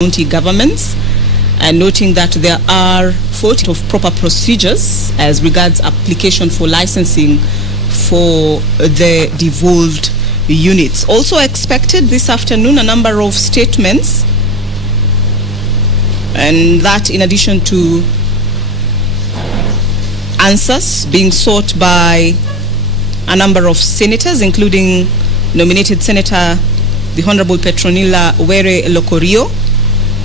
county governments, and noting that there are 40 of proper procedures as regards application for licensing for the devolved units. Also expected this afternoon a number of statements, and that in addition to answers being sought by a number of senators, including nominated Senator the Honorable Petronila Were Lokorio,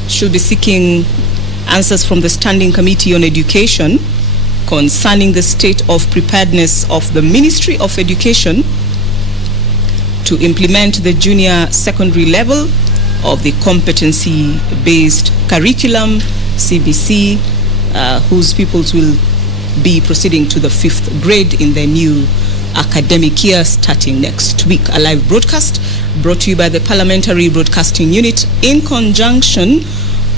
should be seeking answers from the Standing Committee on Education concerning the state of preparedness of the Ministry of Education to implement the junior secondary level of the competency-based curriculum, CBC, whose pupils will be proceeding to the 5th grade in the new academic year starting next week. A live broadcast brought to you by the Parliamentary Broadcasting Unit in conjunction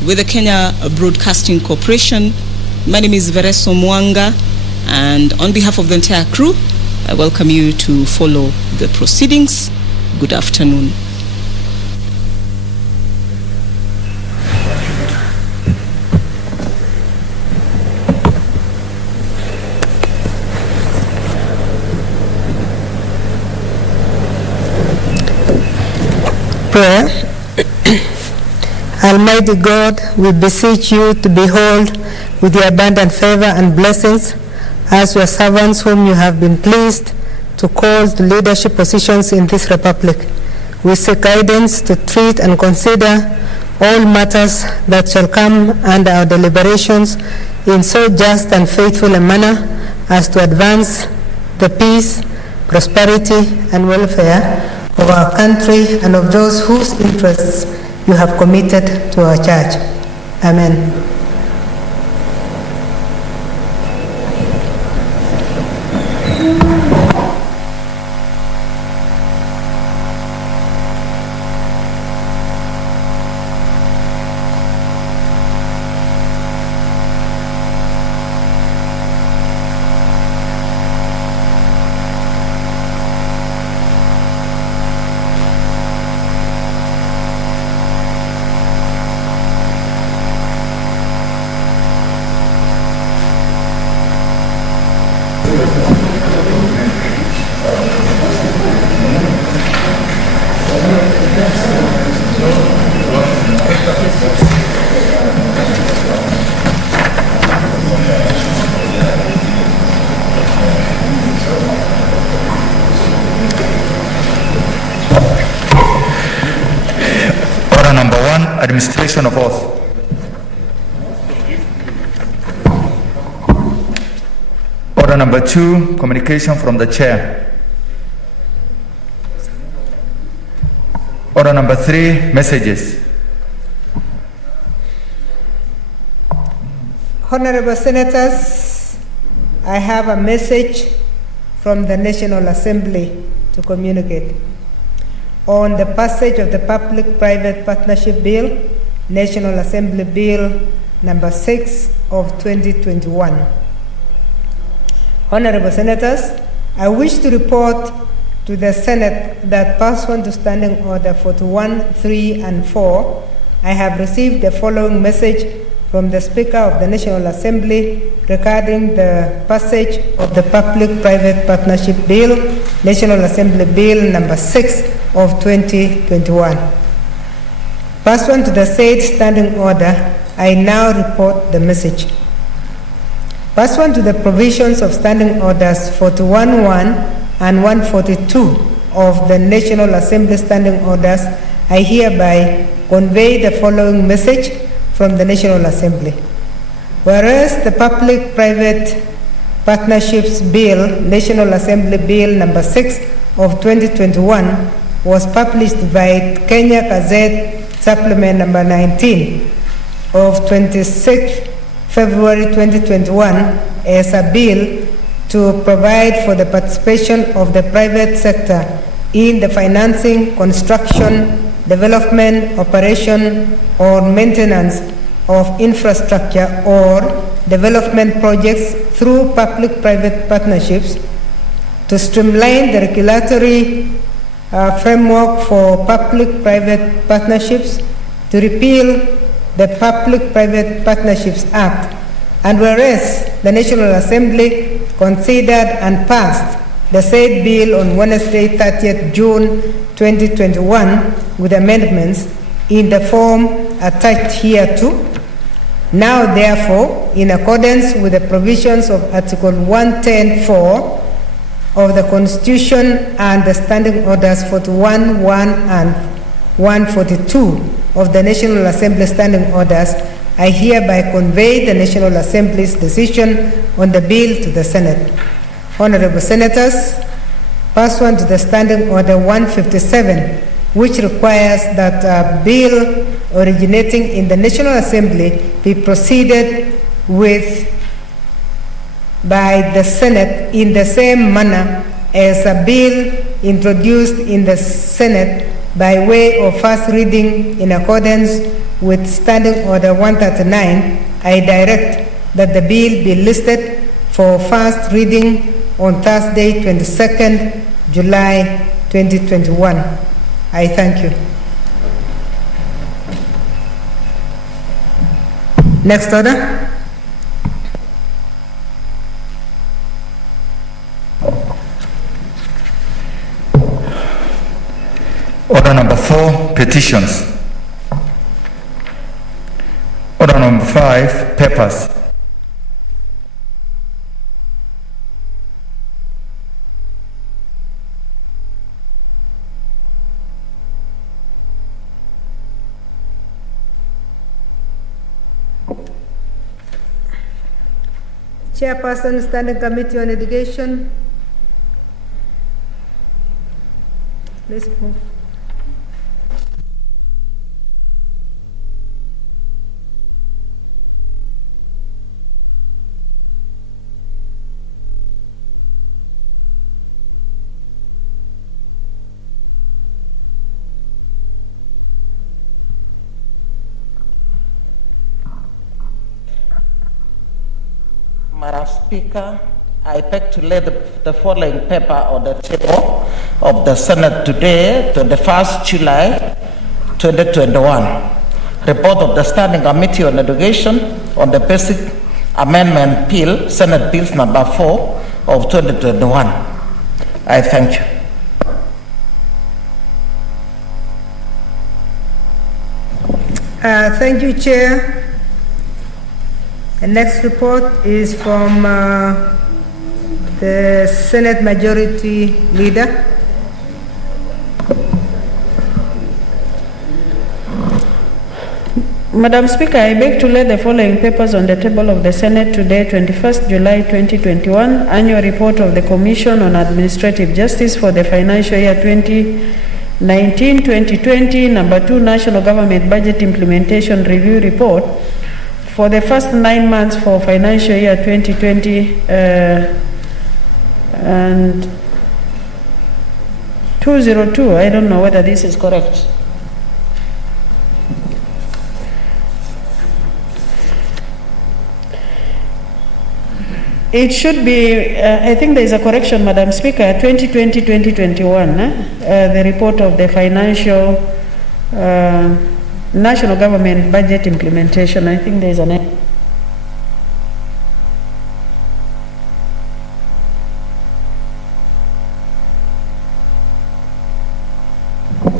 with the Kenya Broadcasting Corporation. My name is Vereso Mwanga, and on behalf of the entire crew, I welcome you to follow the proceedings. Good afternoon. Prayer. Almighty God, we beseech you to behold with your abundant favor and blessings as your servants whom you have been pleased to call to leadership positions in this republic. We seek guidance to treat and consider all matters that shall come under our deliberations in so just and faithful a manner as to advance the peace, prosperity, and welfare of our country and of those whose interests you have committed to our church. Amen. Administration of oath. Order number 2, communication from the chair. Order number 3, messages. Honorable Senators, I have a message from the National Assembly to communicate on the passage of the Public-Private Partnership Bill, National Assembly Bill number 6 of 2021. Honorable Senators, I wish to report to the Senate that pursuant to Standing Order 41, 3, and 4, I have received the following message from the Speaker of the National Assembly regarding the passage of the Public-Private Partnership Bill, National Assembly Bill number 6 of 2021. Pursuant to the said standing order, I now report the message. Pursuant to the provisions of Standing Orders 41.1 and 142 of the National Assembly Standing Orders, I hereby convey the following message from the National Assembly. Whereas the Public-Private Partnerships Bill, National Assembly Bill number 6 of 2021 was published by Kenya Gazette Supplement number 19 of 26 February 2021 as a bill to provide for the participation of the private sector in the financing, construction, development, operation, or maintenance of infrastructure or development projects through public-private partnerships, to streamline the regulatory framework for public-private partnerships, to repeal the Public-Private Partnerships Act, and whereas the National Assembly considered and passed the said bill on Wednesday, 30th June 2021 with amendments in the form attached hereto. Now, therefore, in accordance with the provisions of Article 110(4) of the Constitution and the Standing Orders 41, 1 and 142 of the National Assembly Standing Orders, I hereby convey the National Assembly's decision on the bill to the Senate. Honorable Senators, pursuant to the Standing Order 157, which requires that a bill originating in the National Assembly be proceeded with by the Senate in the same manner as a bill introduced in the Senate by way of first reading in accordance with Standing Order 139, I direct that the bill be listed for first reading on Thursday, 22nd July 2021. I thank you. Next order. Order number 4, petitions. Order number 5, papers. Chairperson, Standing Committee on Education. Please move. Madam Speaker, I beg to lay the following paper on the table of the Senate today, 21st July 2021. Report of the Standing Committee on Education on the Basic Amendment Bill, Senate Bills number 4 of 2021. I thank you. Thank you, Chair. The next report is from the Senate Majority Leader. Madam Speaker, I beg to lay the following papers on the table of the Senate today, 21st July 2021, Annual Report of the Commission on Administrative Justice for the financial year 2019-2020, number 2, National Government Budget Implementation Review Report for the first 9 months for financial year 2020 and 202. I don't know whether this is correct. It should be, I think there is a correction, Madam Speaker, 2020-2021, the report of the financial National Government Budget Implementation. I think there is an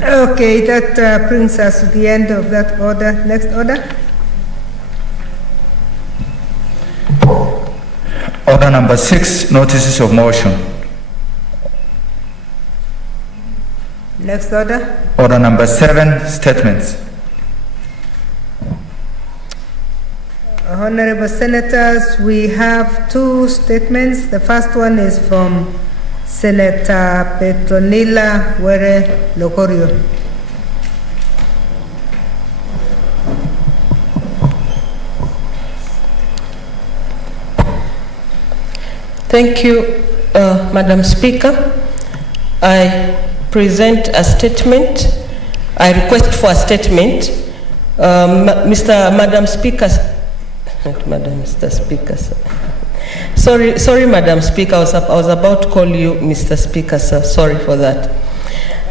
Okay, that brings us to the end of that order. Next order. Order number 6, notices of motion. Next order. Order number 7, statements. Honorable Senators, we have 2 statements. The first one is from Senator Petronila Were Locorio. Thank you, Madam Speaker. I present a statement. I request for a statement. Madam Speaker, Mr. Speaker, sir. Sorry, Madam Speaker, I was about to call you Mr. Speaker, sir. Sorry for that.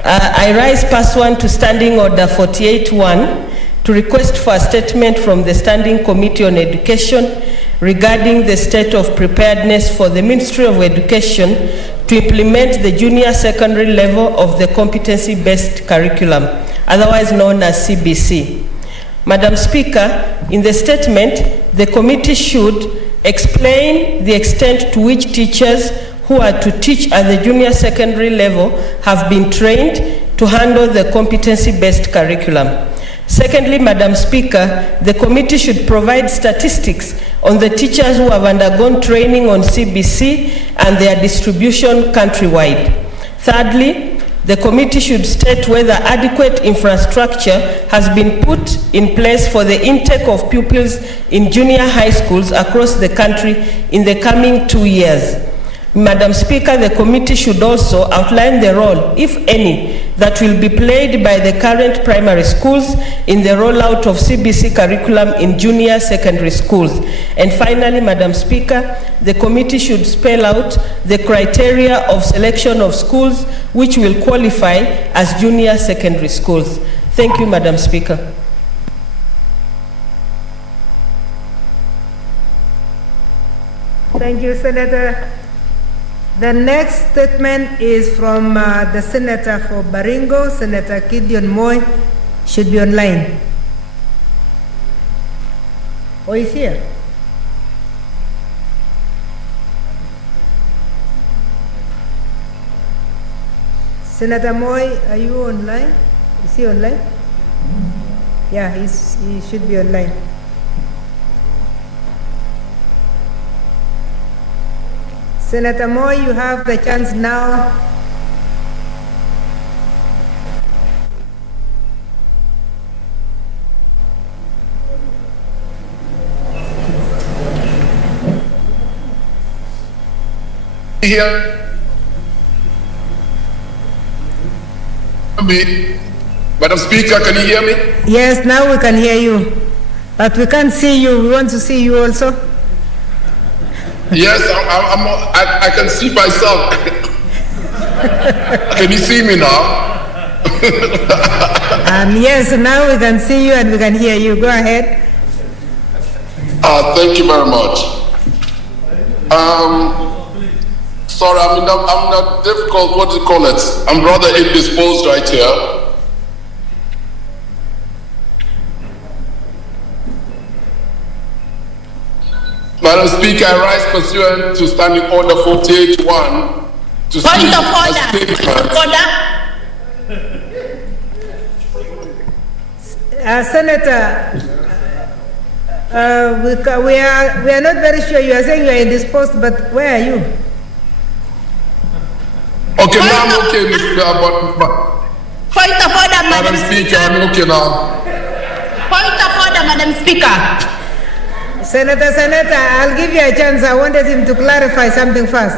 I rise pursuant to Standing Order 48-1 to request for a statement from the Standing Committee on Education regarding the state of preparedness for the Ministry of Education to implement the junior secondary level of the competency-based curriculum, otherwise known as CBC. Madam Speaker, in the statement, the committee should explain the extent to which teachers who are to teach at the junior secondary level have been trained to handle the competency-based curriculum. Secondly, Madam Speaker, the committee should provide statistics on the teachers who have undergone training on CBC and their distribution countrywide. Thirdly, the committee should state whether adequate infrastructure has been put in place for the intake of pupils in junior high schools across the country in the coming 2 years. Madam Speaker, the committee should also outline the role, if any, that will be played by the current primary schools in the rollout of CBC curriculum in junior secondary schools. And finally, Madam Speaker, the committee should spell out the criteria of selection of schools which will qualify as junior secondary schools. Thank you, Madam Speaker. Thank you, Senator. The next statement is from the Senator for Baringo, Senator Gideon Moy, should be online. Oh, he's here. Senator Moy, are you online? Is he online? Yeah, he should be online. Senator Moy, you have the chance now. Here, me, Madam Speaker, can you hear me? Yes, now we can hear you, but we can't see you. We want to see you also. Yes, I can see myself. Can you see me now? Yes, now we can see you and we can hear you. Go ahead. Thank you very much. Sorry, I'm not difficult, what do you call it? I'm rather indisposed right here. Madam Speaker, I rise pursuant to Standing Order 48-1 to Point speak of a order. statement. Senator, we are not very sure. You are saying you are indisposed, but where are you? Okay, now I'm okay, Mr. Point of order, Madam Speaker, I'm okay now. Point of order, Madam Speaker. Senator, I'll give you a chance. I wanted him to clarify something first.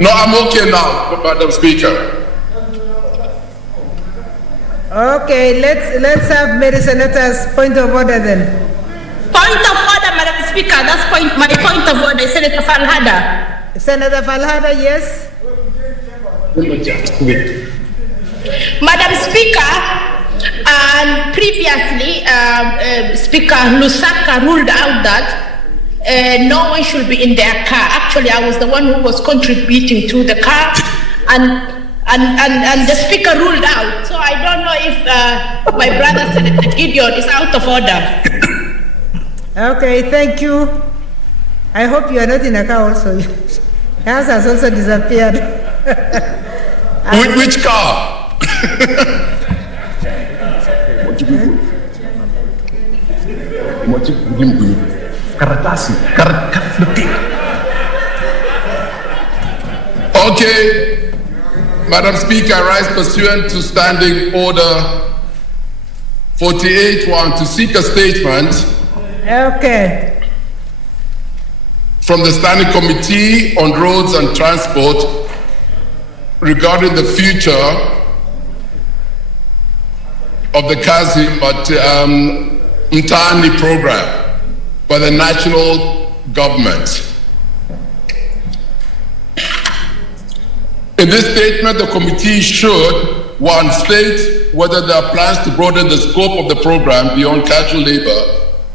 No, I'm okay now, Madam Speaker. Okay, let's have Mary Senator's point of order then. Point of order, Madam Speaker. That's my point of order, Senator Falhada. Senator Falhada, yes. Madam Speaker, and previously, Speaker Lusaka ruled out that no one should be in their car. Actually, I was the one who was contributing to the car, and the Speaker ruled out. So I don't know if my brother Senator Gideon is out of order. Okay, thank you. I hope you are not in a car also. Yours has also disappeared. Which car? Okay, Madam Speaker, I rise pursuant to Standing Order 48-1 to seek a statement. Okay. From the Standing Committee on Roads and Transport regarding the future of the Kazi Mtaani program by the national government. In this statement, the committee should, one, state whether there are plans to broaden the scope of the program beyond casual labor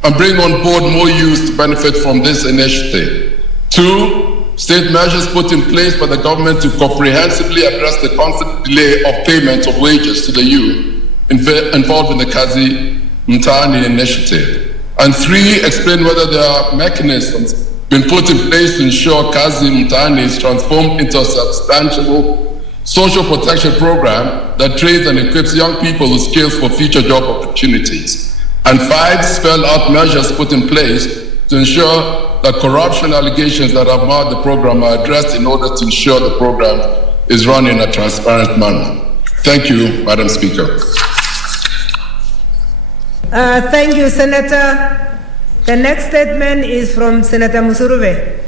and bring on board more youth to benefit from this initiative. 2, state measures put in place by the government to comprehensively address the constant delay of payment of wages to the youth involved in the Kazi Mtaani initiative. And 3, explain whether there are mechanisms been put in place to ensure Kazi Mtaani is transformed into a substantial social protection program that trains and equips young people with skills for future job opportunities. And 5, spell out measures put in place to ensure that corruption allegations that have marred the program are addressed in order to ensure the program is run in a transparent manner. Thank you, Madam Speaker. Thank you, Senator. The next statement is from Senator Musurube.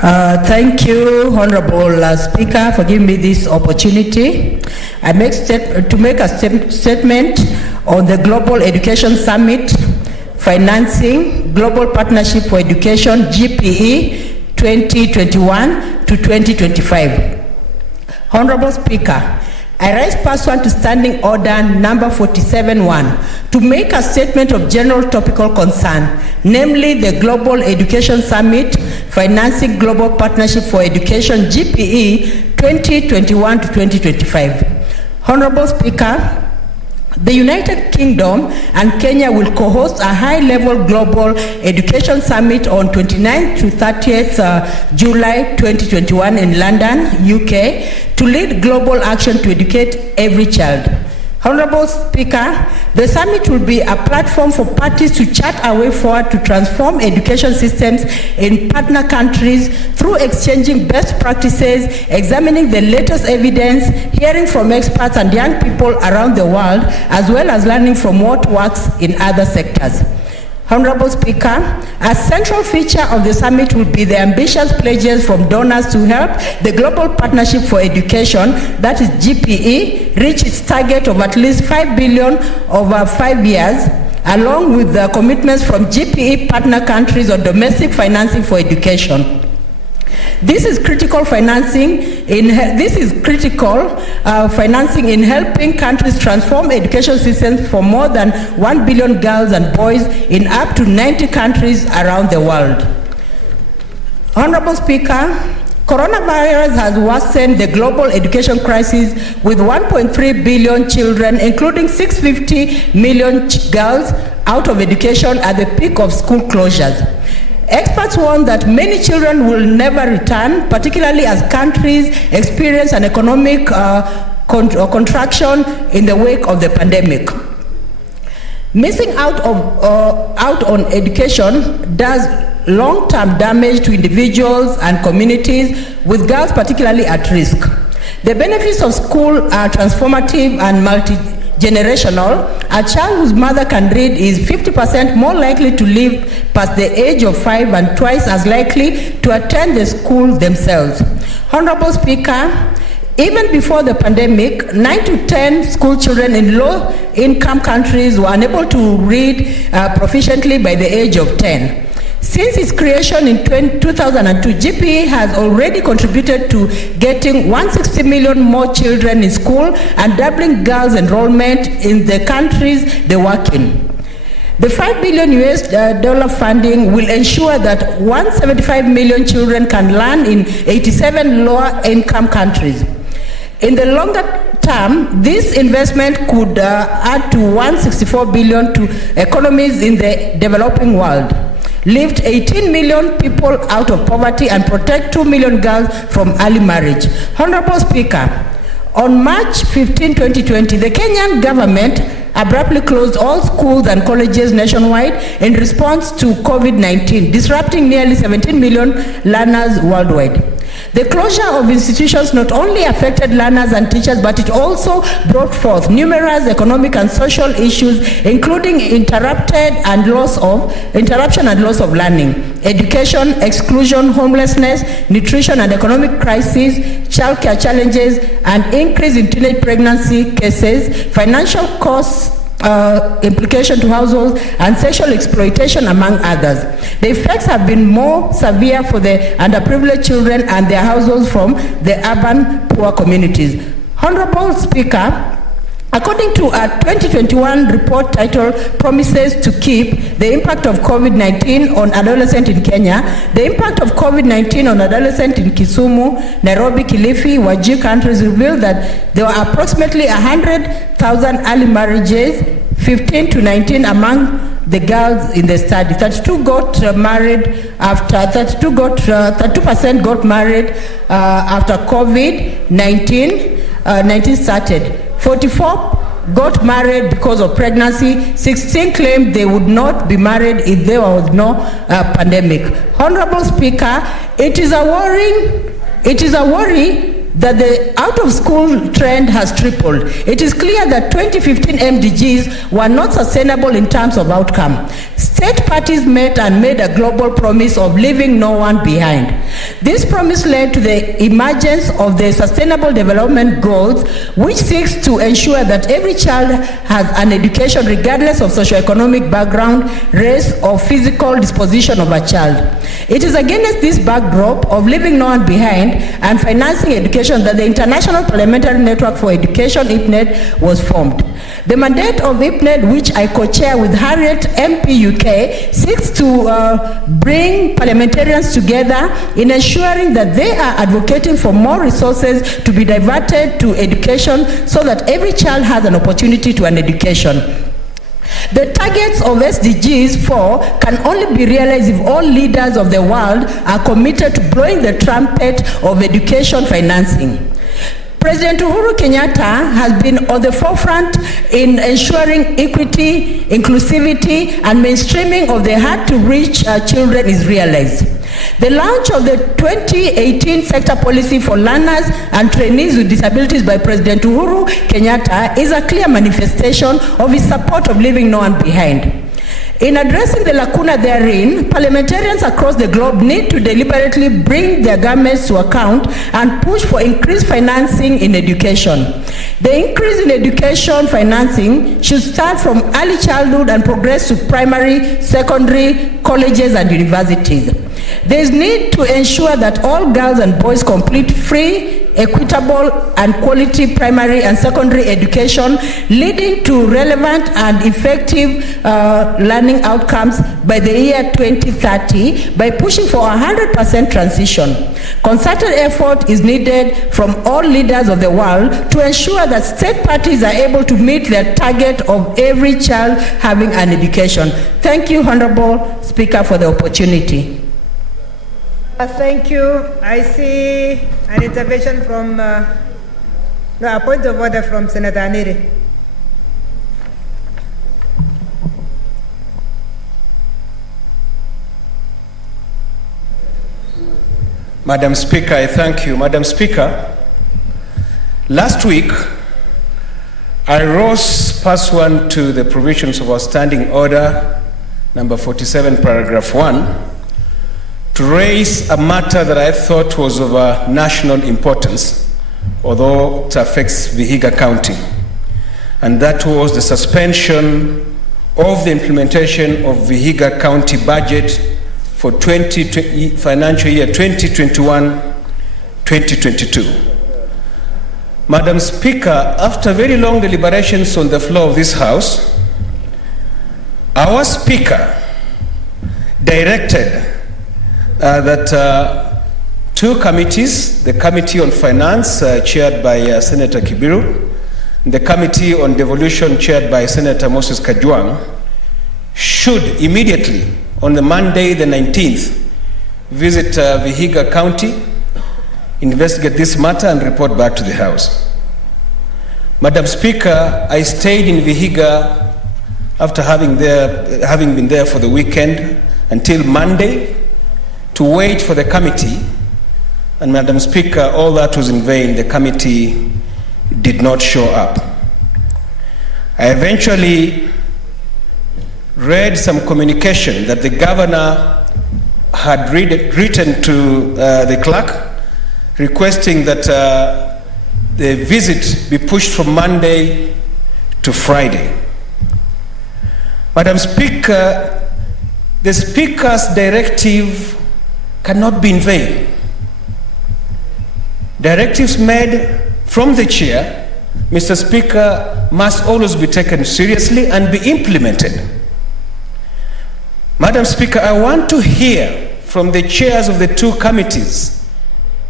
Thank you, Honorable Speaker, for giving me this opportunity. I make a statement on the Global Education Summit, Financing Global Partnership for Education, GPE 2021 to 2025. Honorable Speaker, I rise pursuant to Standing Order number 47-1 to make a statement of general topical concern, namely the Global Education Summit, Financing Global Partnership for Education, GPE 2021 to 2025. Honorable Speaker, the United Kingdom and Kenya will co-host a high-level global education summit on 29th to 30th July 2021 in London, UK, to lead global action to educate every child. Honorable Speaker, the summit will be a platform for parties to chart a way forward to transform education systems in partner countries through exchanging best practices, examining the latest evidence, hearing from experts and young people around the world, as well as learning from what works in other sectors. Honorable Speaker, a central feature of the summit will be the ambitious pledges from donors to help the Global Partnership for Education, that is GPE, reach its target of at least $5 billion over 5 years, along with the commitments from GPE partner countries on domestic financing for education. This is critical financing in helping countries transform education systems for more than 1 billion girls and boys in up to 90 countries around the world. Honorable Speaker, coronavirus has worsened the global education crisis with 1.3 billion children, including 650 million girls, out of education at the peak of school closures. Experts warn that many children will never return, particularly as countries experience an economic contraction in the wake of the pandemic. Missing out on education does long-term damage to individuals and communities, with girls particularly at risk. The benefits of school are transformative and multi-generational. A child whose mother can read is 50% more likely to live past the age of 5 and twice as likely to attend the school themselves. Honorable Speaker, even before the pandemic, 9 to 10 school children in low-income countries were unable to read proficiently by the age of 10. Since its creation in 2002, GPE has already contributed to getting 160 million more children in school and doubling girls' enrollment in the countries they work in. The $5 billion funding will ensure that 175 million children can learn in 87 lower-income countries. In the longer term, this investment could add to 164 billion to economies in the developing world, lift 18 million people out of poverty, and protect 2 million girls from early marriage. Honorable Speaker, on March 15, 2020, the Kenyan government abruptly closed all schools and colleges nationwide in response to COVID-19, disrupting nearly 17 million learners worldwide. The closure of institutions not only affected learners and teachers, but it also brought forth numerous economic and social issues, including interruption and loss of learning, education, exclusion, homelessness, nutrition and economic crisis, childcare challenges, and increase in teenage pregnancy cases, financial costs implication to households and sexual exploitation, among others. The effects have been more severe for the underprivileged children and their households from the urban poor communities. Honorable Speaker, according to a 2021 report titled Promises to Keep, the impact of COVID-19 on adolescents in Kenya, the impact of COVID-19 on adolescents in Kisumu, Nairobi, Kilifi, Wajir counties revealed that there were approximately 100,000 early marriages, 15 to 19 among the girls in the study. 32% got married after COVID-19 started. 44 got married because of pregnancy. 16 claimed they would not be married if there was no pandemic. Honorable Speaker, it is a worry that the out-of-school trend has tripled. It is clear that 2015 MDGs were not sustainable in terms of outcome. State parties met and made a global promise of leaving no one behind. This promise led to the emergence of the Sustainable Development Goals, which seeks to ensure that every child has an education regardless of socioeconomic background, race, or physical disposition of a child. It is against this backdrop of leaving no one behind and financing education that the International Parliamentary Network for Education, IPNED, was formed. The mandate of IPNED, which I co-chair with Harriet MP UK, seeks to bring parliamentarians together in ensuring that they are advocating for more resources to be diverted to education so that every child has an opportunity to an education. The targets of SDGs 4 can only be realized if all leaders of the world are committed to blowing the trumpet of education financing. President Uhuru Kenyatta has been on the forefront in ensuring equity, inclusivity, and mainstreaming of the hard-to-reach children is realized. The launch of the 2018 sector policy for learners and trainees with disabilities by President Uhuru Kenyatta is a clear manifestation of his support of leaving no one behind. In addressing the lacuna therein, parliamentarians across the globe need to deliberately bring their governments to account and push for increased financing in education. The increase in education financing should start from early childhood and progress to primary, secondary, colleges, and universities. There is need to ensure that all girls and boys complete free, equitable, and quality primary and secondary education, leading to relevant and effective learning outcomes by the year 2030 by pushing for 100% transition. Concerted effort is needed from all leaders of the world to ensure that state parties are able to meet their target of every child having an education. Thank you, Honorable Speaker, for the opportunity. Thank you. I see an intervention from, a point of order from Senator Aniri. Madam Speaker, I thank you. Madam Speaker, last week I rose pursuant to the provisions of our Standing Order number 47, paragraph 1, to raise a matter that I thought was of national importance, although it affects Vihiga County, and that was the suspension of the implementation of Vihiga County budget for financial year 2021-2022. Madam Speaker, after very long deliberations on the floor of this House, our Speaker directed that two committees, the Committee on Finance, chaired by Senator Kibiru, and the Committee on Devolution, chaired by Senator Moses Kajwang, should immediately, on the Monday the 19th, visit Vihiga County, investigate this matter, and report back to the House. Madam Speaker, I stayed in Vihiga after having been there for the weekend until Monday to wait for the committee, and Madam Speaker, all that was in vain. The committee did not show up. I eventually read some communication that the governor had written to the clerk requesting that the visit be pushed from Monday to Friday. Madam Speaker, the Speaker's directive cannot be in vain. Directives made from the chair, Mr. Speaker, must always be taken seriously and be implemented. Madam Speaker, I want to hear from the chairs of the two committees,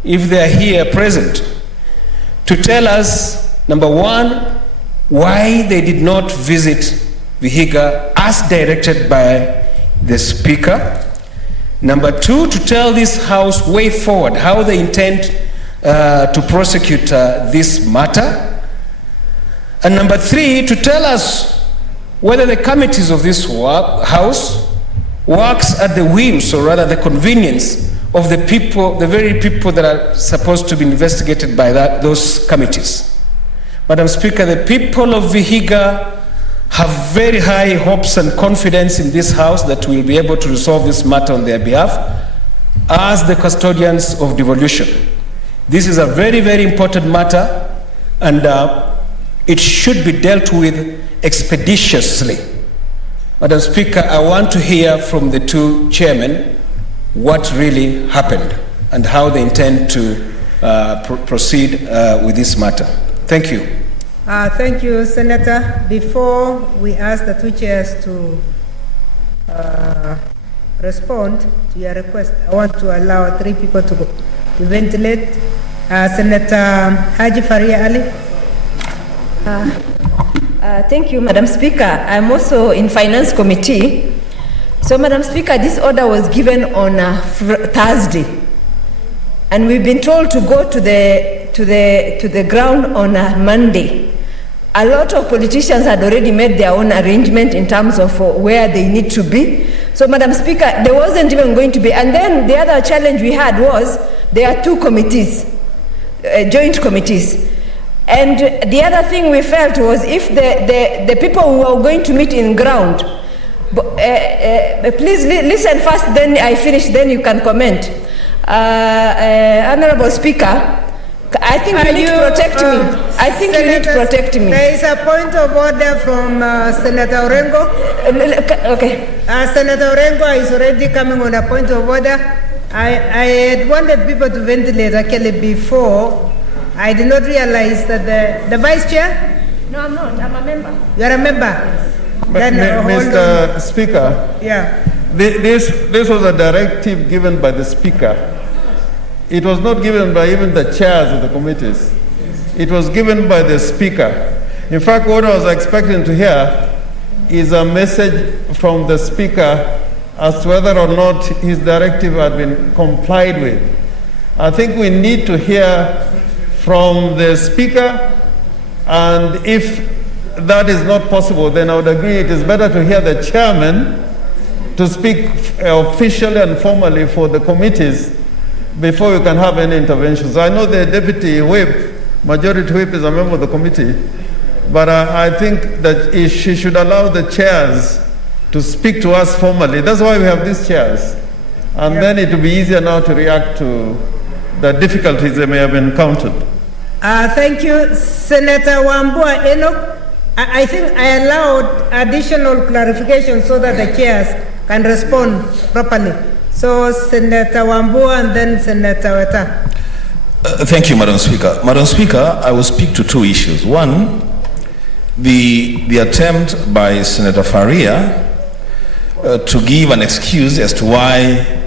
if they are here present, to tell us, number one, why they did not visit Vihiga as directed by the Speaker. Number two, to tell this House way forward how they intend to prosecute this matter. And number three, to tell us whether the committees of this House works at the whims, or rather the convenience of the people, the very people that are supposed to be investigated by those committees. Madam Speaker, the people of Vihiga have very high hopes and confidence in this House that we will be able to resolve this matter on their behalf as the custodians of devolution. This is a very, very important matter, and it should be dealt with expeditiously. Madam Speaker, I want to hear from the two chairmen what really happened and how they intend to proceed with this matter. Thank you. Thank you, Senator. Before we ask the two chairs to respond to your request, I want to allow three people to ventilate. Senator Haji Faria Ali. Thank you, Madam Speaker. I'm also in Finance Committee. So, Madam Speaker, this order was given on Thursday, and we've been told to go to the ground on Monday. A lot of politicians had already made their own arrangement in terms of where they need to be. So, Madam Speaker, there wasn't even going to be. And then the other challenge we had was there are two committees, joint committees. And the other thing we felt was if the people who are going to meet in ground, please listen first, then I finish, then you can comment. Honorable Speaker, I think you need to protect me. I think you need to protect me. There is a point of order from Senator Orengo. Okay. Senator Orengo is already coming on a point of order. I had wanted people to ventilate actually before. I did not realize that the Vice Chair? No, I'm not. I'm a member. You are a member? But Mr. Speaker, yeah. This was a directive given by the Speaker. It was not given by even the chairs of the committees. It was given by the Speaker. In fact, what I was expecting to hear is a message from the Speaker as to whether or not his directive had been complied with. I think we need to hear from the Speaker, and if that is not possible, then I would agree it is better to hear the chairman to speak officially and formally for the committees before we can have any interventions. I know the deputy whip, majority whip, is a member of the committee, but I think that she should allow the chairs to speak to us formally. That's why we have these chairs. And then it will be easier now to react to the difficulties they may have encountered. Thank you, Senator Wambua Enoch. I think I allowed additional clarification so that the chairs can respond properly. So, Senator Wambua and then Senator Weta. Thank you, Madam Speaker. Madam Speaker, I will speak to two issues. One, the attempt by Senator Faria to give an excuse as to why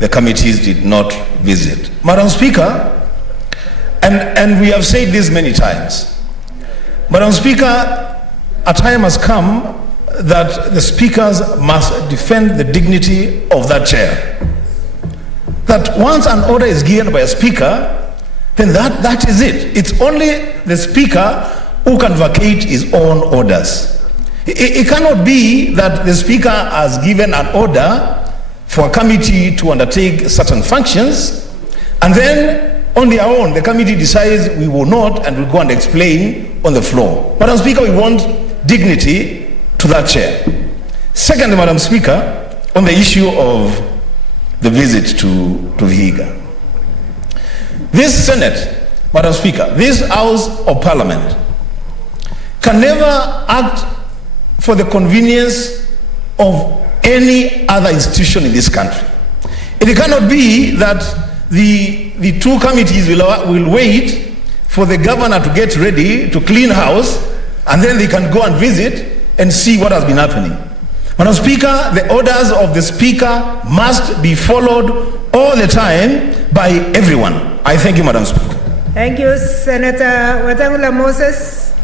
the committees did not visit. Madam Speaker, and we have said this many times, Madam Speaker, a time has come that the speakers must defend the dignity of that chair. That once an order is given by a speaker, then that is it. It's only the speaker who can vacate his own orders. It cannot be that the speaker has given an order for a committee to undertake certain functions, and then on their own, the committee decides we will not, and will go and explain on the floor. Madam Speaker, we want dignity to that chair. Secondly, Madam Speaker, on the issue of the visit to Vihiga. This Senate, Madam Speaker, this House of Parliament can never act for the convenience of any other institution in this country. It cannot be that the two committees will wait for the governor to get ready to clean house, and then they can go and visit and see what has been happening. Madam Speaker, the orders of the Speaker must be followed all the time by everyone. I thank you, Madam Speaker. Thank you, Senator Wetangula Moses.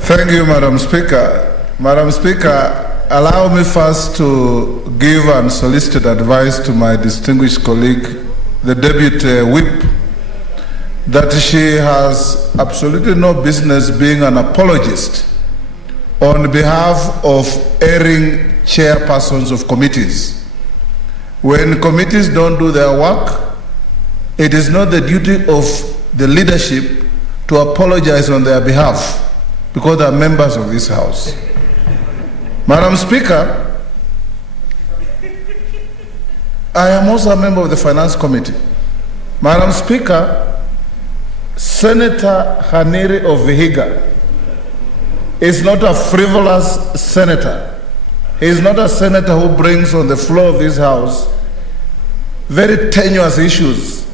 Thank you, Madam Speaker. Madam Speaker, allow me first to give unsolicited advice to my distinguished colleague, the Deputy Whip, that she has absolutely no business being an apologist on behalf of erring chairpersons of committees. When committees don't do their work, it is not the duty of the leadership to apologize on their behalf, because they are members of this House. Madam Speaker, I am also a member of the Finance Committee. Madam Speaker, Senator Haniri of Vihiga is not a frivolous senator. He is not a senator who brings on the floor of this House very tenuous issues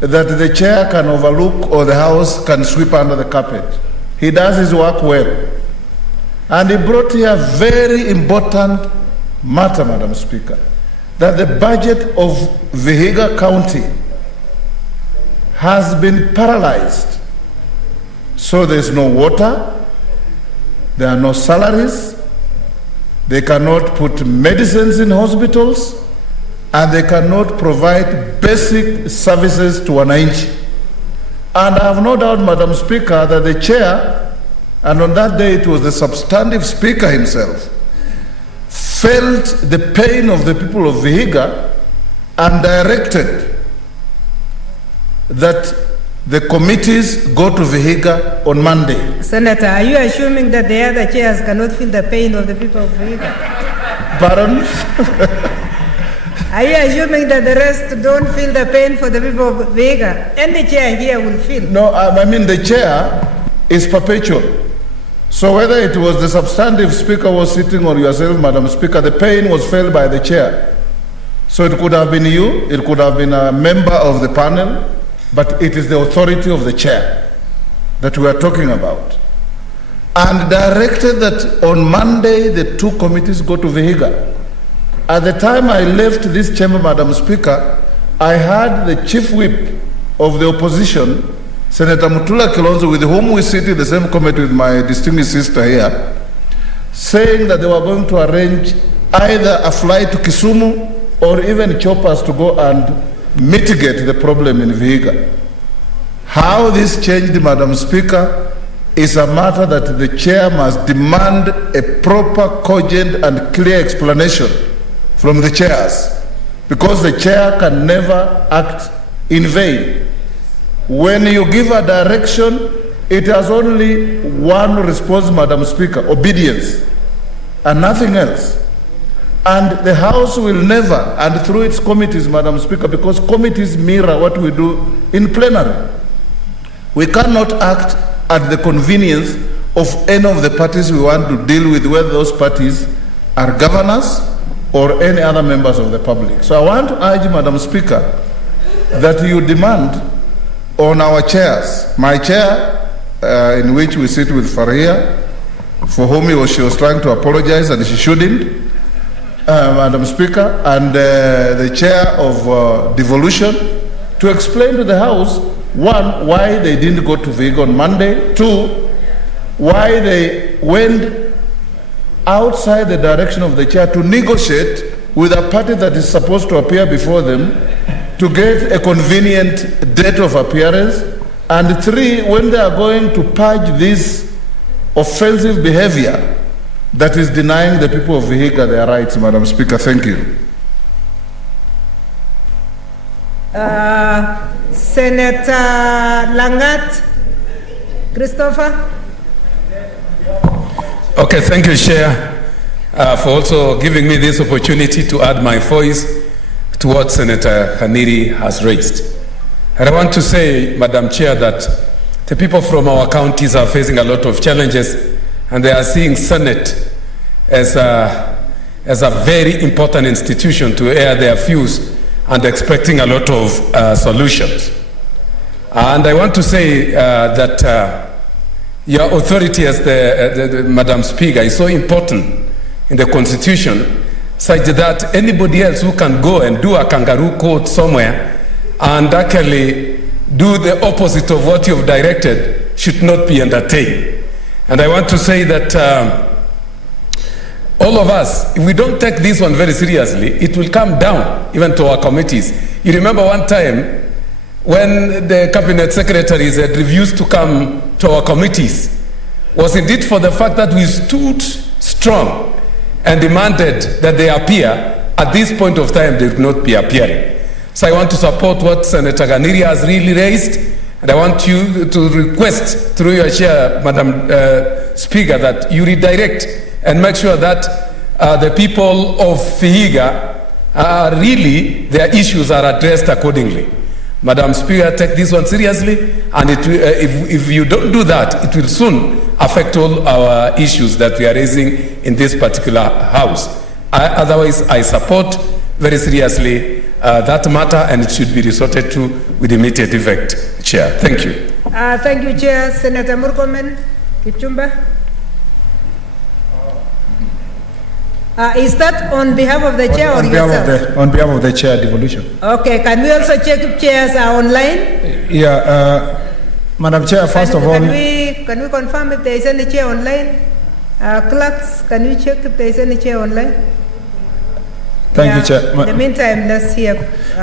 that the chair can overlook or the House can sweep under the carpet. He does his work well. And he brought here a very important matter, Madam Speaker, that the budget of Vihiga County has been paralyzed. So there's no water, there are no salaries, they cannot put medicines in hospitals, and they cannot provide basic services to wananchi. And I have no doubt, Madam Speaker, that the chair, and on that day it was the substantive speaker himself, felt the pain of the people of Vihiga and directed that the committees go to Vihiga on Monday. Senator, are you assuming that the other chairs cannot feel the pain of the people of Vihiga? Pardon? Are you assuming that the rest don't feel the pain for the people of Vihiga? And the chair here will feel. No, I mean the chair is perpetual. So whether it was the substantive speaker was sitting or yourself, Madam Speaker, the pain was felt by the chair. So it could have been you, it could have been a member of the panel, but it is the authority of the chair that we are talking about. And directed that on Monday the two committees go to Vihiga. At the time I left this chamber, Madam Speaker, I had the chief whip of the opposition, Senator Mutula Kilonzo, with whom we sit in the same committee with my distinguished sister here, saying that they were going to arrange either a flight to Kisumu or even choppers to go and mitigate the problem in Vihiga. How this changed, Madam Speaker, is a matter that the chair must demand a proper, cogent and clear explanation from the chairs, because the chair can never act in vain. When you give a direction, it has only one response, Madam Speaker: obedience, and nothing else. And the House will never, and through its committees, Madam Speaker, because committees mirror what we do in plenary, we cannot act at the convenience of any of the parties we want to deal with, whether those parties are governors or any other members of the public. So I want to urge, Madam Speaker, that you demand on our chairs, my chair, in which we sit with Faria, for whom she was trying to apologize and she shouldn't, Madam Speaker, and the chair of devolution, to explain to the House, one, why they didn't go to Vihiga on Monday, two, why they went outside the direction of the chair to negotiate with a party that is supposed to appear before them to get a convenient date of appearance, and three, when they are going to purge this offensive behavior that is denying the people of Vihiga their rights. Madam Speaker, thank you. Senator Langat Christopher. Okay, thank you, Chair, for also giving me this opportunity to add my voice to what Senator Haniri has raised. And I want to say, Madam Chair, that The people from our counties are facing a lot of challenges, and they are seeing Senate as a very important institution to air their views and expecting a lot of solutions. And I want to say that your authority as the Madam Speaker is so important in the Constitution, such that anybody else who can go and do a kangaroo court somewhere and actually do the opposite of what you've directed should not be entertained. And I want to say that all of us, if we don't take this one very seriously, it will come down even to our committees. You remember one time when the cabinet secretaries had refused to come to our committees, was indeed for the fact that we stood strong and demanded that they appear. At this point of time, they would not be appearing. So I want to support what Senator Ganiri has really raised, and I want you to request through your chair, Madam Speaker, that you redirect and make sure that the people of Vihiga really, their issues are addressed accordingly. Madam Speaker, take this one seriously, and if you don't do that, it will soon affect all our issues that we are raising in this particular house. Otherwise, I support very seriously that matter, and it should be resorted to with immediate effect. Chair, thank you. Thank you, Chair. Senator Murkomen Kipchumba. Is that on behalf of the chair or yourself? On behalf of the chair, devolution. Okay, can we also check if chairs are online? Yeah, Madam Chair, first of all... Can we confirm if there is any chair online? Clerks, can you check if there is any chair online? Thank you, Chair. In the meantime, let's hear...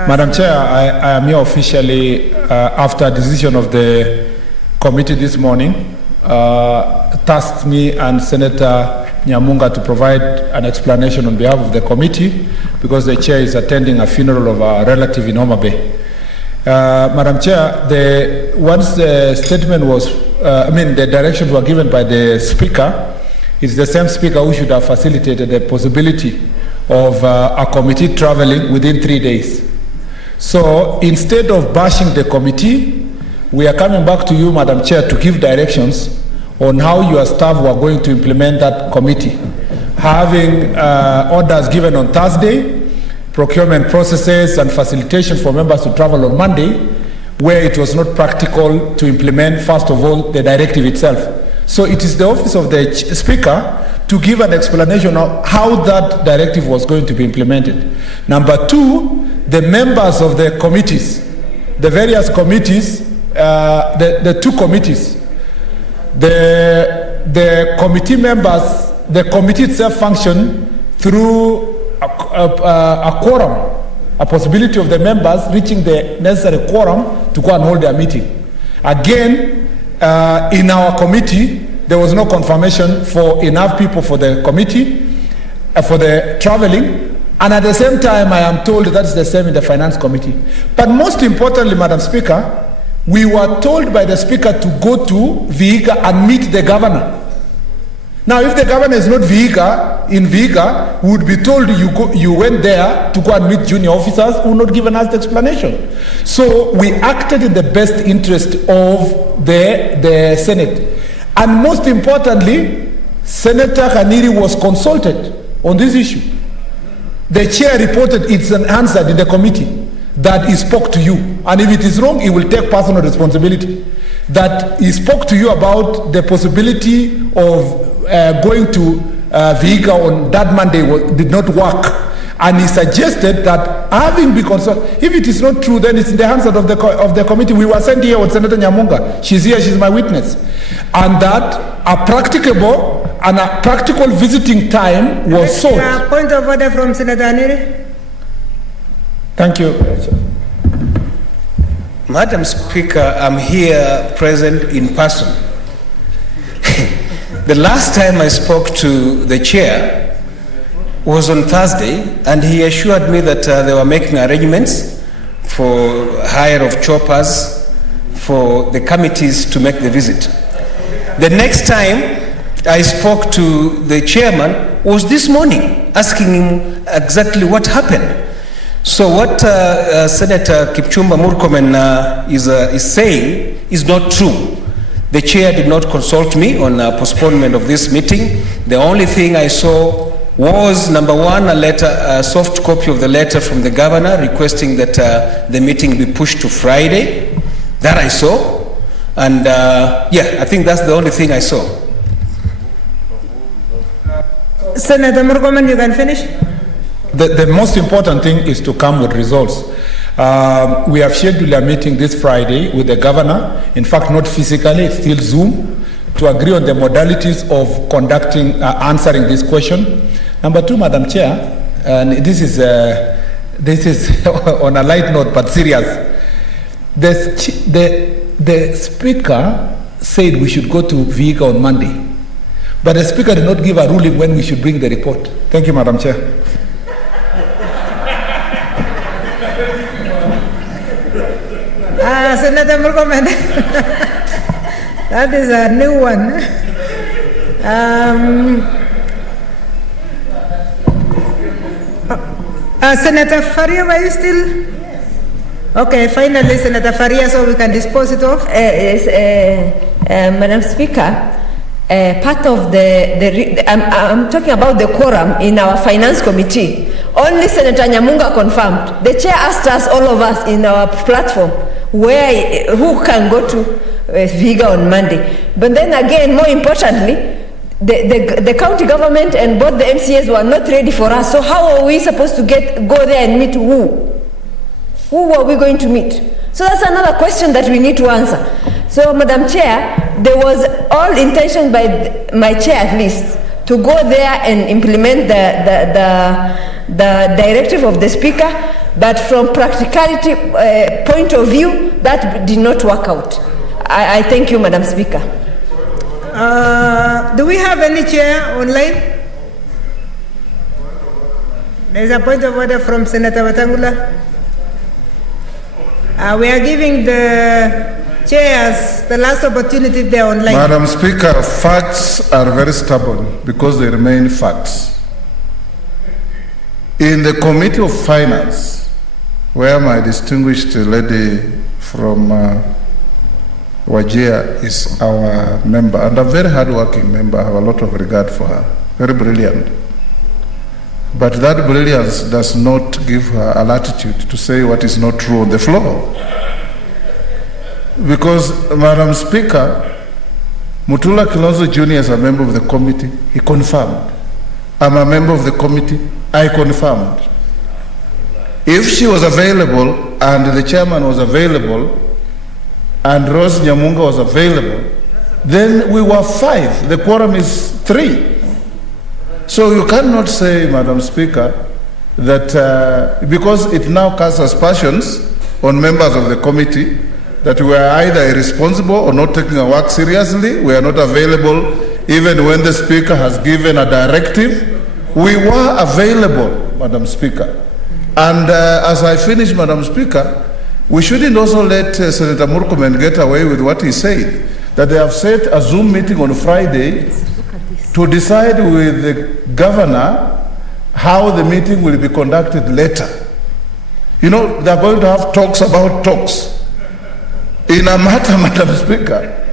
Madam Chair, I am here officially after a decision of the committee this morning, tasked me and Senator Nyamunga to provide an explanation on behalf of the committee because the chair is attending a funeral of a relative in Homa Bay. Madam Chair, once the statement was, the directions were given by the Speaker, it's the same Speaker who should have facilitated the possibility of a committee traveling within 3 days. So instead of bashing the committee, we are coming back to you, Madam Chair, to give directions on how your staff were going to implement that committee. Having orders given on Thursday, procurement processes and facilitation for members to travel on Monday, where it was not practical to implement, first of all, the directive itself. So it is the office of the Speaker to give an explanation of how that directive was going to be implemented. Number two, the members of the committees, the various committees, the two committees, the committee members, the committee itself function through a quorum, a possibility of the members reaching the necessary quorum to go and hold their meeting. Again, in our committee, there was no confirmation for enough people for the committee, for the traveling, and at the same time, I am told that's the same in the finance committee. But most importantly, Madam Speaker, we were told by the Speaker to go to Vihiga and meet the governor. Now, if the governor is not in Vihiga, we would be told you went there to go and meet junior officers who not given us the explanation. So we acted in the best interest of the Senate. And most importantly, Senator Khaniri was consulted on this issue. The chair reported it's answered in the committee that he spoke to you. And if it is wrong, he will take personal responsibility. That he spoke to you about the possibility of going to Vihiga on that Monday did not work. And he suggested that having been consulted, if it is not true, then it's in the hands of the committee. We were sent here with Senator Nyamunga. She's here, she's my witness. And that a practical visiting time was sought. Point of order from Senator Aniri. Thank you. Madam Speaker, I'm here present in person. The last time I spoke to the chair was on Thursday, and he assured me that they were making arrangements for hire of choppers for the committees to make the visit. The next time I spoke to the chairman was this morning, asking him exactly what happened. So what Senator Kipchumba Murkomen is saying is not true. The chair did not consult me on postponement of this meeting. The only thing I saw was, number one, a soft copy of the letter from the governor requesting that the meeting be pushed to Friday. That I saw. And I think that's the only thing I saw. Senator Murkomen, you can finish. The most important thing is to come with results. We have scheduled a meeting this Friday with the governor. In fact, not physically, it's still Zoom, to agree on the modalities of conducting, answering this question. Number two, Madam Chair, and this is on a light note but serious. The Speaker said we should go to Vihiga on Monday, but the Speaker did not give a ruling when we should bring the report. Thank you, Madam Chair. Senator Murkomen, that is a new one. Senator Faria, were you still? Okay, finally, Senator Faria, so we can dispose it off. Madam Speaker, part of I'm talking about the quorum in our finance committee. Only Senator Nyamunga confirmed. The chair asked us, all of us, in our platform, who can go to Vihiga on Monday. But then again, more importantly, the county government and both the MCAs were not ready for us. So how are we supposed to go there and meet who? Who are we going to meet? So that's another question that we need to answer. So, Madam Chair, there was all intention by my chair at least to go there and implement the directive of the Speaker, but from practicality point of view, that did not work out. I thank you, Madam Speaker. Do we have any chair online? There's a point of order from Senator Watangula. We are giving the chairs the last opportunity if they are online. Madam Speaker, facts are very stubborn because they remain facts. In the Committee of Finance, where my distinguished lady from Wajir is our member, and a very hard-working member, I have a lot of regard for her, very brilliant. But that brilliance does not give her a latitude to say what is not true on the floor. Because, Madam Speaker, Mutula Kilonzo Jr. is a member of the committee, he confirmed. I'm a member of the committee, I confirmed. If she was available and the chairman was available and Rose Nyamunga was available, then we were 5. The quorum is 3. So you cannot say, Madam Speaker, that because it now casts aspersions on members of the committee that we are either irresponsible or not taking our work seriously, we are not available even when the Speaker has given a directive. We were available, Madam Speaker. And as I finish, Madam Speaker, we shouldn't also let Senator Murkomen get away with what he said, that they have set a Zoom meeting on Friday to decide with the governor how the meeting will be conducted later. You know, they're going to have talks about talks in a matter, Madam Speaker,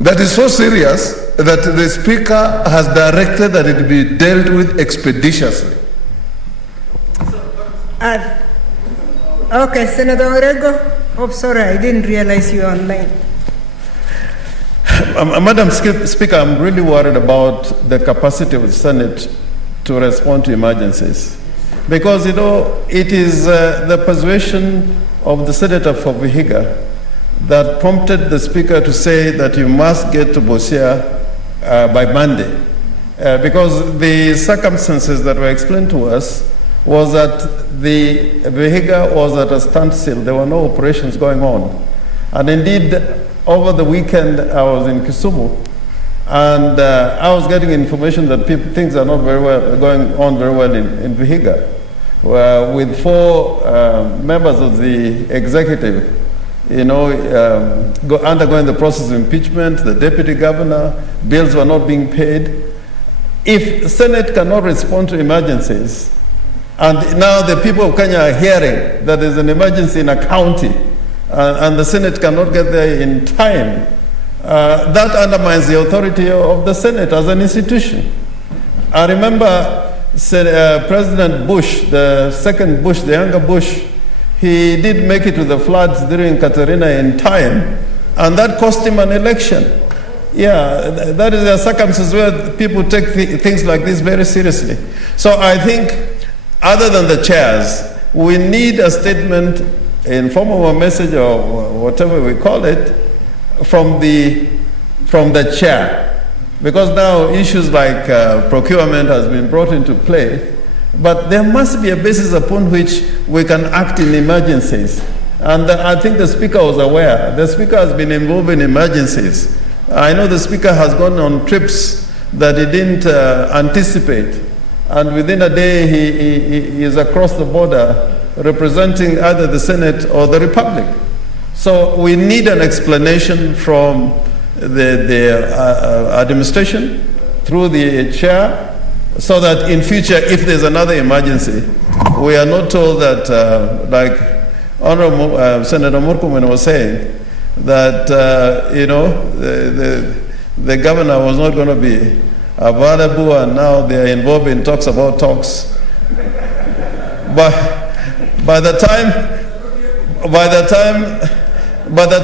that is so serious that the Speaker has directed that it be dealt with expeditiously. Okay, Senator Orego. Oh, sorry, I didn't realize you were online. Madam Speaker, I'm really worried about the capacity of the Senate to respond to emergencies. Because, you know, it is the persuasion of the Senator for Vihiga that prompted the Speaker to say that you must get to Busia by Monday. Because the circumstances that were explained to us was that the Vihiga was at a standstill. There were no operations going on. And indeed, over the weekend, I was in Kisumu, and I was getting information that things are not going on very well in Vihiga, with 4 members of the executive, you know, undergoing the process of impeachment, the deputy governor, bills were not being paid. If Senate cannot respond to emergencies, and now the people of Kenya are hearing that there's an emergency in a county, and the Senate cannot get there in time that undermines the authority of the Senate as an institution. I remember President Bush, the second Bush, the younger Bush, he did make it to the floods during Katrina in time, and that cost him an election. Yeah, that is a circumstance where people take things like this very seriously. So I think, other than the chairs, we need a statement in form of a message or whatever we call it from the chair. Because now issues like procurement has been brought into play, but there must be a basis upon which we can act in emergencies. And I think the Speaker was aware. The Speaker has been involved in emergencies. I know the Speaker has gone on trips that he didn't anticipate. And within a day, he is across the border representing either the Senate or the Republic. So we need an explanation from the administration through the chair, so that in future, if there's another emergency, we are not told that, like Honorable Senator Murkomen was saying, that the governor was not going to be available, and now they are involved in talks about talks. But by the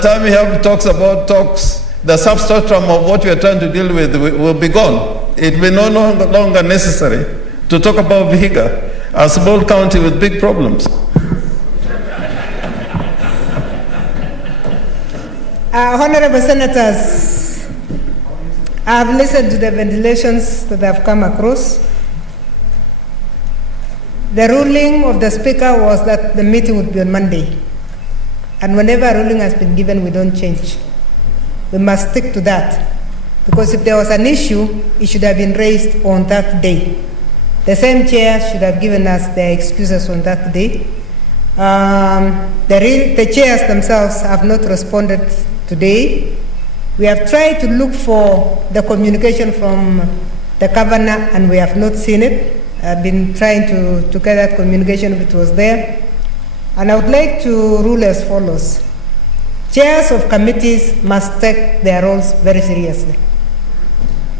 time we have talks about talks, the substratum of what we are trying to deal with will be gone. It will be no longer necessary to talk about Vihiga, a small county with big problems. Honorable Senators, I have listened to the ventilations that have come across. The ruling of the Speaker was that the meeting would be on Monday. And whenever a ruling has been given, we don't change. We must stick to that. Because if there was an issue, it should have been raised on that day. The same chair should have given us their excuses on that day. The chairs themselves have not responded today. We have tried to look for the communication from the governor, and we have not seen it. I've been trying to get that communication if it was there. And I would like to rule as follows. Chairs of committees must take their roles very seriously.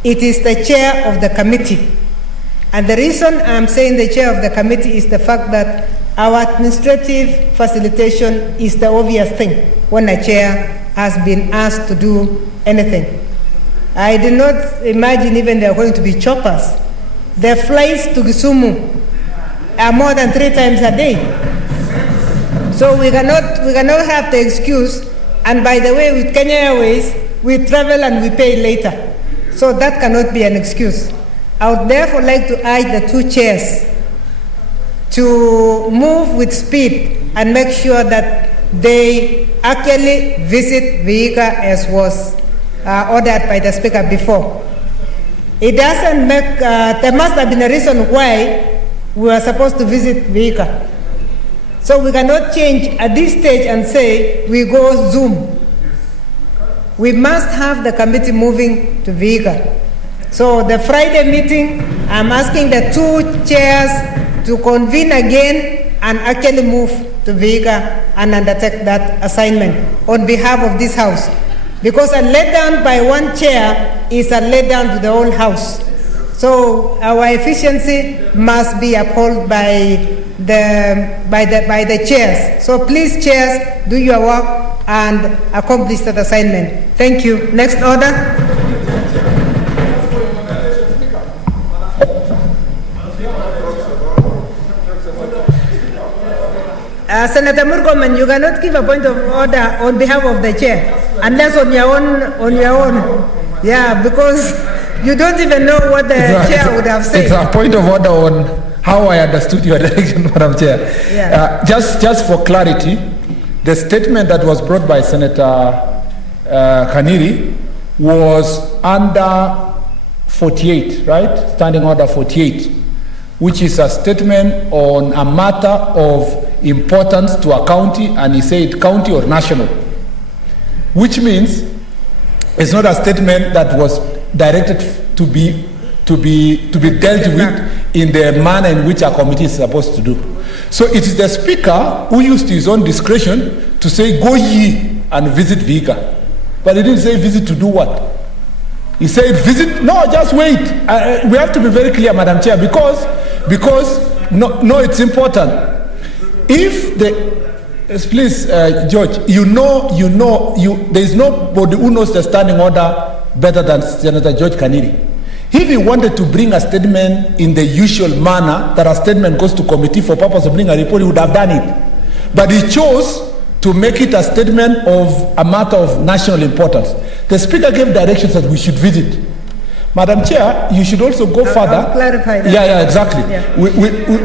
It is the chair of the committee. And the reason I'm saying the chair of the committee is the fact that our administrative facilitation is the obvious thing when a chair has been asked to do anything. I did not imagine even there are going to be choppers. The flights to Kisumu are more than 3 times a day. So we cannot have the excuse, and by the way, with Kenya Airways, we travel and we pay later. So that cannot be an excuse. I would therefore like to urge the 2 chairs to move with speed and make sure that they actually visit Vihiga as was ordered by the Speaker before. It doesn't make, there must have been a reason why we were supposed to visit Vihiga. So we cannot change at this stage and say we go Zoom. We must have the committee moving to Vihiga. So the Friday meeting, I'm asking the 2 chairs to convene again and actually move to Vihiga and undertake that assignment on behalf of this House. Because a letdown by 1 chair is a letdown to the whole House. So our efficiency must be upheld by the chairs. So please, chairs, do your work and accomplish that assignment. Thank you. Next order. Senator Murkomen, you cannot give a point of order on behalf of the chair, unless on your own. Yeah, because you don't even know what the chair would have said. It's a point of order on how I understood your direction, Madam Chair. Yeah. Just for clarity, the statement that was brought by Senator Khaniri was under 48, right? Standing Order 48, which is a statement on a matter of importance to a county, and he said county or national, which means it's not a statement that was directed to be dealt with in the manner in which a committee is supposed to do. So it is the Speaker who used his own discretion to say, go ye and visit Vihiga. but he didn't say visit to do what. He said visit, no, just wait. We have to be very clear, Madam Chair, because no, it's important. If please, George, there is nobody who knows the standing order better than Senator George Kaniri. If he wanted to bring a statement in the usual manner, that a statement goes to committee for purpose of bringing a report, he would have done it. But he chose to make it a statement of a matter of national importance. The Speaker gave directions that we should visit. Madam Chair, you should also go further. I'll clarify that. Yeah, exactly. Yeah.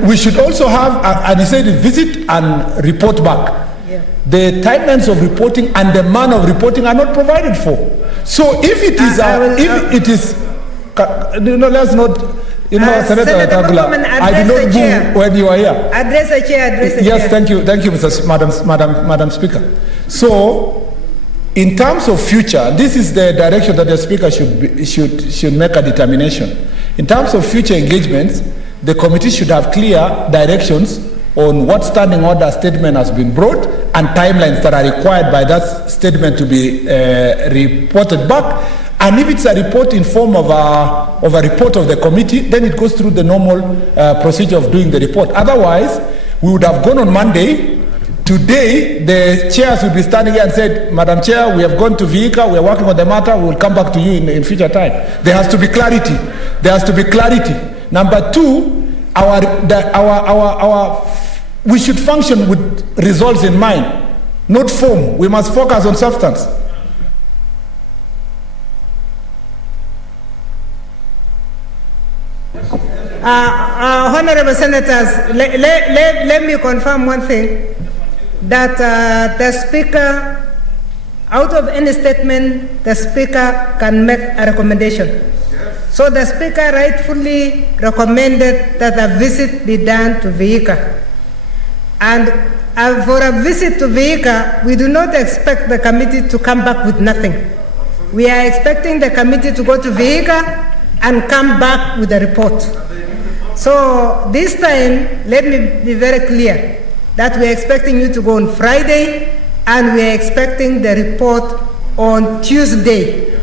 We should also have, and he said, visit and report back. Yeah. The timelines of reporting and the manner of reporting are not provided for. So if it is, let's not, Senator Tagula, I did not boo when you are here. Address the chair, Yes, thank you, Madam Speaker. So, in terms of future, this is the direction that the Speaker should make a determination. In terms of future engagements, the committee should have clear directions on what standing order statement has been brought and timelines that are required by that statement to be reported back. And if it's a report in form of a report of the committee, then it goes through the normal procedure of doing the report. Otherwise, we would have gone on Monday. Today, the chairs will be standing here and said, Madam Chair, we have gone to Vihiga, we are working on the matter, we will come back to you in future time. There has to be clarity. There has to be clarity. Number two, we should function with results in mind, not form. We must focus on substance. Honorable Senators, let me confirm one thing, that the Speaker, out of any statement, the Speaker can make a recommendation. So the Speaker rightfully recommended that a visit be done to Vihiga. And for a visit to Vihiga, we do not expect the committee to come back with nothing. We are expecting the committee to go to Vihiga and come back with a report. So this time, let me be very clear that we are expecting you to go on Friday and we are expecting the report on Tuesday,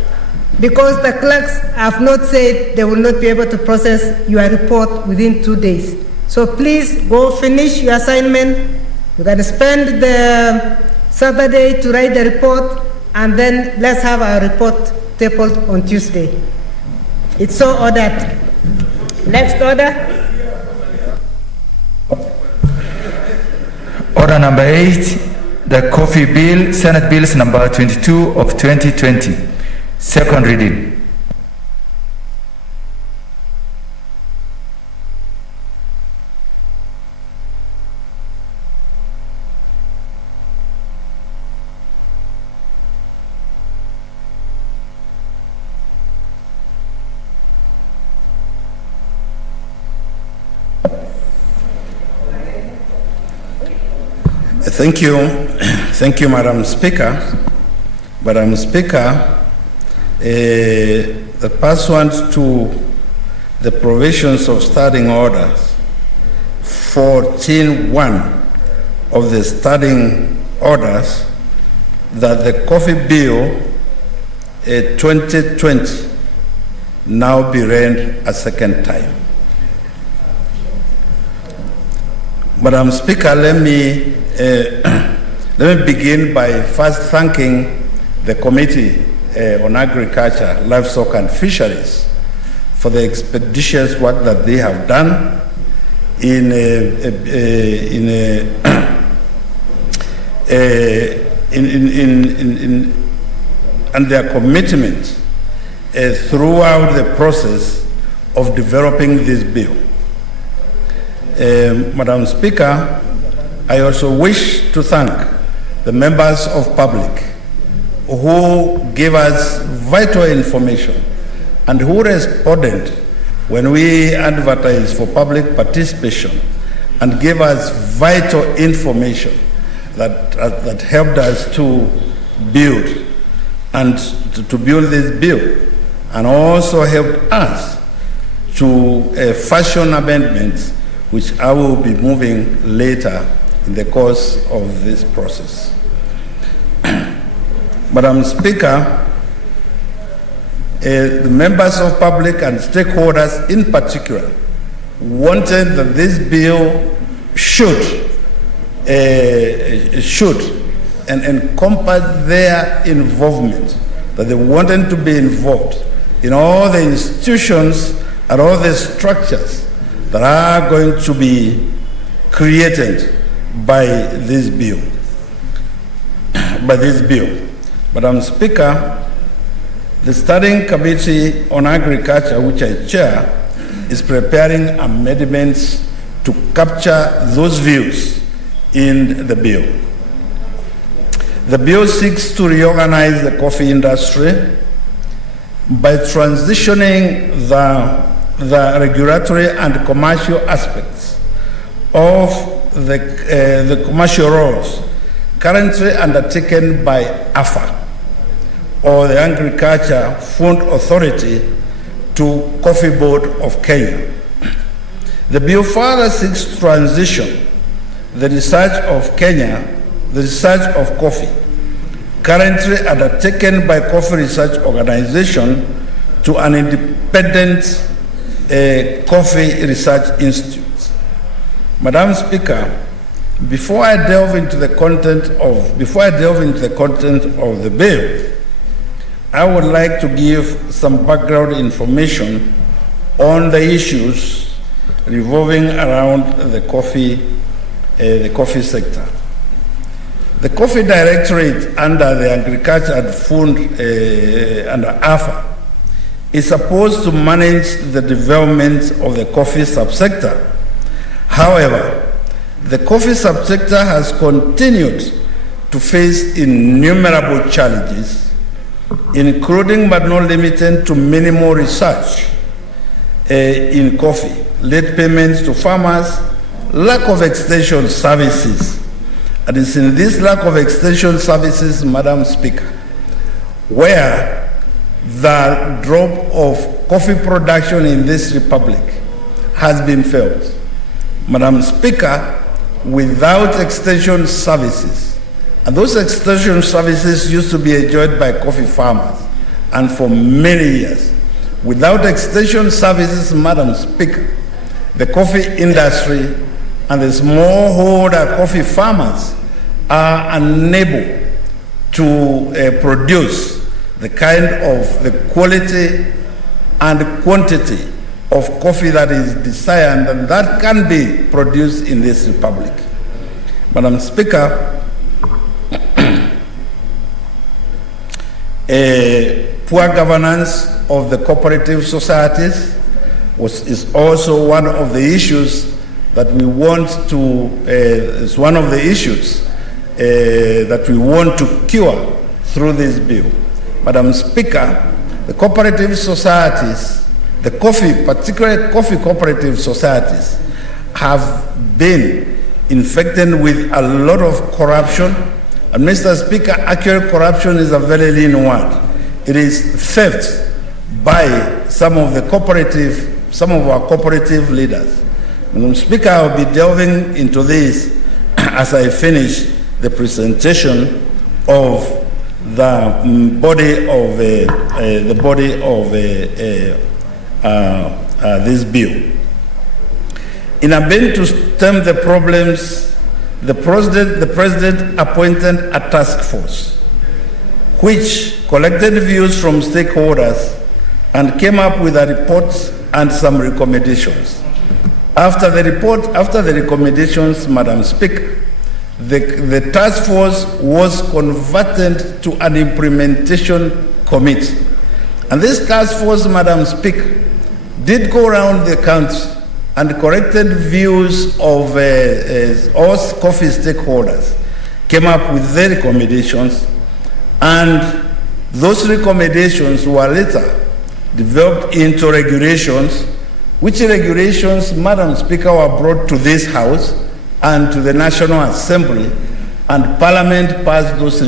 because the clerks have not said they will not be able to process your report within 2 days. So please go finish your assignment. You're going to spend the Saturday to write the report, and then let's have our report tabled on Tuesday. It's so ordered. Next order. Order number 8, the coffee bill, Senate Bills number 22 of 2020. Second reading. Thank you, Madam Speaker. Madam Speaker, the pursuant to the provisions of Standing Orders 14.1 of the Standing Orders, that the coffee bill 2020 now be read a second time. Madam Speaker, let me begin by first thanking the Committee on Agriculture, Livestock and Fisheries for the expeditious work that they have done and their commitment throughout the process of developing this bill. Madam Speaker, I also wish to thank the members of public who gave us vital information and who responded when we advertised for public participation and gave us vital information that helped us to build and to build this bill, and also helped us to fashion amendments which I will be moving later in the course of this process. Madam Speaker, the members of public and stakeholders in particular wanted that this bill should and encompass their involvement, that they wanted to be involved in all the institutions and all the structures that are going to be created by this bill. Madam Speaker, the Standing Committee on Agriculture, which I chair, is preparing amendments to capture those views in the bill. The bill seeks to reorganize the coffee industry by transitioning the regulatory and commercial aspects of the commercial roles currently undertaken by AFA, or the Agriculture Food Authority, to Coffee Board of Kenya. The bill further seeks to transition the research of coffee, currently undertaken by Coffee Research Organization, to an independent Coffee Research Institute. Madam Speaker, before I delve into the content of the bill, I would like to give some background information on the issues revolving around the coffee sector. The Coffee Directorate under the Agriculture and Food under AFA is supposed to manage the development of the coffee subsector. However, the coffee subsector has continued to face innumerable challenges, including but not limited to minimal research in coffee, late payments to farmers, lack of extension services. And it's in this lack of extension services, Madam Speaker, where the drop of coffee production in this republic has been felt. Madam Speaker, without extension services, and those extension services used to be enjoyed by coffee farmers, and for many years, without extension services, Madam Speaker, the coffee industry and the smallholder coffee farmers are unable to produce the kind of the quality and quantity of coffee that is desired and that can be produced in this republic. Madam Speaker, poor governance of the cooperative societies is also one of the issues that we want to cure through this bill. Madam Speaker, the cooperative societies, particularly coffee cooperative societies, have been infected with a lot of corruption. And Mr. Speaker, actual corruption is a very lean word. It is theft by some of our cooperative leaders. Madam Speaker, I will be delving into this as I finish the presentation of the body of this bill. In a bid to stem the problems, the president appointed a task force which collected views from stakeholders and came up with a report and some recommendations. After the recommendations, Madam Speaker, the task force was converted to an implementation committee. And this task force, Madam Speaker, did go around the country and corrected views of all coffee stakeholders, came up with their recommendations, and those recommendations were later developed into regulations, which regulations, Madam Speaker, were brought to this House and to the National Assembly, and Parliament passed those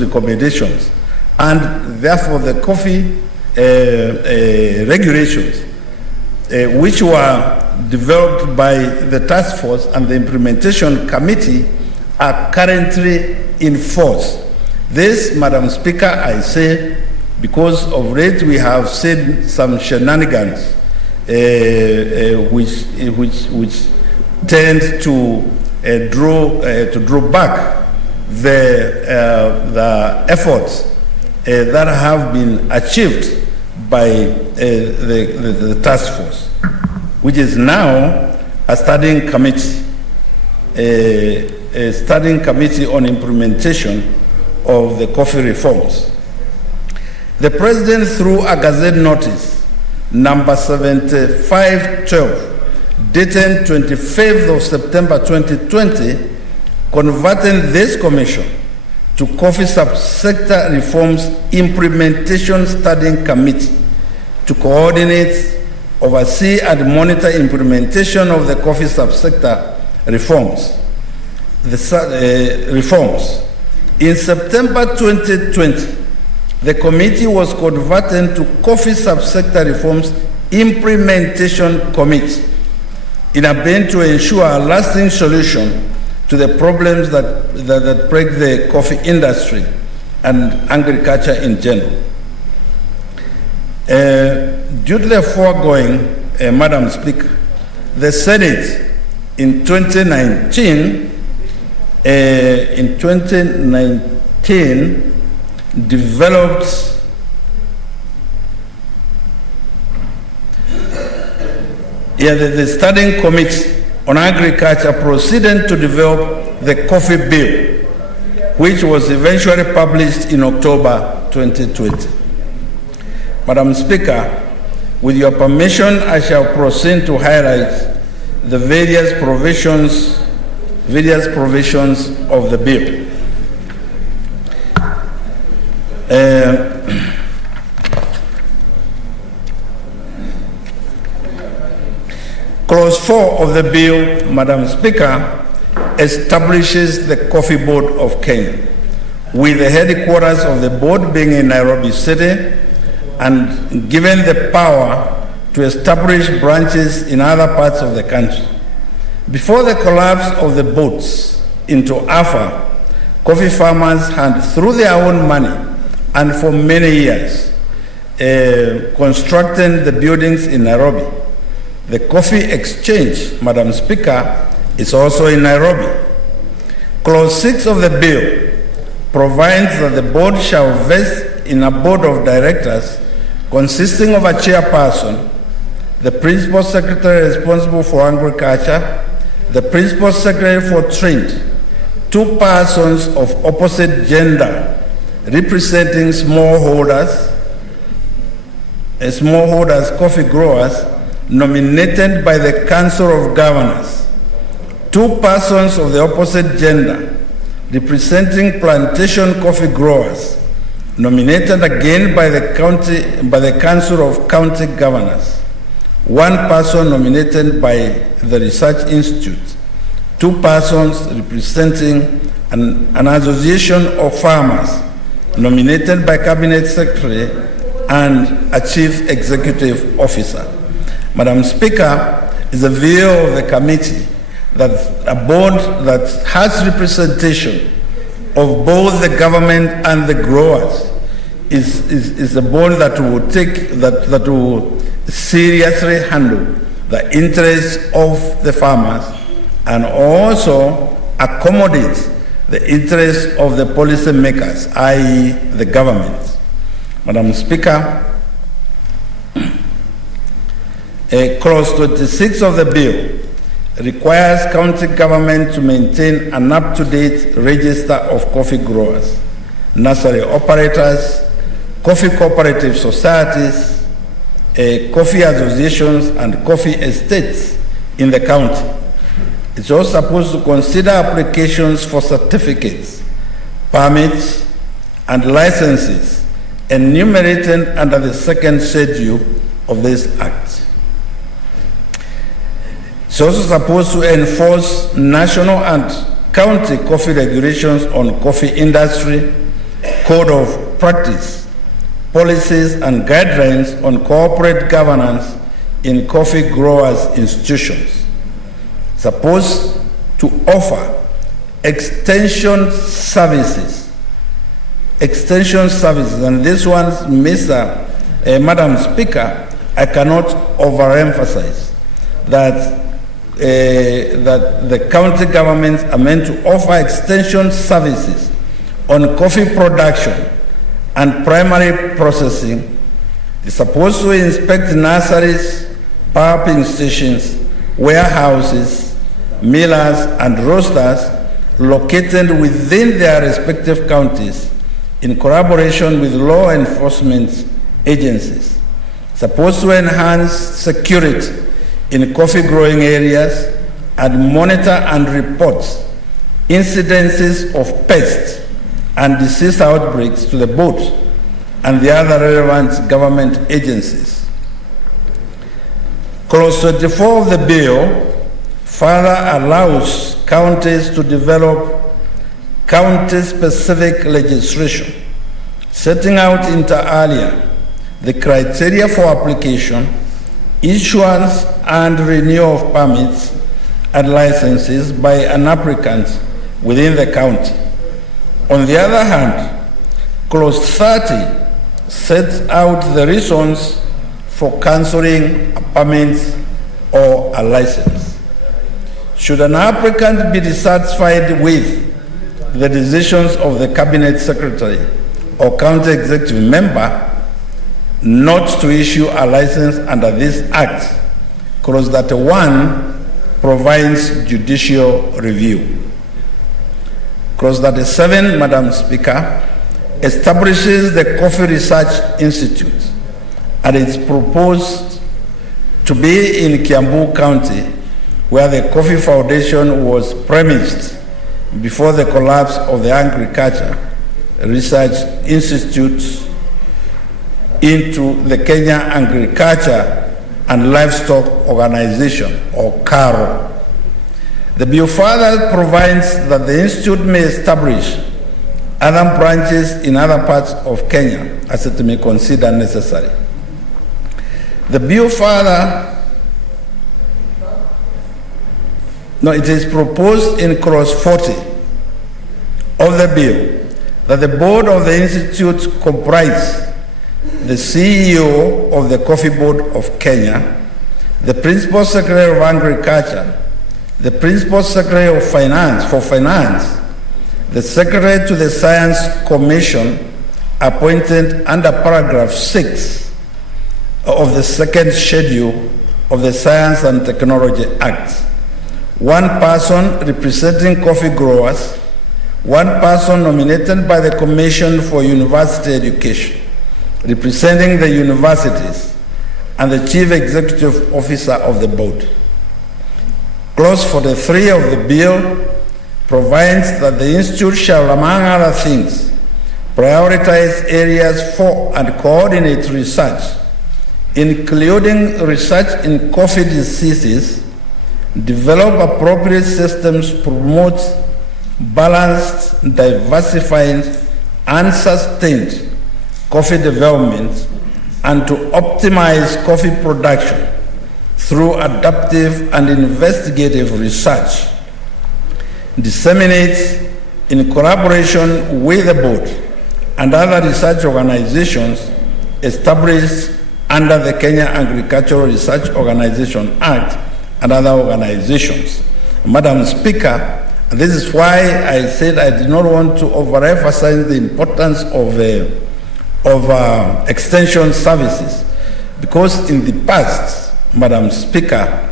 recommendations. And therefore the coffee regulations, which were developed by the task force and the implementation committee, are currently in force. This, Madam Speaker, I say because of late we have seen some shenanigans which tend to draw back the efforts that have been achieved by the task force, which is now a studying committee on implementation of the coffee reforms. The President, through a Gazette notice number 7512, dated 25th of September 2020, converting this commission to Coffee Subsector Reforms Implementation Studying Committee to coordinate, oversee, and monitor implementation of the coffee subsector reforms. In September 2020, the committee was converted to Coffee Subsector Reforms Implementation Committee in a bid to ensure a lasting solution to the problems that plague the coffee industry and agriculture in general. Due to the foregoing, Madam Speaker, the Senate in 2019 developed the Standing Committee on Agriculture proceeded to develop the Coffee Bill, which was eventually published in October 2020. Madam Speaker, with your permission, I shall proceed to highlight the various provisions of the bill. Clause 4 of the bill, Madam Speaker, establishes the Coffee Board of Kenya, with the headquarters of the board being in Nairobi City, and given the power to establish branches in other parts of the country. Before the collapse of the boats into Alpha, coffee farmers had, through their own money and for many years, constructed the buildings in Nairobi. The Coffee Exchange, Madam Speaker, is also in Nairobi. Clause 6 of the bill provides that the board shall vest in a board of directors consisting of a chairperson, the principal secretary responsible for agriculture, the principal secretary for trade, 2 persons of opposite gender representing smallholders, coffee growers, nominated by the Council of Governors, 2 persons of the opposite gender representing plantation coffee growers, nominated again by the Council of County Governors, 1 person nominated by the Research Institute, 2 persons representing an association of farmers, nominated by Cabinet Secretary and a Chief Executive Officer. Madam Speaker, it's the view of the committee that a board that has representation of both the government and the growers is a board that will seriously handle the interests of the farmers and also accommodate the interests of the policy makers, i.e. the government. Madam Speaker, Clause 26 of the bill requires county government to maintain an up-to-date register of coffee growers, nursery operators, coffee cooperative societies, coffee associations, and coffee estates in the county. It's also supposed to consider applications for certificates, permits, and licenses enumerated under the 2nd schedule of this Act. It's also supposed to enforce national and county coffee regulations on coffee industry, code of practice, policies and guidelines on corporate governance in coffee growers' institutions. Supposed to offer extension services extension services, and this one, Madam Speaker, I cannot overemphasize that that the county governments are meant to offer extension services on coffee production and primary processing. They're supposed to inspect nurseries, piping stations, warehouses, millers, and roasters located within their respective counties in collaboration with law enforcement agencies. Supposed to enhance security in coffee growing areas and monitor and report incidences of pests and disease outbreaks to the board and the other relevant government agencies. Clause 24 of the bill further allows counties to develop county-specific legislation, setting out inter alia the criteria for application, issuance and renewal of permits and licenses by an applicant within the county. On the other hand, Clause 30 sets out the reasons for cancelling a permit or a license. Should an applicant be dissatisfied with the decisions of the cabinet secretary or county executive member not to issue a license under this act, Clause 31 provides judicial review. Clause 37, Madam Speaker, establishes the Coffee Research Institute, and it's proposed to be in Kiambu County, where the Coffee Foundation was premised before the collapse of the Agriculture Research Institute into the Kenya Agriculture and Livestock Organization, or CARO. The bill further provides that the institute may establish other branches in other parts of Kenya as it may consider necessary. The bill further, it is proposed in Clause 40 of the bill that the board of the institute comprise the CEO of the Coffee Board of Kenya, the Principal Secretary of Agriculture, the Principal Secretary of Finance, the Secretary to the Science Commission appointed under paragraph 6 of the second schedule of the Science and Technology Act. One person representing coffee growers, one person nominated by the Commission for University Education, representing the universities, and the Chief Executive Officer of the board. Clause 43 of the bill provides that the institute shall, among other things, prioritize areas for and coordinate research, including research in coffee diseases, develop appropriate systems to promote balanced, diversified, and sustained coffee development, and to optimize coffee production through adaptive and investigative research, disseminate in collaboration with the board and other research organizations established under the Kenya Agricultural Research Organization Act and other organizations. Madam Speaker, this is why I said I did not want to overemphasize the importance of extension services, because in the past, Madam Speaker,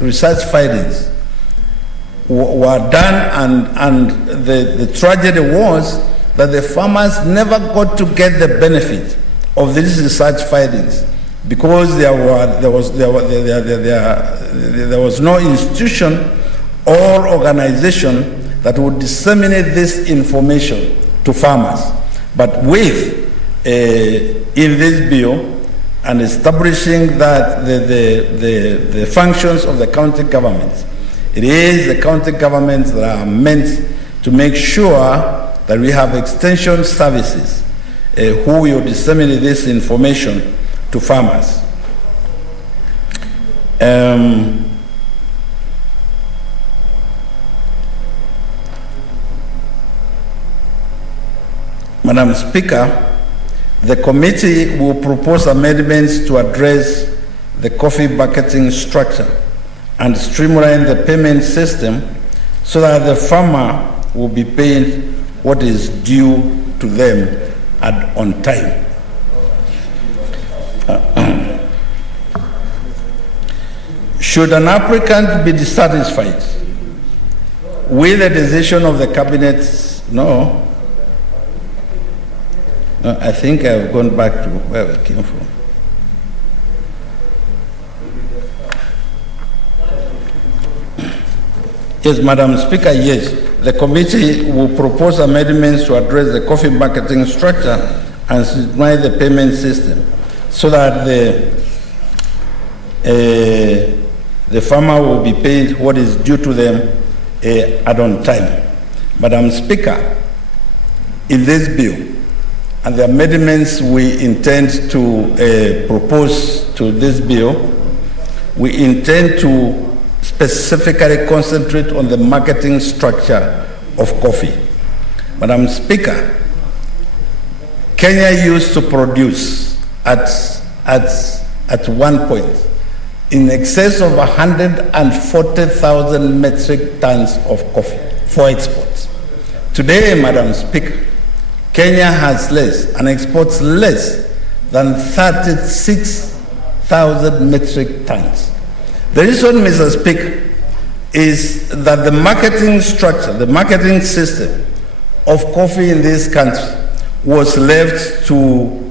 research findings were done, and the tragedy was that the farmers never got to get the benefit of these research findings because there was no institution or organization that would disseminate this information to farmers. But with in this bill and establishing that the functions of the county governments, it is the county governments that are meant to make sure that we have extension services who will disseminate this information to farmers. Madam Speaker, the committee will propose amendments to address the coffee bucketing structure and streamline the payment system so that the farmer will be paid what is due to them on time. Should an applicant be dissatisfied with the decision of the cabinet? No, I think I've gone back to where I came from. Yes, Madam Speaker, yes. The committee will propose amendments to address the coffee marketing structure and streamline the payment system so that the farmer will be paid what is due to them on time. Madam Speaker, in this bill and the amendments we intend to propose to this bill, we intend to specifically concentrate on the marketing structure of coffee. Madam Speaker, Kenya used to produce at one point in excess of 140,000 metric tons of coffee for export. Today, Madam Speaker, Kenya has less and exports less than 36,000 metric tons. The reason, Mr. Speaker, is that the marketing structure, the marketing system of coffee in this country was left to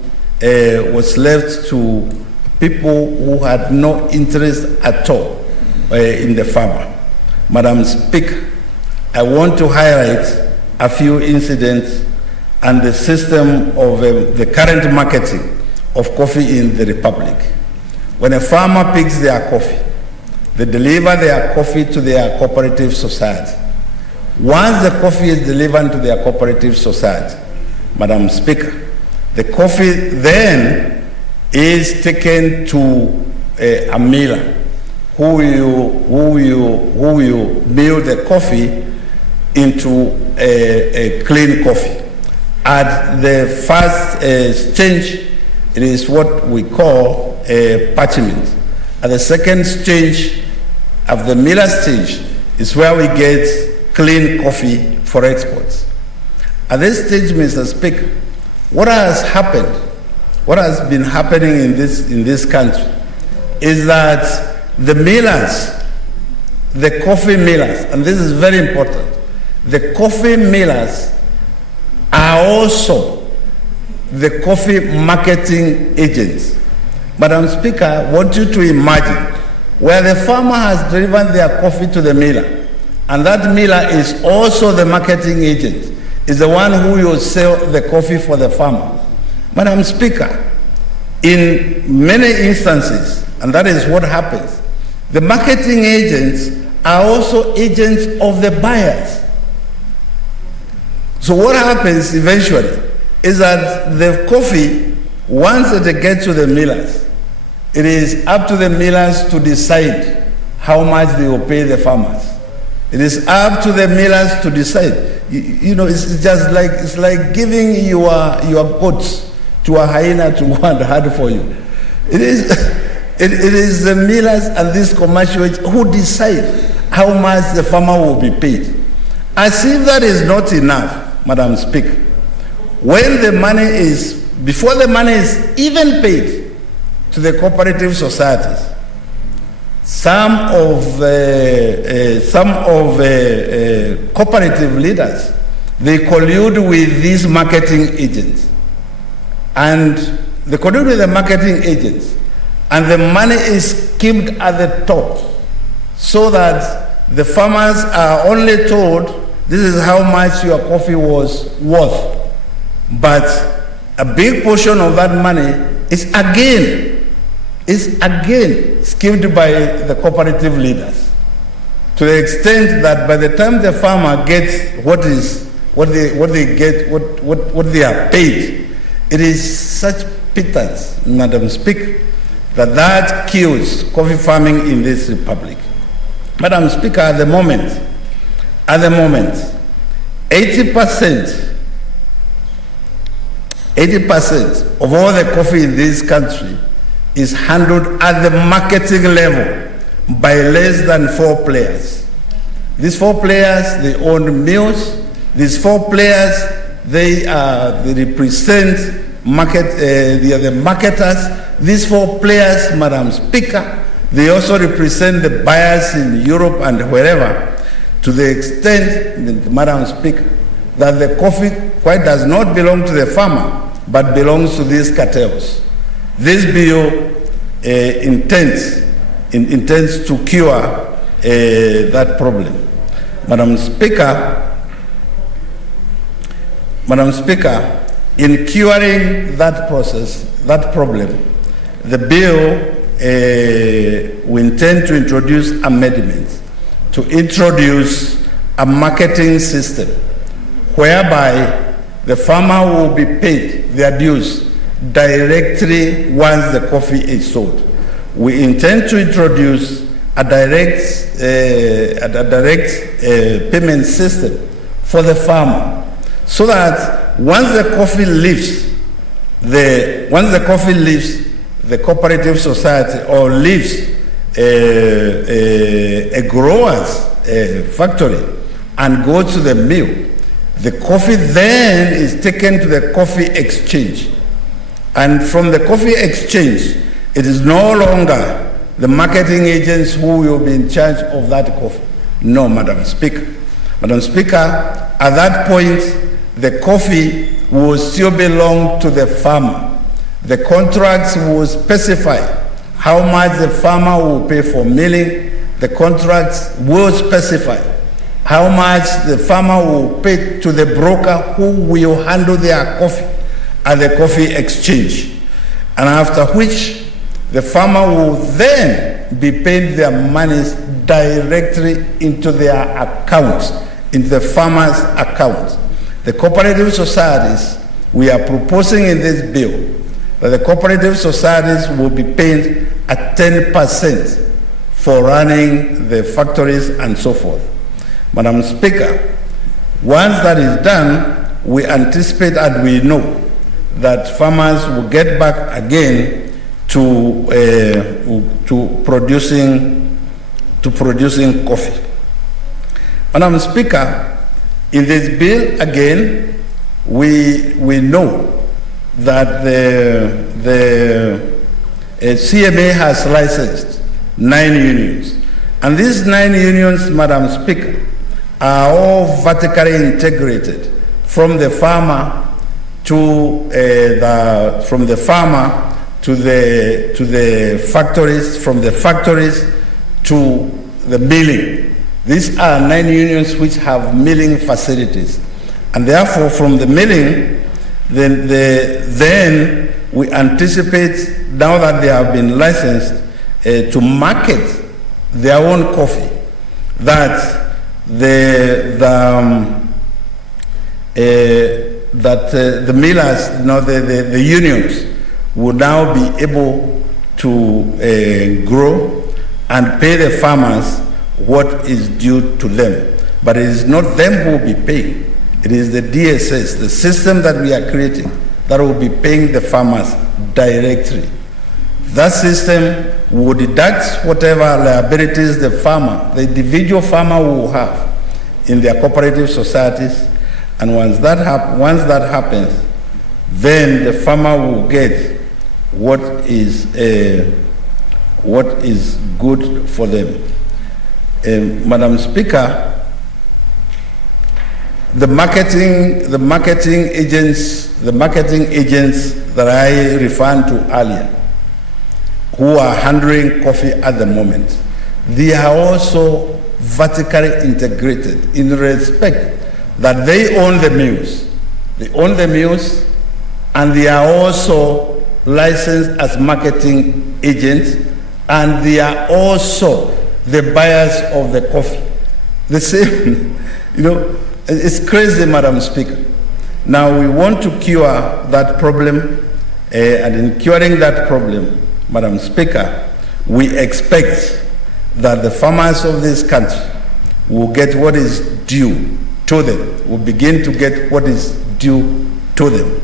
people who had no interest at all in the farmer. Madam Speaker, I want to highlight a few incidents and the system of the current marketing of coffee in the Republic. When a farmer picks their coffee, they deliver their coffee to their cooperative society. Once the coffee is delivered to their cooperative society, Madam Speaker, the coffee then is taken to a miller who will mill the coffee into a clean coffee. At the first stage, it is what we call a parchment. At the second stage of the miller stage is where we get clean coffee for exports. At this stage, Mr. Speaker, what has happened, what has been happening in this country is that the millers, the coffee millers, and this is very important, the coffee millers are also the coffee marketing agents. Madam Speaker, I want you to imagine where the farmer has delivered their coffee to the miller, and that miller is also the marketing agent, is the one who will sell the coffee for the farmer. Madam Speaker, in many instances, and that is what happens, the marketing agents are also agents of the buyers. So what happens eventually is that the coffee, once it gets to the millers, it is up to the millers to decide how much they will pay the farmers. It is up to the millers to decide. You know, it's just like, it's like giving your goats to a hyena to go and herd for you. It is the millers and these commercial agents who decide how much the farmer will be paid. As if that is not enough, Madam Speaker, when the money is, before the money is even paid to the cooperative societies, some of cooperative leaders, they collude with these marketing agents, and they collude with the marketing agents, and the money is skimmed at the top, so that the farmers are only told this is how much your coffee was worth, but a big portion of that money is again skimmed by the cooperative leaders, to the extent that by the time the farmer gets what they are paid, it is such pittance, Madam Speaker, that kills coffee farming in this republic. Madam Speaker, at the moment, 80% 80% of all the coffee in this country is handled at the marketing level by less than 4 players. These 4 players, they own mills. These 4 players, they represent market. They are the marketers. These 4 players, Madam Speaker, they also represent the buyers in Europe and wherever, to the extent, Madam Speaker, that the coffee quite does not belong to the farmer, but belongs to these cartels. This bill intends to cure that problem. Madam Speaker, in curing that problem, the bill we intend to introduce amendments to introduce a marketing system whereby the farmer will be paid their dues directly once the coffee is sold. We intend to introduce a direct payment system for the farmer, so that once the coffee leaves the cooperative society or leaves a grower's factory and goes to the mill, the coffee then is taken to the coffee exchange. And from the coffee exchange, it is no longer the marketing agents who will be in charge of that coffee. No, Madam Speaker. Madam Speaker, at that point, the coffee will still belong to the farmer. The contracts will specify how much the farmer will pay for milling. The contracts will specify how much the farmer will pay to the broker who will handle their coffee at the coffee exchange. And after which, the farmer will then be paid their monies directly into their accounts, into the farmer's account. The cooperative societies, we are proposing in this bill that the cooperative societies will be paid at 10% for running the factories and so forth. Madam Speaker, once that is done, we anticipate and we know that farmers will get back again to producing coffee. Madam Speaker, in this bill again, we know that the CMA has licensed 9 unions, and these 9 unions, Madam Speaker, are all vertically integrated from the farmer to the factories, from the factories to the milling. These are 9 unions which have milling facilities, and therefore from the milling, then we anticipate, now that they have been licensed, to market their own coffee, that the millers, the unions, will now be able to grow and pay the farmers what is due to them. But it is not them who will be paying. It is the DSS, the system that we are creating, that will be paying the farmers directly. That system will deduct whatever liabilities the farmer, the individual farmer, will have in their cooperative societies. And once that happens, then the farmer will get what is good for them. Madam Speaker, the marketing agents that I referred to earlier, who are handling coffee at the moment, they are also vertically integrated in respect that they own the mills. They own the mills, and they are also licensed as marketing agents, and they are also the buyers of the coffee. The same, it's crazy, Madam Speaker. Now we want to cure that problem, and in curing that problem, Madam Speaker, we expect that the farmers of this country will get what is due to them, will begin to get what is due to them.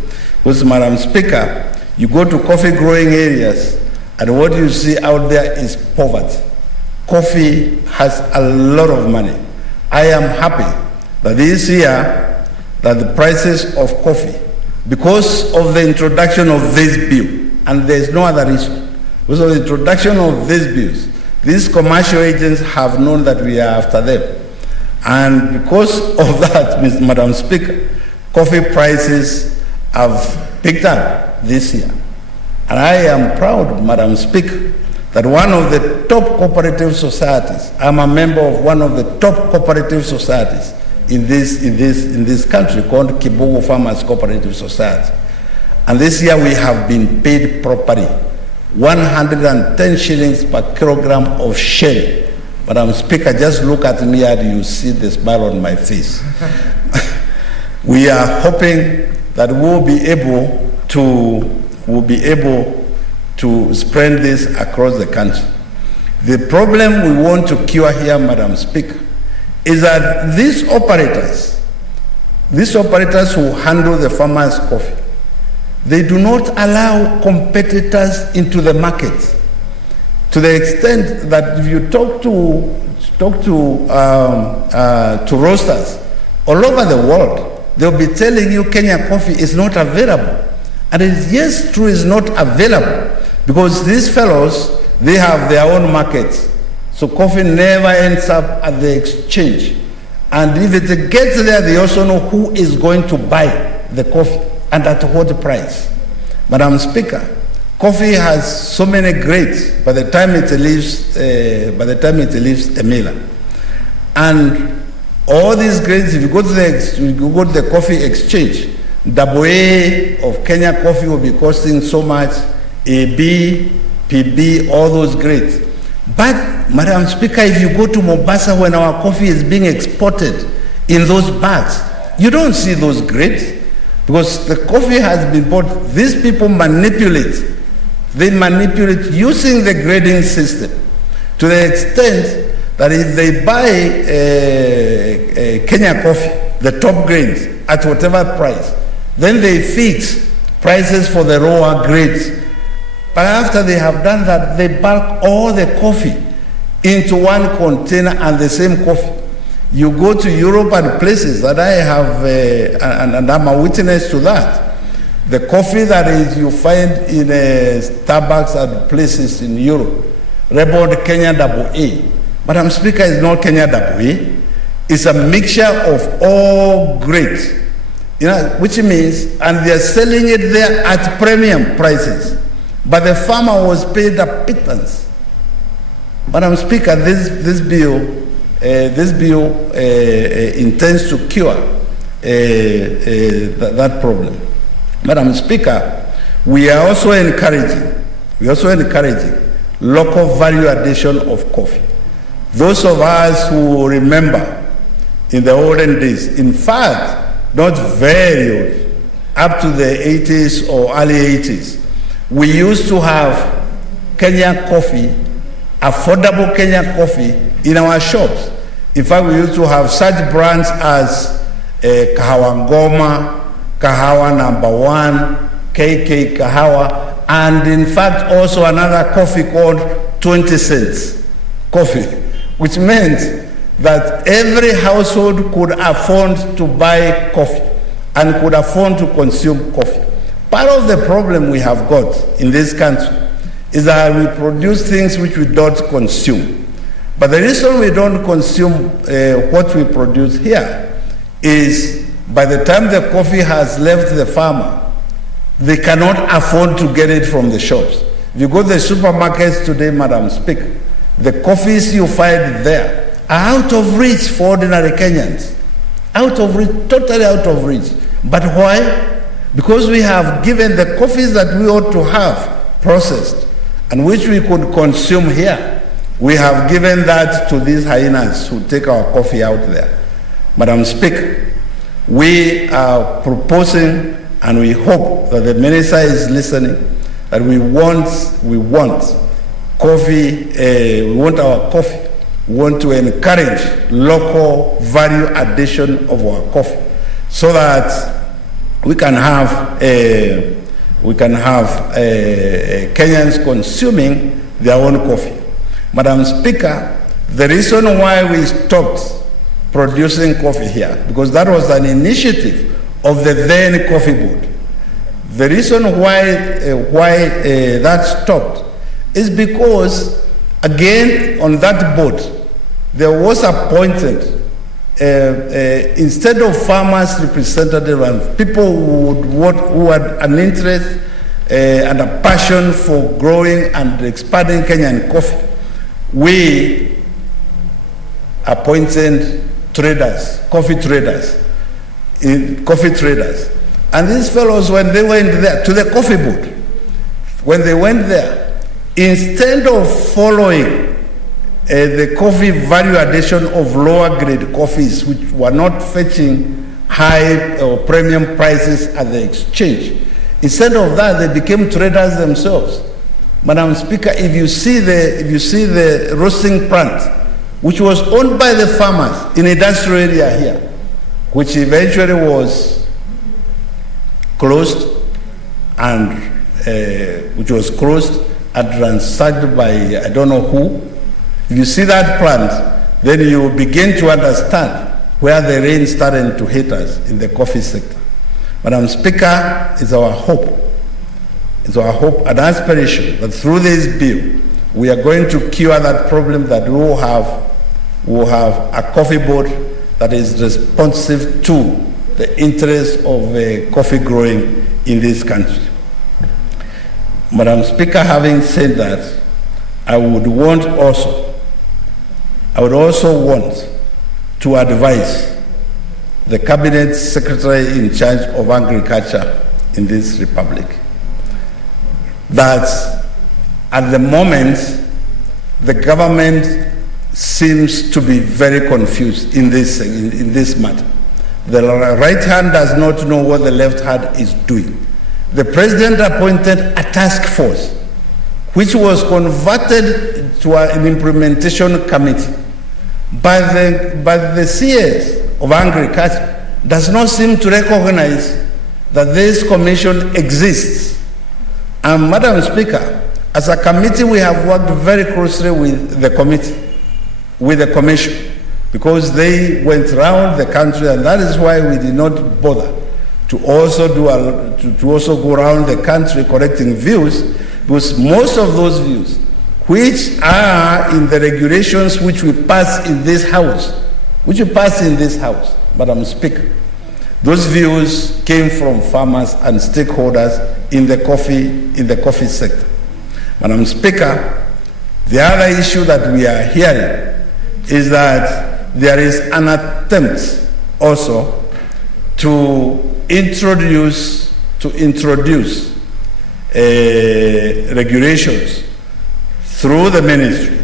Because, Madam Speaker, you go to coffee growing areas and what you see out there is poverty. Coffee has a lot of money. I am happy that this year that the prices of coffee, because of the introduction of this bill, and there is no other reason, because of the introduction of these bills, these commercial agents have known that we are after them. And because of that, Madam Speaker, coffee prices have picked up this year. And I am proud, Madam Speaker, that one of the top cooperative societies, I'm a member of one of the top cooperative societies in this country called Kibogo Farmers Cooperative Society. And this year we have been paid properly, 110 shillings per kilogram of shell. Madam Speaker, just look at me and you see the smile on my face. We are hoping that we'll be able to spread this across the country. The problem we want to cure here, Madam Speaker, is that these operators who handle the farmers' coffee, they do not allow competitors into the market, to the extent that if you talk to roasters all over the world, they'll be telling you Kenya coffee is not available. And it is, yes, true, it's not available because these fellows, they have their own markets. So coffee never ends up at the exchange. And if it gets there, they also know who is going to buy the coffee and at what price. Madam Speaker, coffee has so many grades by the time it leaves a miller. And all these grades, if you go to the coffee exchange, AA of Kenya coffee will be costing so much, AB, PB, all those grades. But, Madam Speaker, if you go to Mombasa when our coffee is being exported in those bags, you don't see those grades because the coffee has been bought. These people manipulate. They manipulate using the grading system to the extent that if they buy Kenya coffee, the top grades, at whatever price, then they fix prices for the lower grades. But after they have done that, they bulk all the coffee into one container and the same coffee. You go to Europe and places that I have, and I'm a witness to that. The coffee that is you find in Starbucks and places in Europe, labeled Kenya AA. Madam Speaker, is not Kenya AA. It's a mixture of all grades. You know, which means, and they are selling it there at premium prices. But the farmer was paid a pittance. Madam Speaker, this bill intends to cure that problem. Madam Speaker, we are also encouraging local value addition of coffee. Those of us who remember in the olden days, in fact, not very old, up to the 80s or early 80s, we used to have Kenya coffee, affordable Kenya coffee in our shops. In fact, we used to have such brands as Kahawa Ngoma, Kahawa Number 1, KK Kahawa, and in fact also another coffee called 20 cents coffee, which meant that every household could afford to buy coffee and could afford to consume coffee. Part of the problem we have got in this country is that we produce things which we don't consume. But the reason we don't consume what we produce here is by the time the coffee has left the farmer, they cannot afford to get it from the shops. If you go to the supermarkets today, Madam Speaker, the coffees you find there are out of reach for ordinary Kenyans. Out of reach, totally out of reach. But why? Because we have given the coffees that we ought to have processed and which we could consume here, we have given that to these hyenas who take our coffee out there. Madam Speaker, we are proposing and we hope that the minister is listening, that we want coffee, we want our coffee. We want to encourage local value addition of our coffee so that we can have Kenyans consuming their own coffee. Madam Speaker, the reason why we stopped producing coffee here, because that was an initiative of the then Coffee Board. The reason why that stopped is because, again, on that board, there was appointed, instead of farmers representative and people who had an interest and a passion for growing and expanding Kenyan coffee, we appointed traders, coffee traders. And these fellows, when they went there to the Coffee Board, when they went there, instead of following the coffee value addition of lower grade coffees, which were not fetching high or premium prices at the exchange, instead of that, they became traders themselves. Madam Speaker, if you see the roasting plant, which was owned by the farmers in industrial area here, which eventually was closed and ransacked by I don't know who. If you see that plant, then you begin to understand where the rain started to hit us in the coffee sector. Madam Speaker, it's our hope and aspiration that through this bill, we are going to cure that problem, that we will have a coffee board that is responsive to the interests of coffee growing in this country. Madam Speaker, having said that, I would also want to advise the Cabinet Secretary in charge of Agriculture in this Republic that at the moment the government seems to be very confused in this matter. The right hand does not know what the left hand is doing. The president appointed a task force which was converted to an implementation committee, but the CS of Agriculture does not seem to recognize that this commission exists. And Madam Speaker, as a committee, we have worked very closely with the commission, because they went around the country, and that is why we did not bother to also go around the country collecting views, because most of those views, which are in the regulations which we pass in this house, Madam Speaker, those views came from farmers and stakeholders in the coffee sector. Madam Speaker, the other issue that we are hearing is that there is an attempt also to introduce regulations through the ministry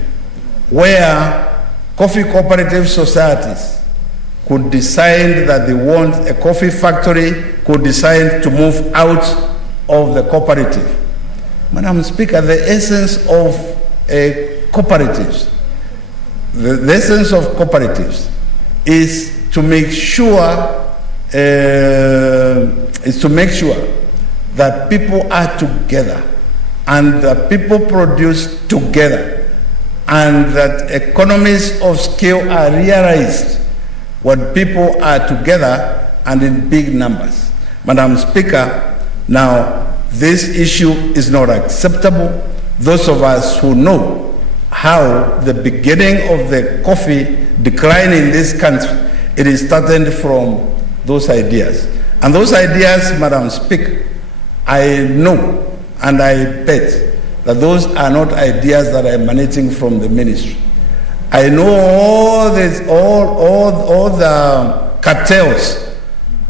where coffee cooperative societies could decide that they want a coffee factory, could decide to move out of the cooperative. Madam Speaker, the essence of cooperatives is to make sure that people are together and that people produce together and that economies of scale are realized when people are together and in big numbers. Madam Speaker, now this issue is not acceptable. Those of us who know how the beginning of the coffee decline in this country, it is started from those ideas. And those ideas, Madam Speaker, I know and I bet that those are not ideas that are emanating from the ministry. I know all the cartels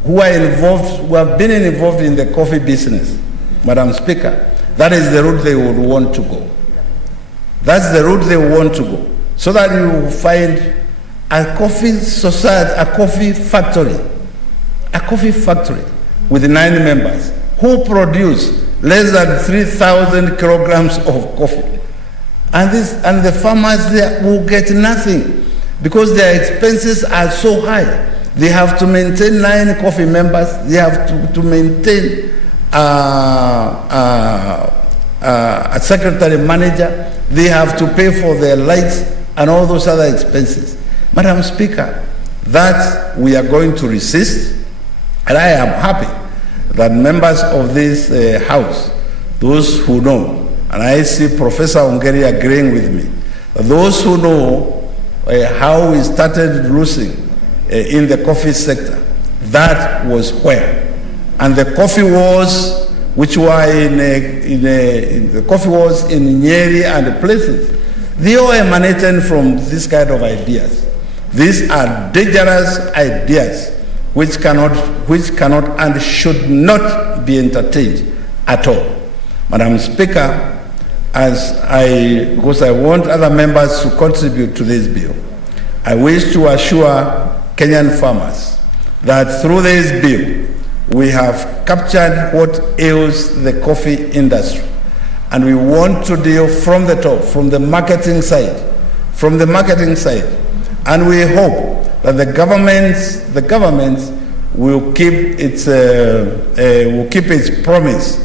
who are involved, who have been involved in the coffee business, Madam Speaker. That is the route they would want to go. That's the route they want to go. So that you will find a coffee society, a coffee factory with 9 members who produce less than 3,000 kilograms of coffee. And the farmers there will get nothing because their expenses are so high. They have to maintain 9 coffee members. They have to maintain a secretary manager. They have to pay for their lights and all those other expenses. Madam Speaker, that we are going to resist, and I am happy that members of this House, those who know, and I see Professor Ongeri agreeing with me, those who know how we started losing in the coffee sector, that was where. And the coffee wars, which were the coffee wars in Nyeri and places, they all emanated from this kind of ideas. These are dangerous ideas which cannot and should not be entertained at all. Madam Speaker, because I want other members to contribute to this bill, I wish to assure Kenyan farmers that through this bill, we have captured what ails the coffee industry. And we want to deal from the top, from the marketing side. And we hope that the government will keep its promise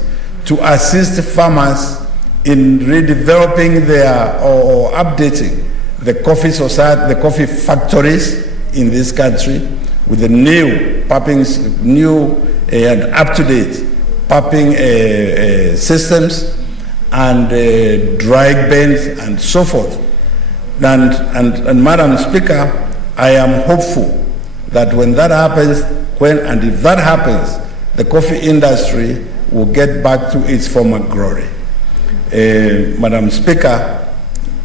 to assist farmers in redeveloping or updating the coffee society, the coffee factories in this country with the new and up-to-date popping systems and dry bins and so forth. And Madam Speaker, I am hopeful that when that happens, if that happens, the coffee industry will get back to its former glory. Madam Speaker,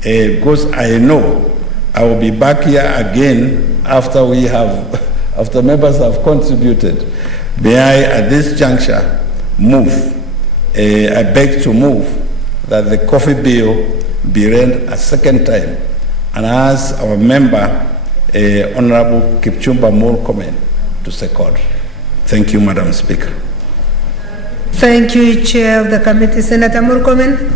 because I know I will be back here again after members have contributed. May I, at this juncture, I beg to move that the coffee bill be read a second time, and ask our member, Honorable Kipchumba Murkomen, to second. Thank you, Madam Speaker. Thank you, Chair of the Committee, Senator Murkomen.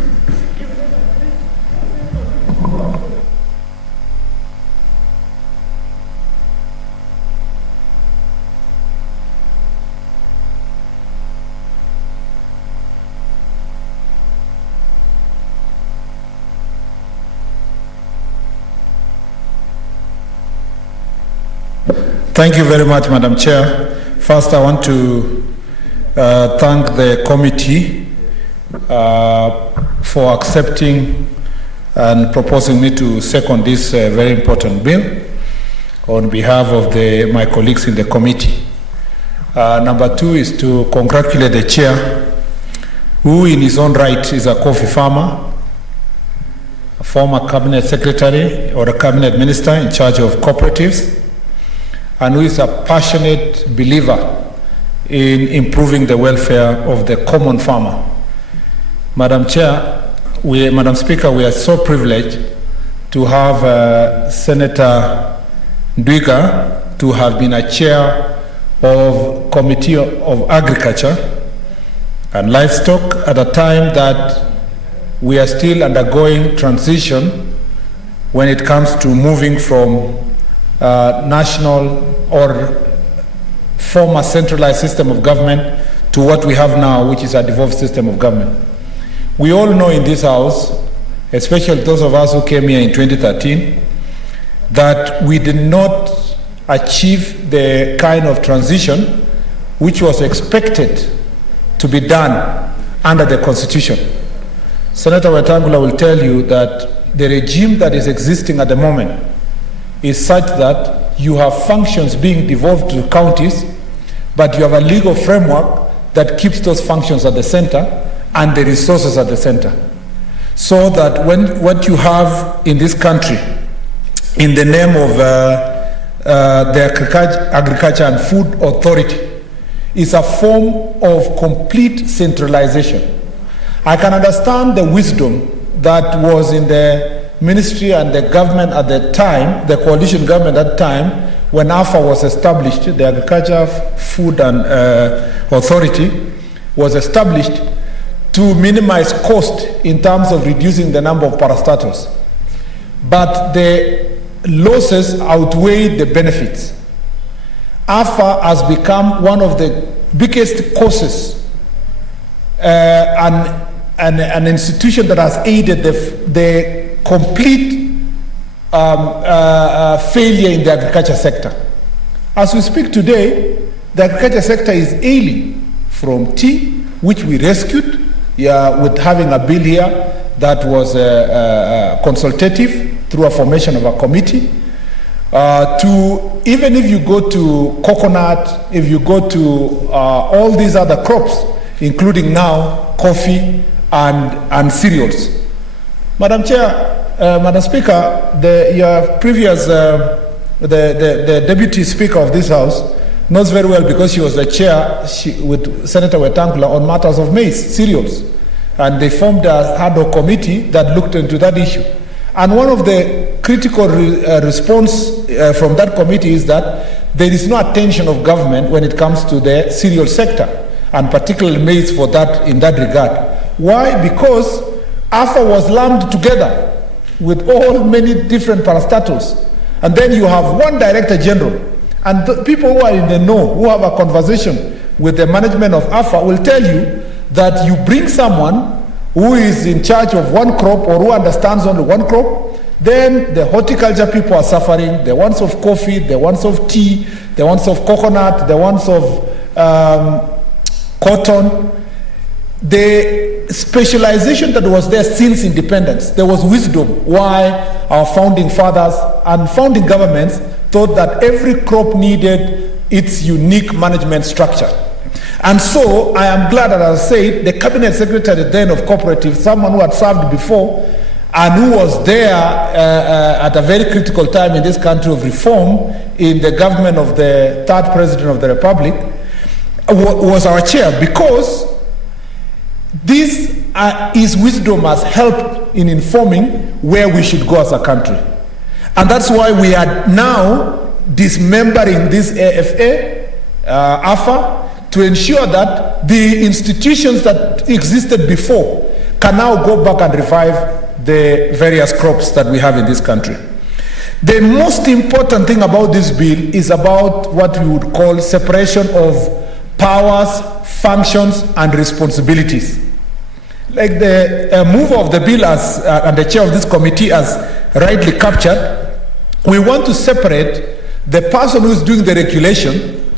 Thank you very much, Madam Chair. First, I want to thank the committee for accepting and proposing me to second this very important bill on behalf of my colleagues in the committee. Number 2 is to congratulate the chair, who in his own right is a coffee farmer, a former cabinet secretary or a cabinet minister in charge of cooperatives, and who is a passionate believer in improving the welfare of the common farmer. Madam Speaker, we are so privileged to have Senator Ndwiga to have been a chair of Committee of Agriculture and Livestock at a time that we are still undergoing transition when it comes to moving from national or former centralized system of government to what we have now, which is a devolved system of government. We all know in this House, especially those of us who came here in 2013, that we did not achieve the kind of transition which was expected to be done under the Constitution. Senator Wetangula will tell you that the regime that is existing at the moment is such that you have functions being devolved to counties, but you have a legal framework that keeps those functions at the center and the resources at the center. So that what you have in this country, in the name of the Agriculture and Food Authority, is a form of complete centralization. I can understand the wisdom that was in the ministry and the government at the time, the coalition government at the time, when AFA was established, the Agriculture, Food and Authority was established to minimize cost in terms of reducing the number of parastatals. But the losses outweighed the benefits. AFA has become one of the biggest causes and an institution that has aided the complete failure in the agriculture sector. As we speak today, the agriculture sector is ailing from tea, which we rescued with having a bill here that was consultative through a formation of a committee, to even if you go to coconut, if you go to all these other crops, including now coffee and cereals. Madam Chair, Madam Speaker, your previous, the Deputy Speaker of this House knows very well, because she was the chair with Senator Wetangula on matters of maize, cereals. And they formed a ad hoc committee that looked into that issue. And one of the critical response from that committee is that there is no attention of government when it comes to the cereal sector, and particularly maize for that, in that regard. Why? Because AFA was lumped together with all many different parastatals. And then you have one Director General. And the people who are in the know, who have a conversation with the management of AFA, will tell you that you bring someone who is in charge of one crop or who understands only one crop, then the horticulture people are suffering, the ones of coffee, the ones of tea, the ones of coconut, the ones of cotton. The specialization that was there since independence, there was wisdom why our founding fathers and founding governments thought that every crop needed its unique management structure. And so I am glad that, as I said, the Cabinet Secretary then of Cooperative, someone who had served before and who was there at a very critical time in this country of reform in the government of the third President of the Republic, was our chair, because his wisdom has helped in informing where we should go as a country. And that's why we are now dismembering this AFA, to ensure that the institutions that existed before can now go back and revive the various crops that we have in this country. The most important thing about this bill is about what we would call separation of powers, functions, and responsibilities. Like the mover of the bill and the chair of this committee has rightly captured, we want to separate the person who is doing the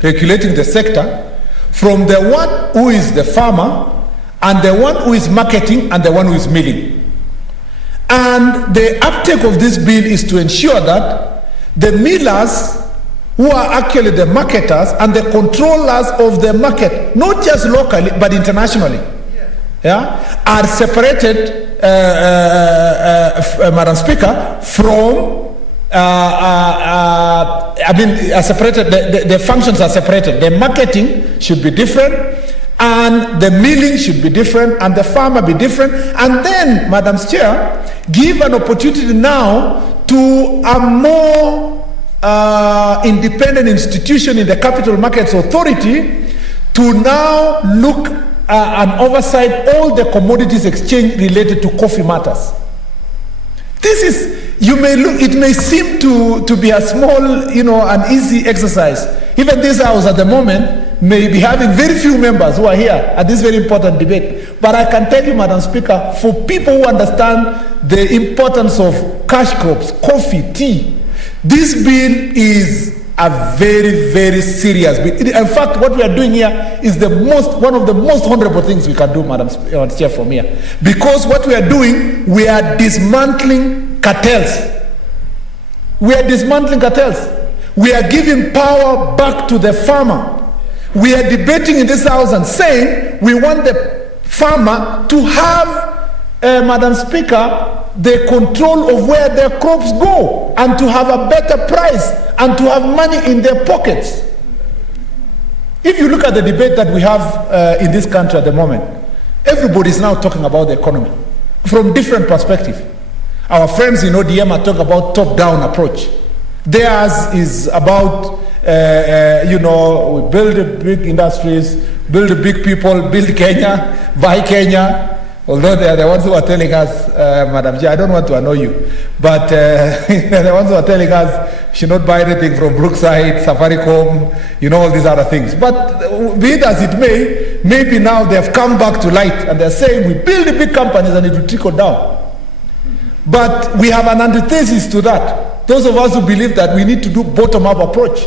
regulating the sector, from the one who is the farmer, and the one who is marketing, and the one who is milling. And the uptake of this bill is to ensure that the millers, who are actually the marketers and the controllers of the market, not just locally but internationally, are separated, Madam Speaker, from separated. The functions are separated. The marketing should be different, and the milling should be different, and the farmer be different. And then, Madam Chair, give an opportunity now to a more independent institution in the Capital Markets Authority to now look and oversight all the commodities exchange related to coffee matters. This is, it may seem to be a small, an easy exercise. Even this House at the moment may be having very few members who are here at this very important debate. But I can tell you, Madam Speaker, for people who understand the importance of cash crops, coffee, tea, this bill is a very, very serious bill. In fact, what we are doing here is one of the most honorable things we can do, Madam Chair, from here. Because what we are doing, we are dismantling cartels. We are dismantling cartels. We are giving power back to the farmer. We are debating in this House and saying we want the farmer to have, Madam Speaker, the control of where their crops go, and to have a better price, and to have money in their pockets. If you look at the debate that we have in this country at the moment, everybody is now talking about the economy from different perspectives. Our friends in ODM are talking about top-down approach. Theirs is about, we build big industries, build big people, build Kenya, buy Kenya. Although they are the ones who are telling us, Madam Chair, I don't want to annoy you, but they're the ones who are telling us we should not buy anything from Brookside, Safaricom, all these other things. But be it as it may, maybe now they have come back to light and they're saying we build the big companies and it will trickle down. But we have an antithesis to that. Those of us who believe that we need to do bottom-up approach,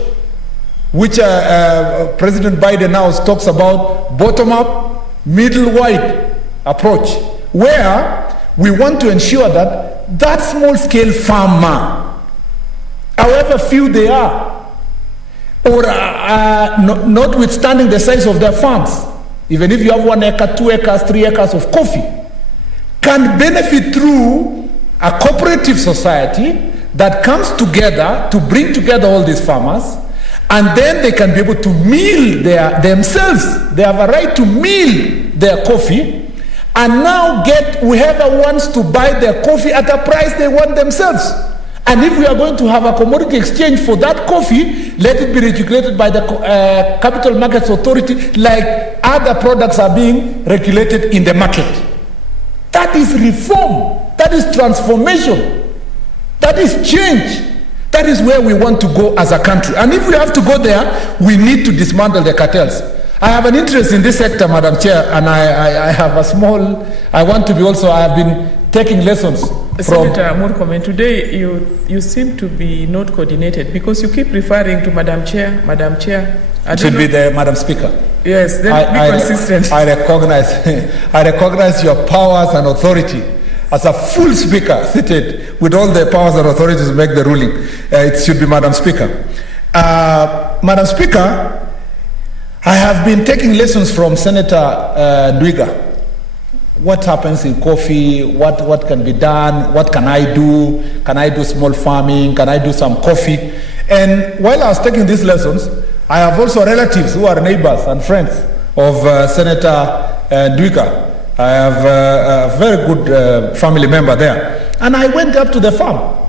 which President Biden now talks about bottom-up, middle-wide approach, where we want to ensure that that small-scale farmer, however few they are, or notwithstanding the size of their farms, even if you have 1 acre, 2 acres, 3 acres of coffee, can benefit through a cooperative society that comes together to bring together all these farmers, and then they can be able to mill themselves. They have a right to mill their coffee and now get whoever wants to buy their coffee at a price they want themselves. And if we are going to have a commodity exchange for that coffee, let it be regulated by the Capital Markets Authority like other products are being regulated in the market. That is reform. That is transformation. That is change. That is where we want to go as a country. And if we have to go there, we need to dismantle the cartels. I have an interest in this sector, Madam Chair, and I have a small, I want to be also, I have been taking lessons from... Senator Murkomen, today you seem to be not coordinated because you keep referring to Madam Chair, Madam Chair. It should be the Madam Speaker. Yes, then be consistent. I recognize your powers and authority as a full speaker seated with all the powers and authorities to make the ruling. It should be Madam Speaker. Madam Speaker, I have been taking lessons from Senator Ndwiga. What happens in coffee? What can be done? What can I do? Can I do small farming? Can I do some coffee? And while I was taking these lessons, I have also relatives who are neighbors and friends of Senator Ndwiga. I have a very good family member there. And I went up to the farm.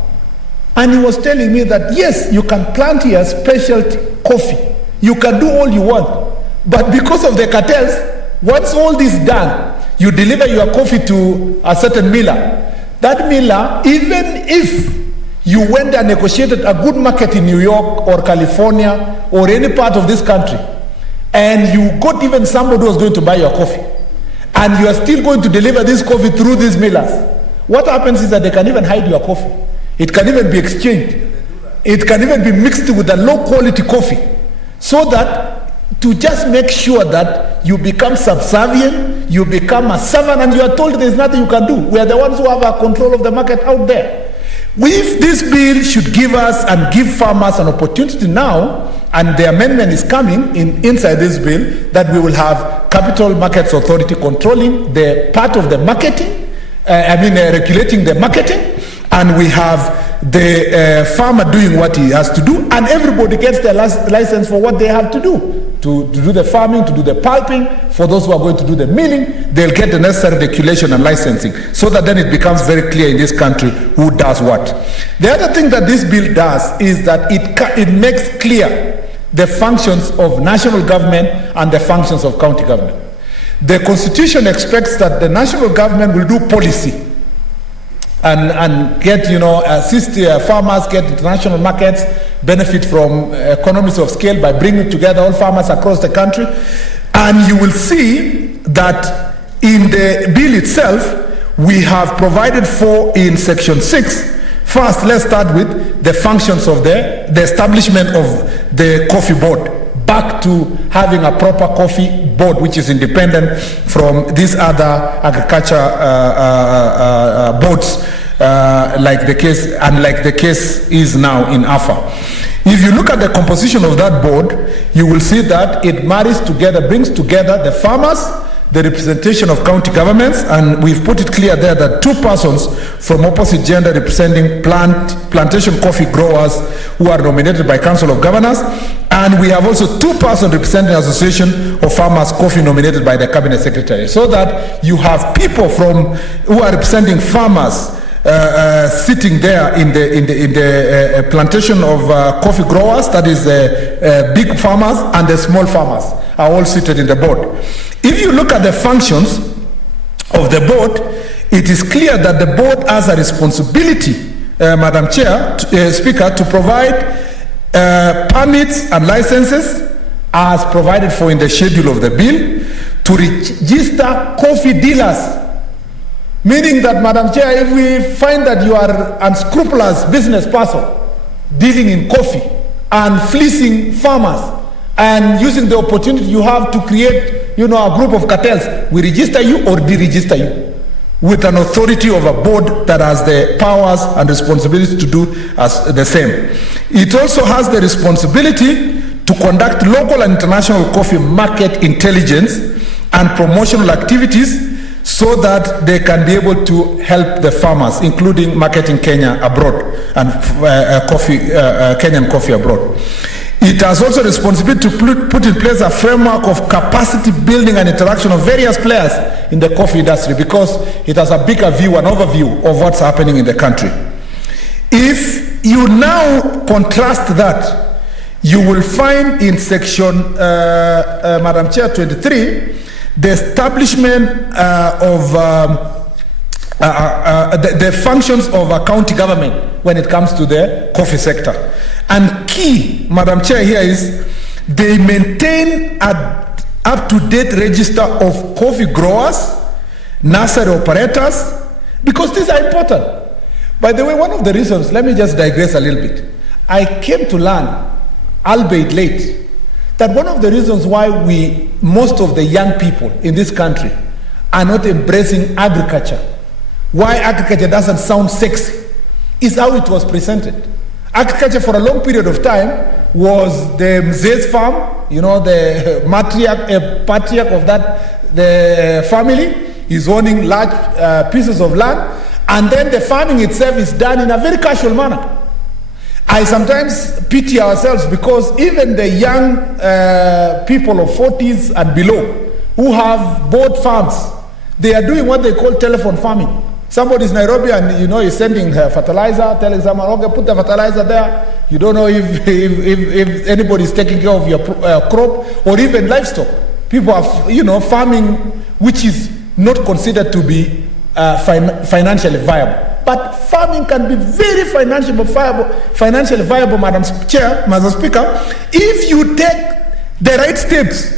And he was telling me that, yes, you can plant here specialty coffee. You can do all you want. But because of the cartels, once all this is done, you deliver your coffee to a certain miller. That miller, even if you went and negotiated a good market in New York or California or any part of this country, and you got even somebody who was going to buy your coffee, and you are still going to deliver this coffee through these millers, what happens is that they can even hide your coffee. It can even be exchanged. It can even be mixed with a low quality coffee, so that to just make sure that you become subservient, you become a servant, and you are told there's nothing you can do. We are the ones who have a control of the market out there. If this bill should give us and give farmers an opportunity now, and the amendment is coming inside this bill, that we will have Capital Markets Authority controlling the part of the marketing, regulating the marketing, and we have the farmer doing what he has to do, and everybody gets their license for what they have to do. To do the farming, to do the pulping. For those who are going to do the milling, they'll get the necessary regulation and licensing, so that then it becomes very clear in this country who does what. The other thing that this bill does is that it makes clear the functions of national government and the functions of county government. The Constitution expects that the national government will do policy and get, assist farmers, get international markets, benefit from economies of scale by bringing together all farmers across the country. And you will see that in the bill itself, we have provided for in section 6. First, let's start with the functions of the establishment of the coffee board, back to having a proper coffee board which is independent from these other agriculture boards, like the case is now in AFA. If you look at the composition of that board, you will see that it brings together the farmers, the representation of county governments, and we've put it clear there that 2 persons from opposite gender representing plantation coffee growers who are nominated by Council of Governors, and we have also 2 persons representing Association of Farmers Coffee nominated by the Cabinet Secretary, so that you have people who are representing farmers sitting there in the plantation of coffee growers, that is big farmers, and the small farmers are all seated in the board. If you look at the functions of the board, it is clear that the board has a responsibility, Madam Chair, Speaker, to provide permits and licenses as provided for in the schedule of the bill, to register coffee dealers. Meaning that, Madam Chair, if we find that you are unscrupulous business person dealing in coffee and fleecing farmers and using the opportunity you have to create, a group of cartels, we register you or deregister you with an authority of a board that has the powers and responsibility to do as the same. It also has the responsibility to conduct local and international coffee market intelligence and promotional activities so that they can be able to help the farmers, including marketing Kenya abroad and Kenyan coffee abroad. It has also responsibility to put in place a framework of capacity building and interaction of various players in the coffee industry, because it has a bigger view, an overview of what's happening in the country. If you now contrast that, you will find in section, Madam Chair, 23, the establishment of the functions of a county government when it comes to the coffee sector. And key, Madam Chair, here is they maintain an up-to-date register of coffee growers, nursery operators, because these are important. By the way, one of the reasons, let me just digress a little bit. I came to learn, albeit late, that one of the reasons why most of the young people in this country are not embracing agriculture, why agriculture doesn't sound sexy, is how it was presented. Agriculture for a long period of time was the mzee's farm, the patriarch of the family is owning large pieces of land, and then the farming itself is done in a very casual manner. I sometimes pity ourselves because even the young people of 40s and below who have bought farms, they are doing what they call telephone farming. Somebody's in Nairobi and is sending fertilizer, telling someone, okay, put the fertilizer there. You don't know if anybody's taking care of your crop or even livestock. People are farming, which is not considered to be financially viable. But farming can be very financially viable, Madam Chair, Madam Speaker, if you take the right steps.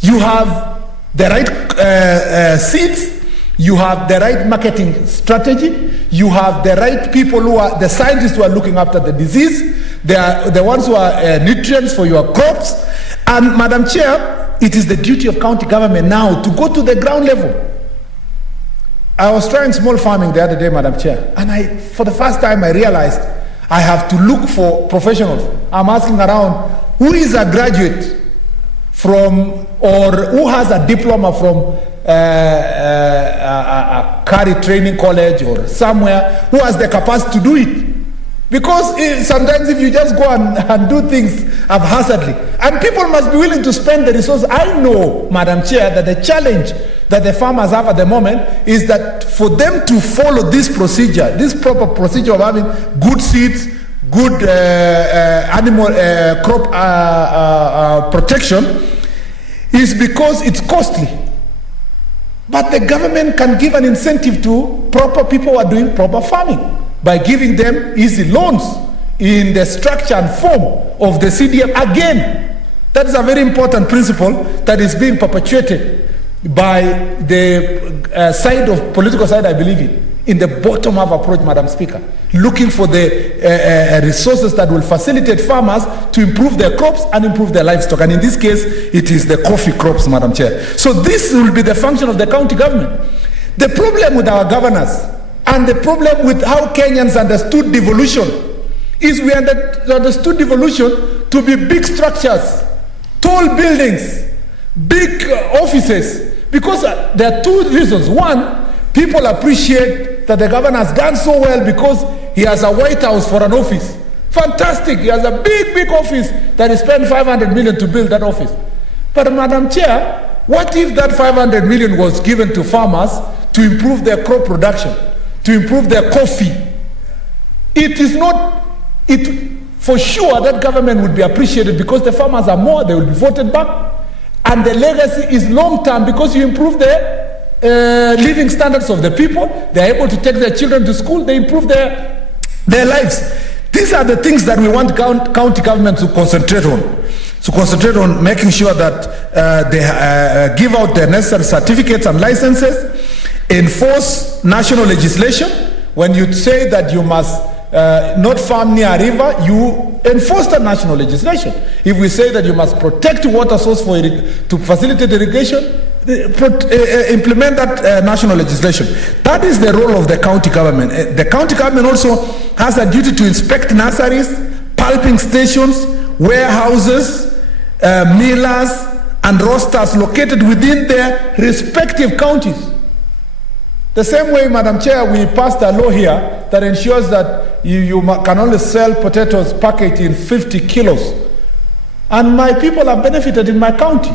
You have the right seeds, you have the right marketing strategy, you have the right people who are the scientists who are looking after the disease, they are the ones who are nutrients for your crops. And Madam Chair, it is the duty of county government now to go to the ground level. I was trying small farming the other day, Madam Chair, and for the first time I realized I have to look for professionals. I'm asking around, who is a graduate from, or who has a diploma from a Curry Training College or somewhere, who has the capacity to do it. Because sometimes if you just go and do things haphazardly, and people must be willing to spend the resources. I know, Madam Chair, that the challenge that the farmers have at the moment is that for them to follow this procedure, this proper procedure of having good seeds, good animal crop protection, is because it's costly. But the government can give an incentive to proper people who are doing proper farming by giving them easy loans in the structure and form of the CDM. Again, that is a very important principle that is being perpetuated by the side of political side I believe in the bottom-up approach, Madam Speaker, looking for the resources that will facilitate farmers to improve their crops and improve their livestock. And in this case, it is the coffee crops, Madam Chair. So this will be the function of the county government. The problem with our governors and the problem with how Kenyans understood devolution is we understood devolution to be big structures, tall buildings, big offices, because there are two reasons. One, people appreciate that the governor has done so well because he has a White House for an office. Fantastic. He has a big office that he spent 500 million to build that office. But Madam Chair, what if that 500 million was given to farmers to improve their crop production, to improve their coffee? It is not, for sure that government would be appreciated because the farmers are more, they will be voted back. And the legacy is long term because you improve the living standards of the people. They are able to take their children to school. They improve their lives. These are the things that we want county government to concentrate on. To concentrate on making sure that they give out the necessary certificates and licenses, enforce national legislation. When you say that you must not farm near a river, you enforce the national legislation. If we say that you must protect water source to facilitate irrigation, implement that national legislation. That is the role of the county government. The county government also has a duty to inspect nurseries, pulping stations, warehouses, millers, and roasters located within their respective counties. The same way, Madam Chair, we passed a law here that ensures that you can only sell potatoes packaged in 50 kilos. And my people have benefited in my county.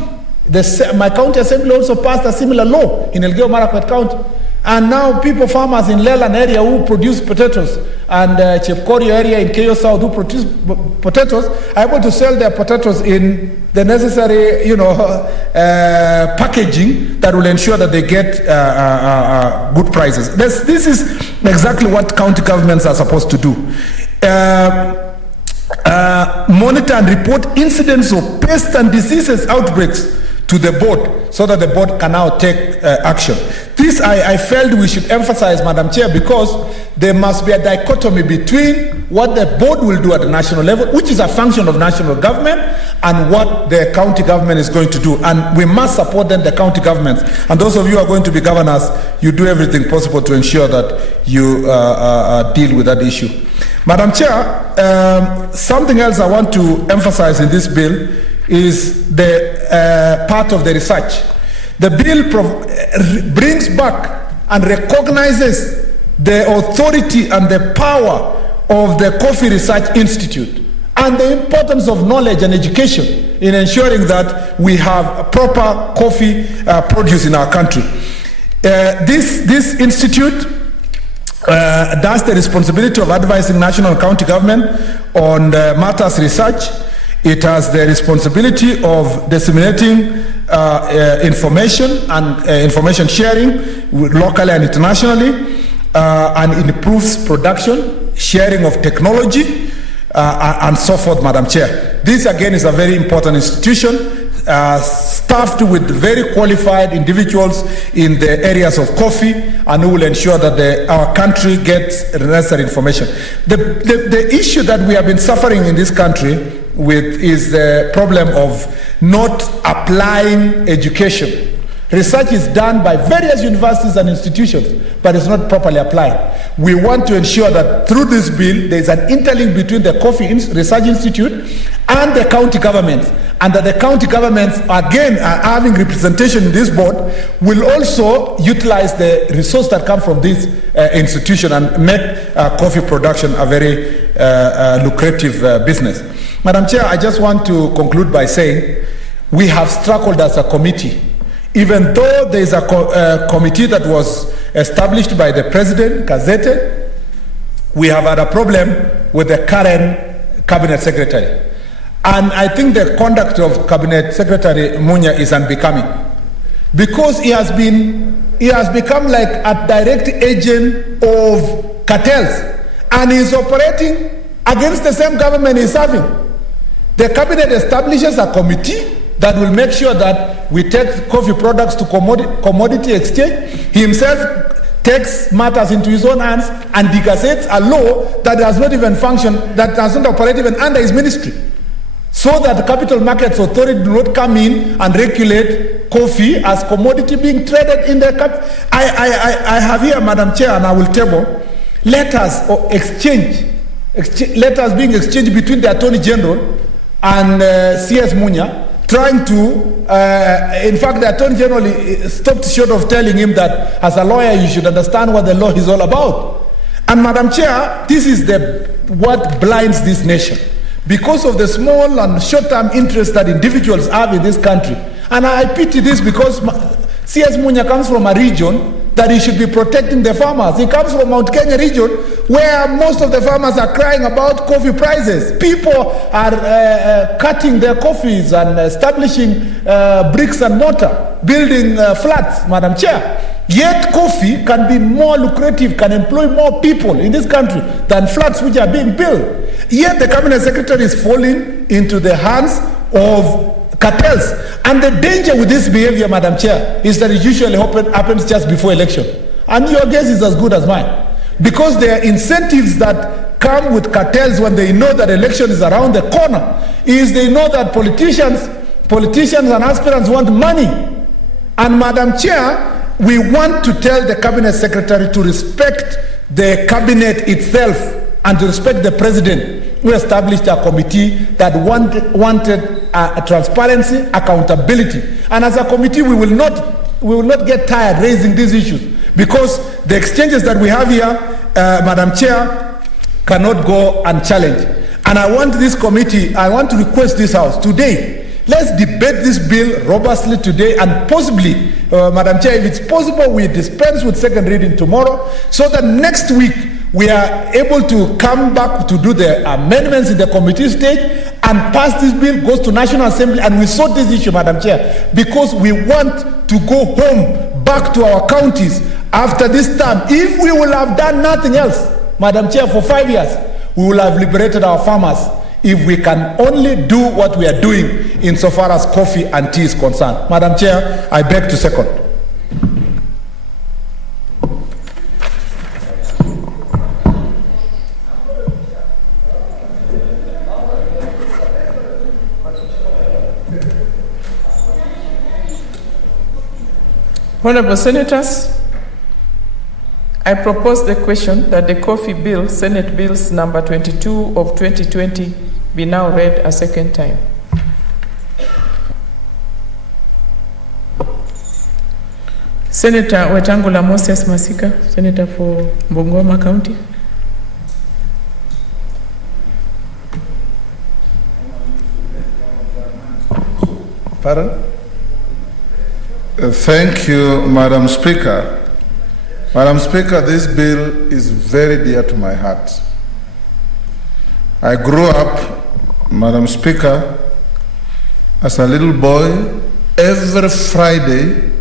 My county assembly also passed a similar law in Elgeyo Marakwet County. And now farmers in Leland area who produce potatoes and Chepkorio area in Keyo South who produce potatoes are able to sell their potatoes in the necessary, packaging that will ensure that they get good prices. This is exactly what county governments are supposed to do. Monitor and report incidents of pests and diseases outbreaks to the board so that the board can now take action. This I felt we should emphasize, Madam Chair, because there must be a dichotomy between what the board will do at the national level, which is a function of national government, and what the county government is going to do. And we must support them, the county governments. And those of you who are going to be governors, you do everything possible to ensure that you deal with that issue. Madam Chair, something else I want to emphasize in this bill is the part of the research. The bill brings back and recognizes the authority and the power of the Coffee Research Institute and the importance of knowledge and education in ensuring that we have proper coffee produce in our country. This institute does the responsibility of advising national and county government on matters research. It has the responsibility of disseminating information and information sharing locally and internationally, and it improves production, sharing of technology, and so forth, Madam Chair. This again is a very important institution, staffed with very qualified individuals in the areas of coffee, and who will ensure that our country gets the necessary information. The issue that we have been suffering in this country with is the problem of not applying education. Research is done by various universities and institutions, but it's not properly applied. We want to ensure that through this bill, there is an interlink between the Coffee Research Institute and the county governments, and that the county governments, again, having representation in this board, will also utilize the resource that come from this institution and make coffee production a very lucrative business. Madam Chair, I just want to conclude by saying we have struggled as a committee. Even though there is a committee that was established by the President, gazetted, we have had a problem with the current Cabinet Secretary. And I think the conduct of Cabinet Secretary Munya is unbecoming, because he has become like a direct agent of cartels, and he is operating against the same government he is serving. The Cabinet establishes a committee that will make sure that we take coffee products to commodity exchange. He himself takes matters into his own hands and degazettes a law that does not even function, that does not operate even under his ministry, so that the Capital Markets Authority do not come in and regulate coffee as commodity being traded in the capital. I have here, Madam Chair, and I will table letters being exchanged between the Attorney General and CS Munya, trying to, in fact, the Attorney General stopped short of telling him that as a lawyer you should understand what the law is all about. And Madam Chair, this is what blinds this nation, because of the small and short-term interest that individuals have in this country. And I pity this because CS Munya comes from a region that he should be protecting the farmers. He comes from Mount Kenya region, where most of the farmers are crying about coffee prices. People are cutting their coffees and establishing bricks and mortar, building flats, Madam Chair. Yet coffee can be more lucrative, can employ more people in this country than flats which are being built. Yet the cabinet secretary is falling into the hands of cartels. And the danger with this behavior, Madam Chair, is that it usually happens just before election. And your guess is as good as mine. Because there are incentives that come with cartels when they know that election is around the corner, is they know that politicians and aspirants want money. And Madam Chair, we want to tell the cabinet secretary to respect the cabinet itself and to respect the president, who established a committee that wanted transparency, accountability. And as a committee, we will not get tired raising these issues, because the exchanges that we have here, Madam Chair, cannot go unchallenged. And I want this committee, I want to request this House today, let's debate this bill robustly today, and possibly, Madam Chair, if it's possible, we dispense with second reading tomorrow, so that next week we are able to come back to do the amendments in the committee stage and pass this bill, goes to National Assembly, and we sort this issue, Madam Chair, because we want to go home, back to our counties after this term. If we will have done nothing else, Madam Chair, for 5 years, we will have liberated our farmers. If we can only do what we are doing insofar as coffee and tea is concerned. Madam Chair, I beg to second. Honorable Senators, I propose the question that the coffee bill, Senate Bills number 22 of 2020, be now read a second time. Senator Wetangula Moses Masika, Senator for Bungoma County. Pardon? Thank you, Madam Speaker. Madam Speaker, this bill is very dear to my heart. I grew up, Madam Speaker, as a little boy. Every Friday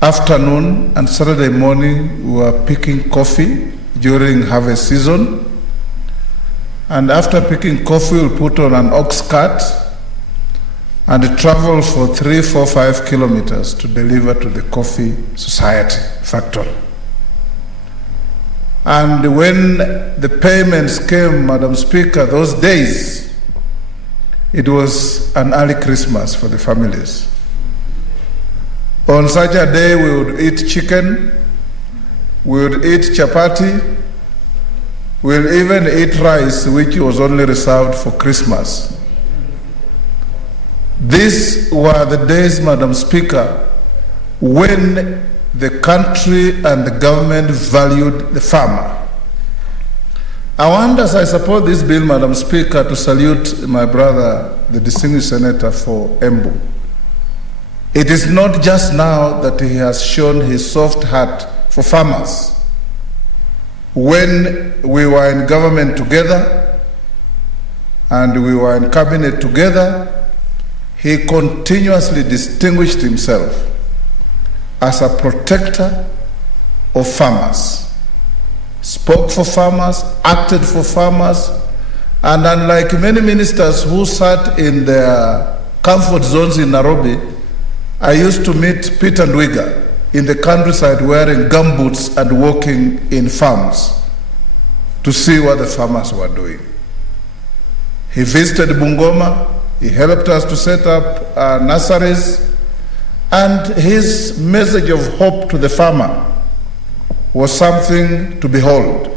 afternoon and Saturday morning, we were picking coffee during harvest season. And after picking coffee, we'll put on an ox cart and travel for 3, 4, 5 kilometers to deliver to the Coffee Society factory. And when the payments came, Madam Speaker, those days, it was an early Christmas for the families. On such a day, we would eat chicken, we would eat chapati, we'll even eat rice, which was only reserved for Christmas. These were the days, Madam Speaker, when the country and the government valued the farmer. I want, as I support this bill, Madam Speaker, to salute my brother, the distinguished senator for Embu. It is not just now that he has shown his soft heart for farmers. When we were in government together and we were in cabinet together, he continuously distinguished himself as a protector of farmers, spoke for farmers, acted for farmers, and unlike many ministers who sat in their comfort zones in Nairobi, I used to meet Peter Ndwiga in the countryside wearing gumboots and walking in farms to see what the farmers were doing. He visited Bungoma. He helped us to set up nurseries, and his message of hope to the farmer was something to behold.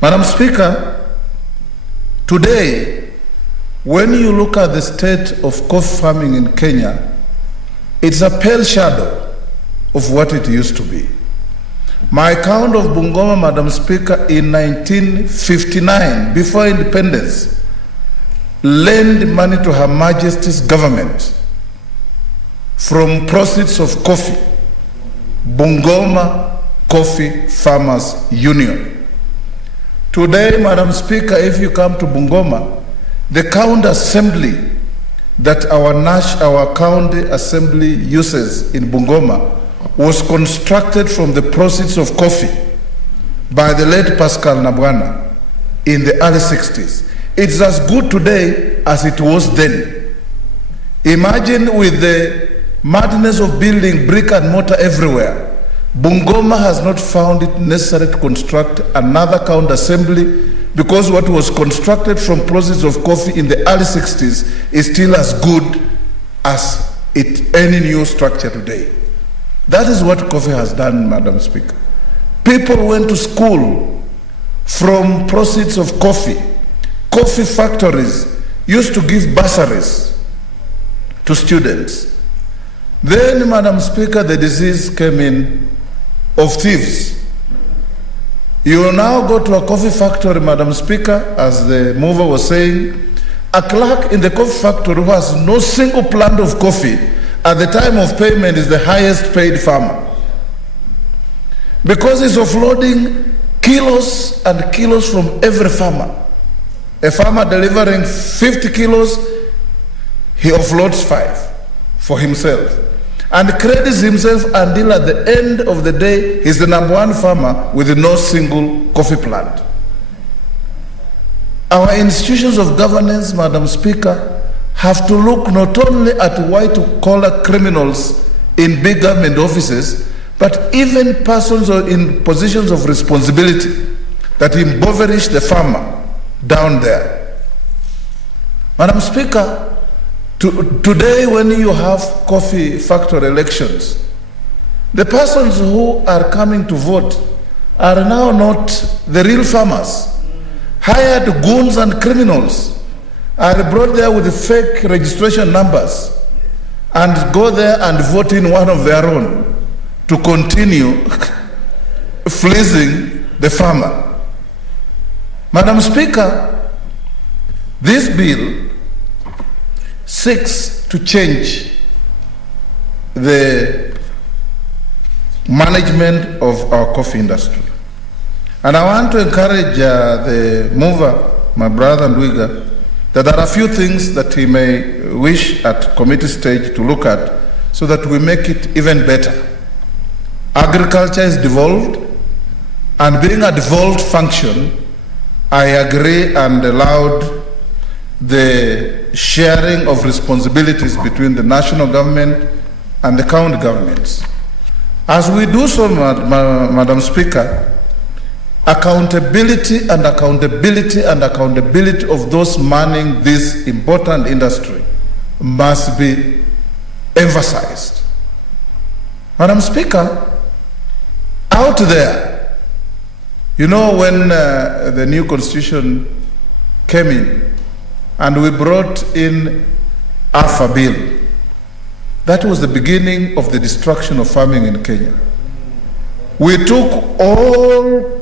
Madam Speaker, today, when you look at the state of coffee farming in Kenya, it's a pale shadow of what it used to be. My count of Bungoma, Madam Speaker, in 1959, before independence, lend money to Her Majesty's government from proceeds of coffee Bungoma Coffee Farmers Union. Today, Madam Speaker, if you come to Bungoma, the county assembly that our county assembly uses in Bungoma was constructed from the proceeds of coffee by the late Pascal Nabwana in the early 60s. It's as good today as it was then. Imagine with the madness of building brick and mortar everywhere, Bungoma has not found it necessary to construct another county assembly because what was constructed from proceeds of coffee in the early 60s is still as good as any new structure today. That is what coffee has done, Madam Speaker. People went to school from proceeds of coffee. Coffee factories used to give bursaries to students. Then, Madam Speaker, the disease came in of thieves. You will now go to a coffee factory, Madam Speaker, as the mover was saying, a clerk in the coffee factory who has no single plant of coffee at the time of payment is the highest paid farmer. Because he's offloading kilos and kilos from every farmer. A farmer delivering 50 kilos, he offloads 5 for himself and credits himself until at the end of the day, he's the #1 farmer with no single coffee plant. Our institutions of governance, Madam Speaker, have to look not only at white-collar criminals in big government offices, but even persons in positions of responsibility that impoverish the farmer down there. Madam Speaker, today when you have coffee factory elections, the persons who are coming to vote are now not the real farmers. Hired goons and criminals are brought there with fake registration numbers and go there and vote in one of their own to continue fleecing the farmer. Madam Speaker, this bill seeks to change the management of our coffee industry. And I want to encourage the mover, my brother Ndwiga, that there are a few things that he may wish at committee stage to look at so that we make it even better. Agriculture is devolved, and being a devolved function, I agree and allowed the sharing of responsibilities between the national government and the county governments. As we do so, Madam Speaker, accountability and accountability and accountability of those manning this important industry must be emphasized. Madam Speaker, out there, you know, when the new constitution came in and we brought in Alpha Bill, that was the beginning of the destruction of farming in Kenya. We took all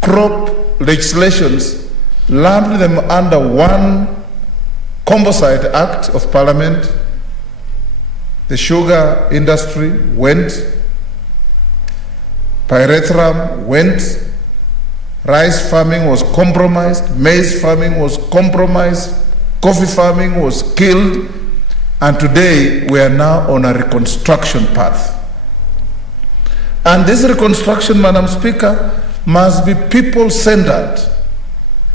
crop legislations, lumped them under one composite act of parliament. The sugar industry went, pyrethrum went, rice farming was compromised, maize farming was compromised, coffee farming was killed, and today we are now on a reconstruction path. And this reconstruction, Madam Speaker, must be people-centered,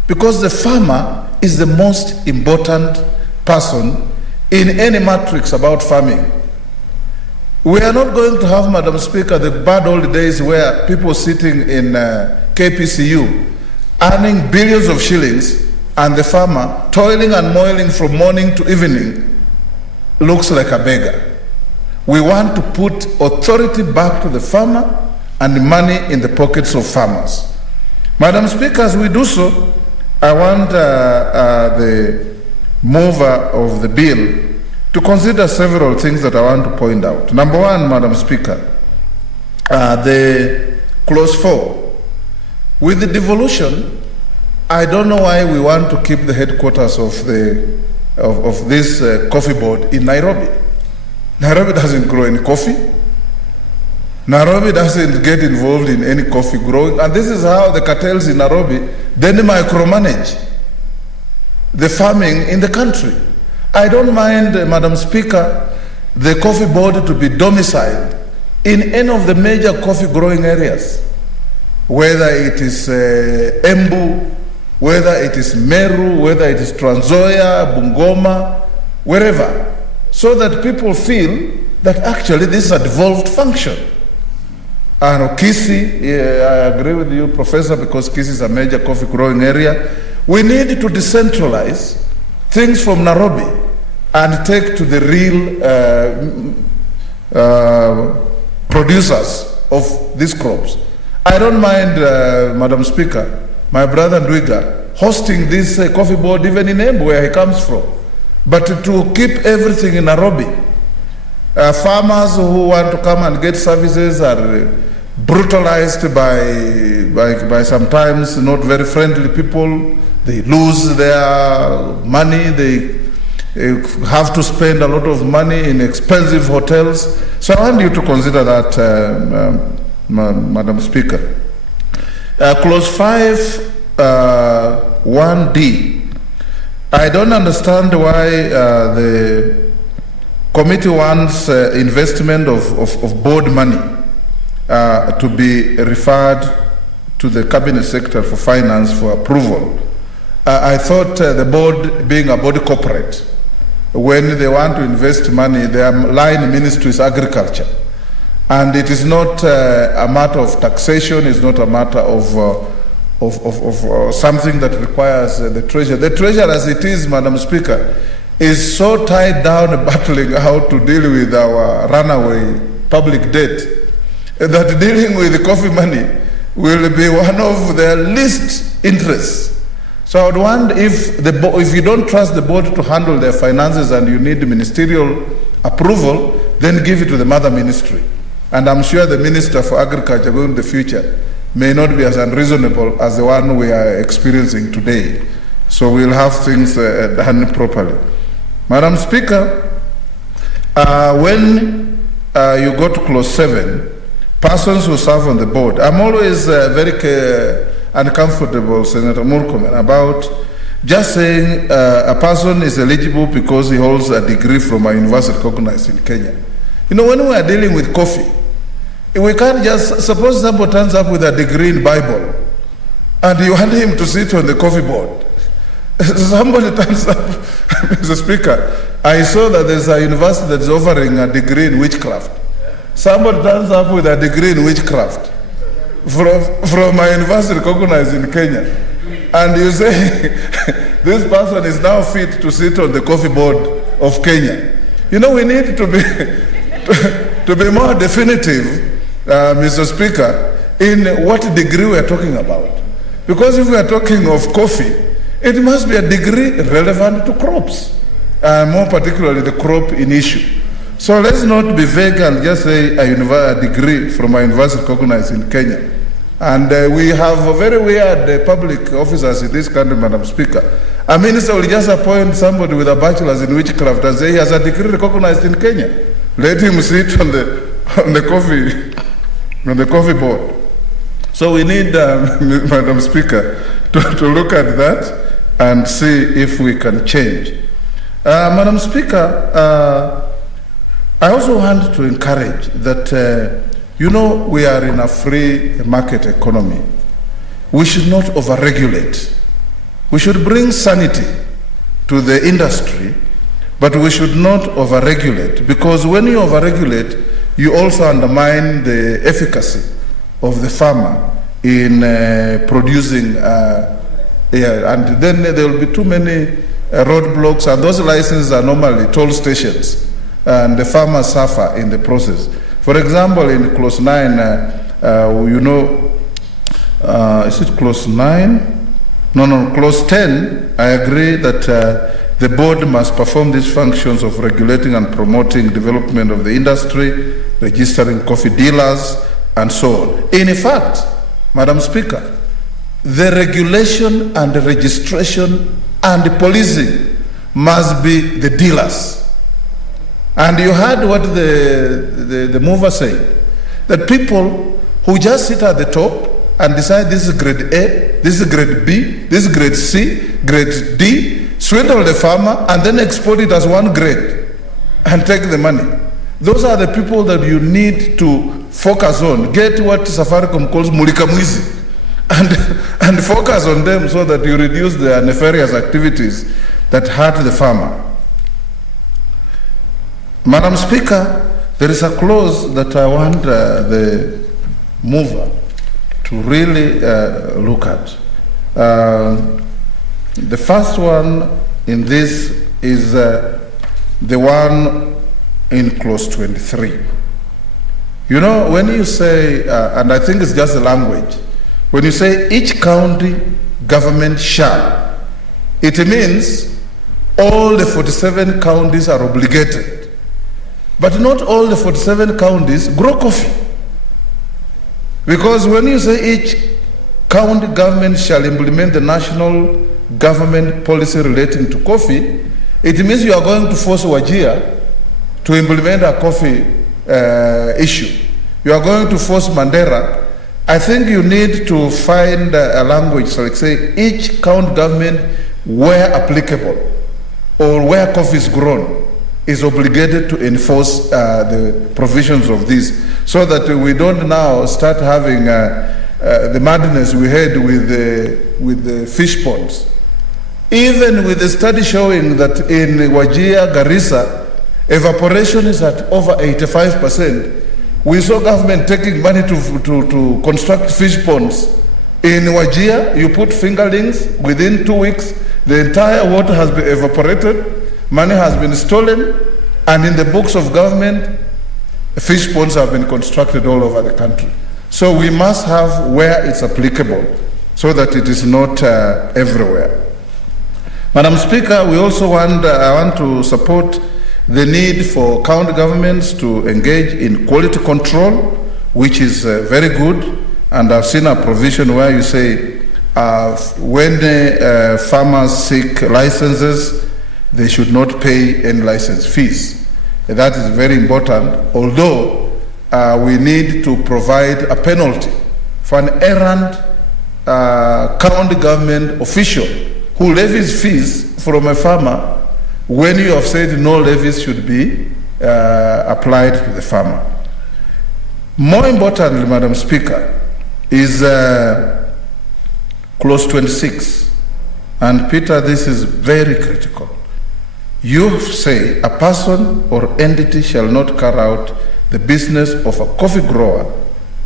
because the farmer is the most important person in any matrix about farming. We are not going to have, Madam Speaker, the bad old days where people sitting in KPCU earning billions of shillings and the farmer toiling and moiling from morning to evening looks like a beggar. We want to put authority back to the farmer and money in the pockets of farmers. Madam Speaker, as we do so, I want the mover of the bill to consider several things that I want to point out. Number one, Madam Speaker, the clause 4. With the devolution, I don't know why we want to keep the headquarters of this coffee board in Nairobi. Nairobi doesn't grow any coffee. Nairobi doesn't get involved in any coffee growing, and this is how the cartels in Nairobi then micromanage the farming in the country. I don't mind, Madam Speaker, the coffee board to be domiciled in any of the major coffee growing areas, whether it is Embu, whether it is Meru, whether it is Trans Nzoia, Bungoma, wherever, so that people feel that actually this is a devolved function. And Kisii, I agree with you, Professor, because Kisii is a major coffee growing area. We need to decentralize things from Nairobi and take to the real producers of these crops. I don't mind, Madam Speaker, my brother Ndwiga hosting this coffee board even in Embu, where he comes from. But to keep everything in Nairobi, farmers who want to come and get services are brutalized by sometimes not very friendly people. They lose their money. They have to spend a lot of money in expensive hotels. So I want you to consider that, Madam Speaker. Clause 5, 1D. I don't understand why the committee wants investment of board money to be referred to the Cabinet Secretary for Finance for approval. I thought the board, being a body corporate, when they want to invest money, their line ministry is agriculture. And it is not a matter of taxation, it's not a matter of something that requires the treasurer. The treasurer, as it is, Madam Speaker, is so tied down battling how to deal with our runaway public debt that dealing with the coffee money will be one of their least interests. So I would want if you don't trust the board to handle their finances and you need ministerial approval, then give it to the mother ministry. And I'm sure the Minister for Agriculture going in the future may not be as unreasonable as the one we are experiencing today. So we'll have things done properly. Madam Speaker, when you go to clause 7, persons who serve on the board, I'm always very uncomfortable, Senator Murkomen, about just saying a person is eligible because he holds a degree from a university recognized in Kenya. You know, when we are dealing with coffee, we can't just, suppose somebody turns up with a degree in Bible and you want him to sit on the coffee board. Somebody turns up, Mr. Speaker, I saw that there's a university that's offering a degree in witchcraft. Somebody turns up with a degree in witchcraft from a university recognized in Kenya. And you say, this person is now fit to sit on the coffee board of Kenya. You know, we need to be, to be more definitive, Mr. Speaker, in what degree we are talking about. Because if we are talking of coffee, it must be a degree relevant to crops, more particularly the crop in issue. So let's not be vague and just say a degree from a university recognized in Kenya. And we have very weird public officers in this country, Madam Speaker. A minister will just appoint somebody with a bachelor's in witchcraft and say he has a degree recognized in Kenya. Let him sit on the coffee board. So we need, Madam Speaker, to look at that and see if we can change. Madam Speaker, I also want to encourage that, you know, we are in a free market economy. We should not overregulate. We should bring sanity to the industry, but we should not overregulate, because when you overregulate, you also undermine the efficacy of the farmer in producing, and then there will be too many roadblocks, and those licenses are normally toll stations, and the farmers suffer in the process. For example, in clause 9, you know, is it clause 9? No, clause 10, I agree that the board must perform these functions of regulating and promoting development of the industry, registering coffee dealers, and so on. In fact, Madam Speaker, the regulation and the registration and the policing must be the dealers. And you heard what the mover said, that people who just sit at the top and decide this is grade A, this is grade B, this is grade C, grade D, swindle the farmer and then export it as one grade and take the money. Those are the people that you need to focus on. Get what Safaricom calls mulika mwizi and focus on them so that you reduce their nefarious activities that hurt the farmer. Madam Speaker, there is a clause that I want the mover to really look at. The first one in this is the one in clause 23. You know, when you say, and I think it's just the language, when you say each county government shall, it means all the 47 counties are obligated. But not all the 47 counties grow coffee. Because when you say each county government shall implement the national government policy relating to coffee, it means you are going to force Wajir to implement a coffee issue. You are going to force Mandera. I think you need to find a language, so like say each county government, where applicable or where coffee is grown, is obligated to enforce the provisions of this, so that we don't now start having the madness we had with the fish ponds. Even with the study showing that in Wajir, Garissa, evaporation is at over 85%. We saw government taking money to construct fish ponds. In Wajir, you put fingerlings, within 2 weeks, the entire water has been evaporated, money has been stolen, and in the books of government, fish ponds have been constructed all over the country. So we must have where it's applicable, so that it is not everywhere. Madam Speaker, we also I want to support the need for county governments to engage in quality control, which is very good. And I've seen a provision where you say when farmers seek licenses, they should not pay any license fees. That is very important, although we need to provide a penalty for an errant county government official who levies fees from a farmer when you have said no levies should be applied to the farmer. More importantly, Madam Speaker, is clause 26. And Peter, this is very critical. You say a person or entity shall not carry out the business of a coffee grower,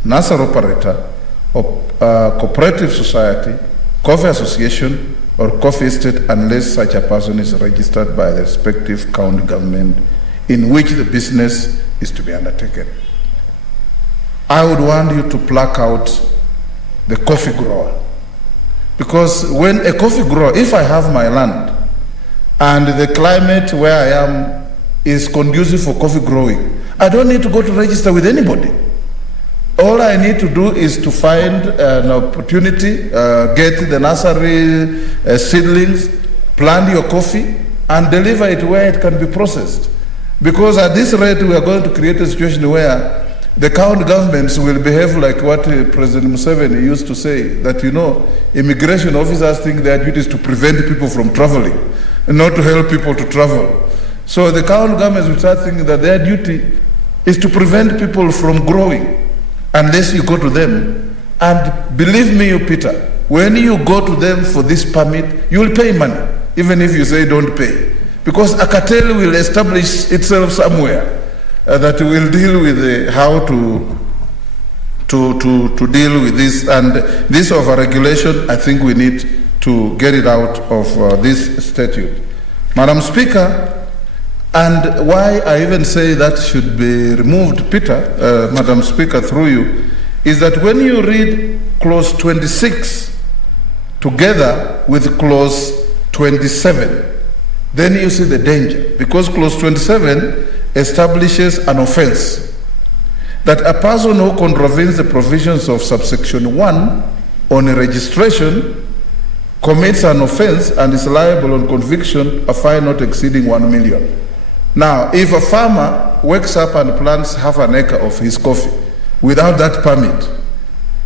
nursery operator, or cooperative society, coffee association, or coffee estate unless such a person is registered by the respective county government in which the business is to be undertaken. I would want you to pluck out the coffee grower. Because when a coffee grower, if I have my land and the climate where I am is conducive for coffee growing, I don't need to go to register with anybody. All I need to do is to find an opportunity, get the nursery seedlings, plant your coffee, and deliver it where it can be processed. Because at this rate, we are going to create a situation where the county governments will behave like what President Museveni used to say, that, you know, immigration officers think their duty is to prevent people from traveling, and not to help people to travel. So the county governments will start thinking that their duty is to prevent people from growing, unless you go to them. And believe me, you Peter, when you go to them for this permit, you will pay money, even if you say don't pay. Because a cartel will establish itself somewhere that will deal with how to deal with this. And this over-regulation, I think we need to get it out of this statute. Madam Speaker, and why I even say that should be removed, Peter, Madam Speaker, through you, is that when you read clause 26 together with clause 27, then you see the danger. Because clause 27 establishes an offense, that a person who contravenes the provisions of subsection 1 on a registration commits an offense and is liable on conviction a fine not exceeding 1 million. Now, if a farmer wakes up and plants half an acre of his coffee, without that permit,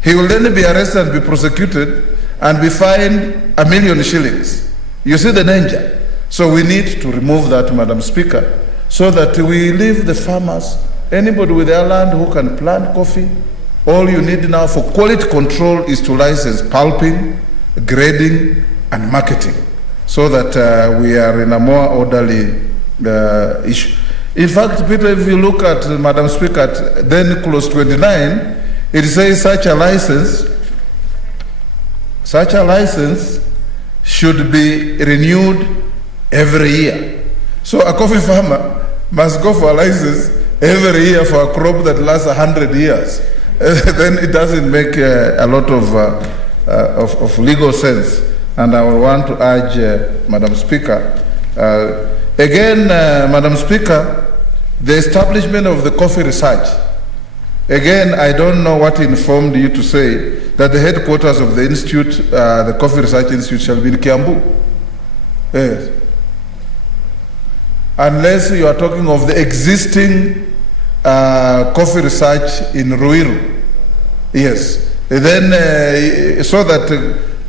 he will then be arrested and be prosecuted and be fined 1 million shillings. You see the danger? So we need to remove that, Madam Speaker, so that we leave the farmers, anybody with their land who can plant coffee. All you need now for quality control is to license pulping, grading, and marketing, so that we are in a more orderly issue. In fact, Peter, if you look at, Madam Speaker, at then clause 29, it says such a license should be renewed every year. So a coffee farmer must go for a license every year for a crop that lasts 100 years. Then it doesn't make a lot of legal sense. And I would want to urge, Madam Speaker, again, Madam Speaker, the establishment of the coffee research. Again, I don't know what informed you to say that the headquarters of the institute, the Coffee Research Institute, shall be in Kiambu. Yes. Unless you are talking of the existing coffee research in Ruiru. Yes. Then, so that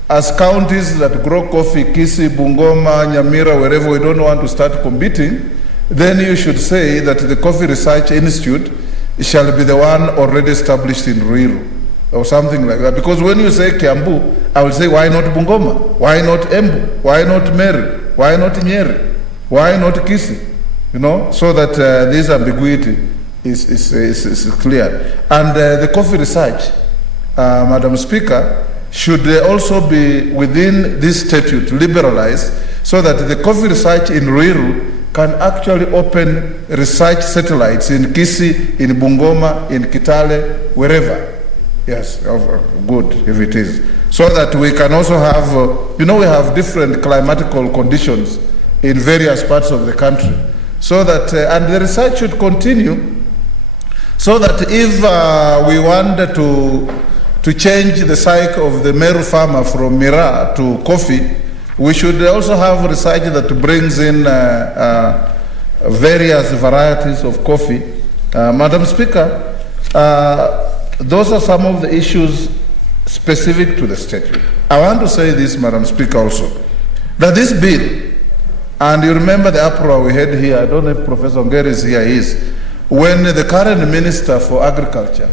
as counties that grow coffee, Kisii, Bungoma, Nyamira, wherever we don't want to start competing, then you should say that the Coffee Research Institute shall be the one already established in Ruiru, or something like that. Because when you say Kiambu, I will say, why not Bungoma? Why not Embu? Why not Meru? Why not Nyeri? Why not Kisii? You know, so that this ambiguity is clear. And the coffee research, Madam Speaker, should also be within this statute liberalized, so that the coffee research in Ruiru can actually open research satellites in Kisii, in Bungoma, in Kitale, wherever. Yes, good if it is. So that we can also have, we have different climatical conditions in various parts of the country. So that, and the research should continue, so that if we wanted to change the cycle of the Meru farmer from Mira to coffee, we should also have research that brings in various varieties of coffee. Madam Speaker, those are some of the issues specific to the statute. I want to say this, Madam Speaker, also, that this bill, and you remember the uproar we had here, I don't know if Professor Ngeri is here, when the current Minister for Agriculture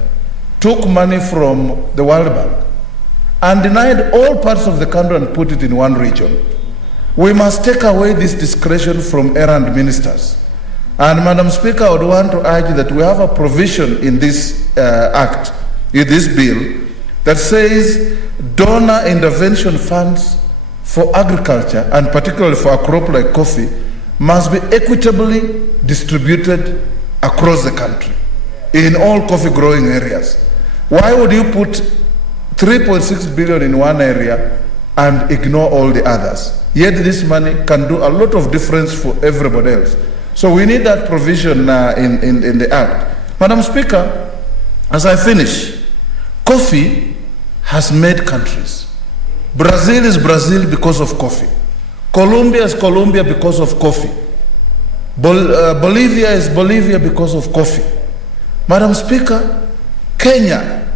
took money from the World Bank and denied all parts of the country and put it in one region. We must take away this discretion from errand ministers. And Madam Speaker, I would want to urge that we have a provision in this act, in this bill, that says donor intervention funds for agriculture, and particularly for a crop like coffee, must be equitably distributed across the country in all coffee growing areas. Why would you put 3.6 billion in one area and ignore all the others? Yet this money can do a lot of difference for everybody else. So we need that provision in the Act. Madam Speaker, as I finish, coffee has made countries. Brazil is Brazil because of coffee. Colombia is Colombia because of coffee. Bolivia is Bolivia because of coffee. Madam Speaker, Kenya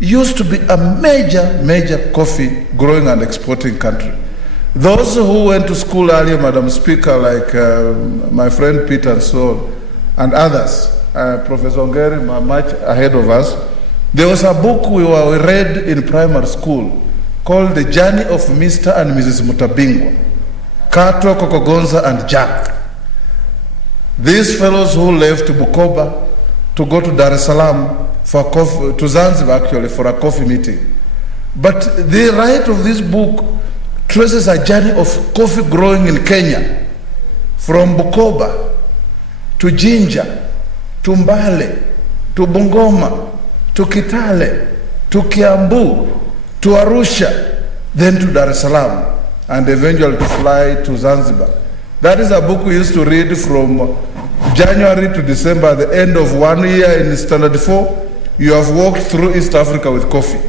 used to be a major coffee growing and exporting country. Those who went to school earlier, Madam Speaker, like my friend Peter and so on, and others, Professor Ngeri, much ahead of us, there was a book we read in primary school called The Journey of Mr. and Mrs. Mutabingwa, Kato, Kokogonza, and Jack. These fellows who left Bukoba to go to Dar es Salaam for coffee, to Zanzibar actually, for a coffee meeting. But the writer of this book traces a journey of coffee growing in Kenya, from Bukoba to Jinja, to Mbale, to Bungoma, to Kitale, to Kiambu, to Arusha, then to Dar es Salaam, and eventually to fly to Zanzibar. That is a book we used to read from January to December, at the end of 1 year in Standard 4. You have walked through East Africa with coffee.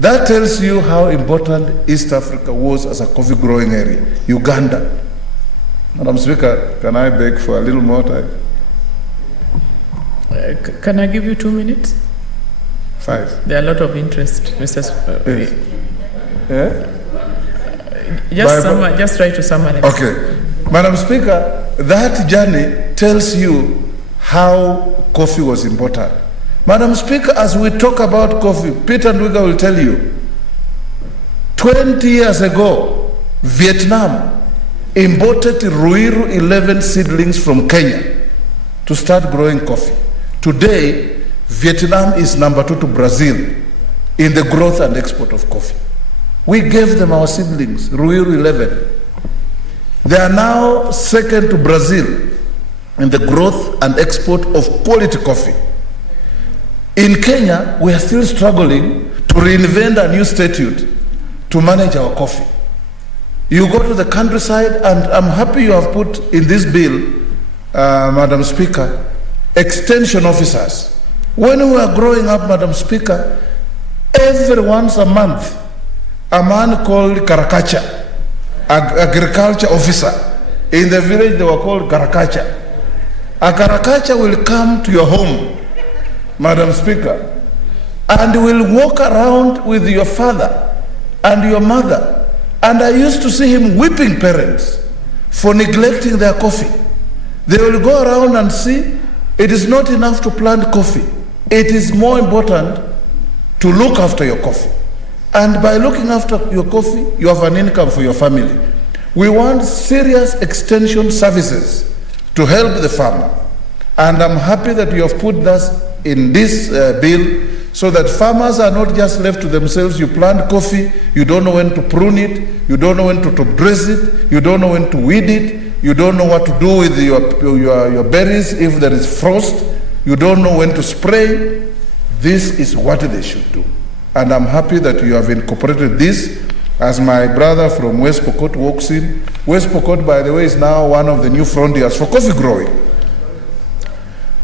That tells you how important East Africa was as a coffee growing area. Uganda. Madam Speaker, can I beg for a little more time? Can I give you 2 minutes? 5. There are a lot of interest, Mr. Yes. Yeah? Just try to summarize. Okay. Madam Speaker, that journey tells you how coffee was important. Madam Speaker, as we talk about coffee, Peter Ndwiga will tell you, 20 years ago, Vietnam imported Ruiru 11 seedlings from Kenya to start growing coffee. Today, Vietnam is number 2 to Brazil in the growth and export of coffee. We gave them our seedlings, Ruiru 11. They are now second to Brazil in the growth and export of quality coffee. In Kenya, we are still struggling to reinvent a new statute to manage our coffee. You go to the countryside, and I'm happy you have put in this bill, Madam Speaker, extension officers. When we were growing up, Madam Speaker, every once a month, a man called Karakacha, agriculture officer, in the village they were called Karakacha. A Karakacha will come to your home, Madam Speaker, and will walk around with your father and your mother. And I used to see him whipping parents for neglecting their coffee. They will go around and see it is not enough to plant coffee. It is more important to look after your coffee. And by looking after your coffee, you have an income for your family. We want serious extension services to help the farmer. And I'm happy that you have put this in this bill so that farmers are not just left to themselves. You plant coffee, you don't know when to prune it, you don't know when to top dress it, you don't know when to weed it, you don't know what to do with your berries if there is frost, you don't know when to spray. This is what they should do. And I'm happy that you have incorporated this. As my brother from West Pokot walks in, West Pokot, by the way, is now one of the new frontiers for coffee growing.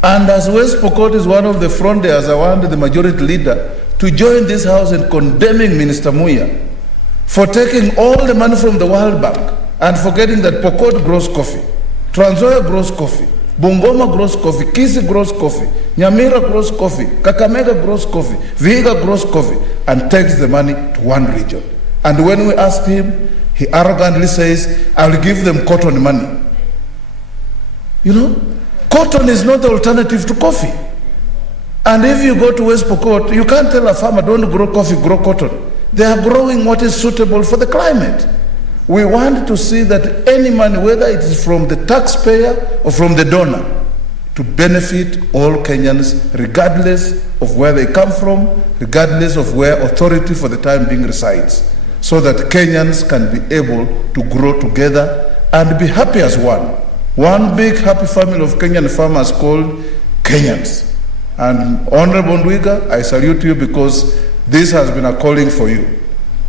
And as West Pokot is one of the frontiers, I want the majority leader to join this house in condemning Minister Muya for taking all the money from the World Bank and forgetting that Pokot grows coffee, Trans Nzoia grows coffee, Bungoma grows coffee, Kisii grows coffee, Nyamira grows coffee, Kakamega grows coffee, Vihiga grows coffee, and takes the money to one region. And when we asked him, he arrogantly says, I will give them cotton money. You know, cotton is not the alternative to coffee. And if you go to West Pokot, you can't tell a farmer, don't grow coffee, grow cotton. They are growing what is suitable for the climate. We want to see that any money, whether it is from the taxpayer or from the donor, to benefit all Kenyans, regardless of where they come from, regardless of where authority for the time being resides, so that Kenyans can be able to grow together and be happy as one. One big happy family of Kenyan farmers called Kenyans. And Honorable Ndwiga, I salute you because this has been a calling for you.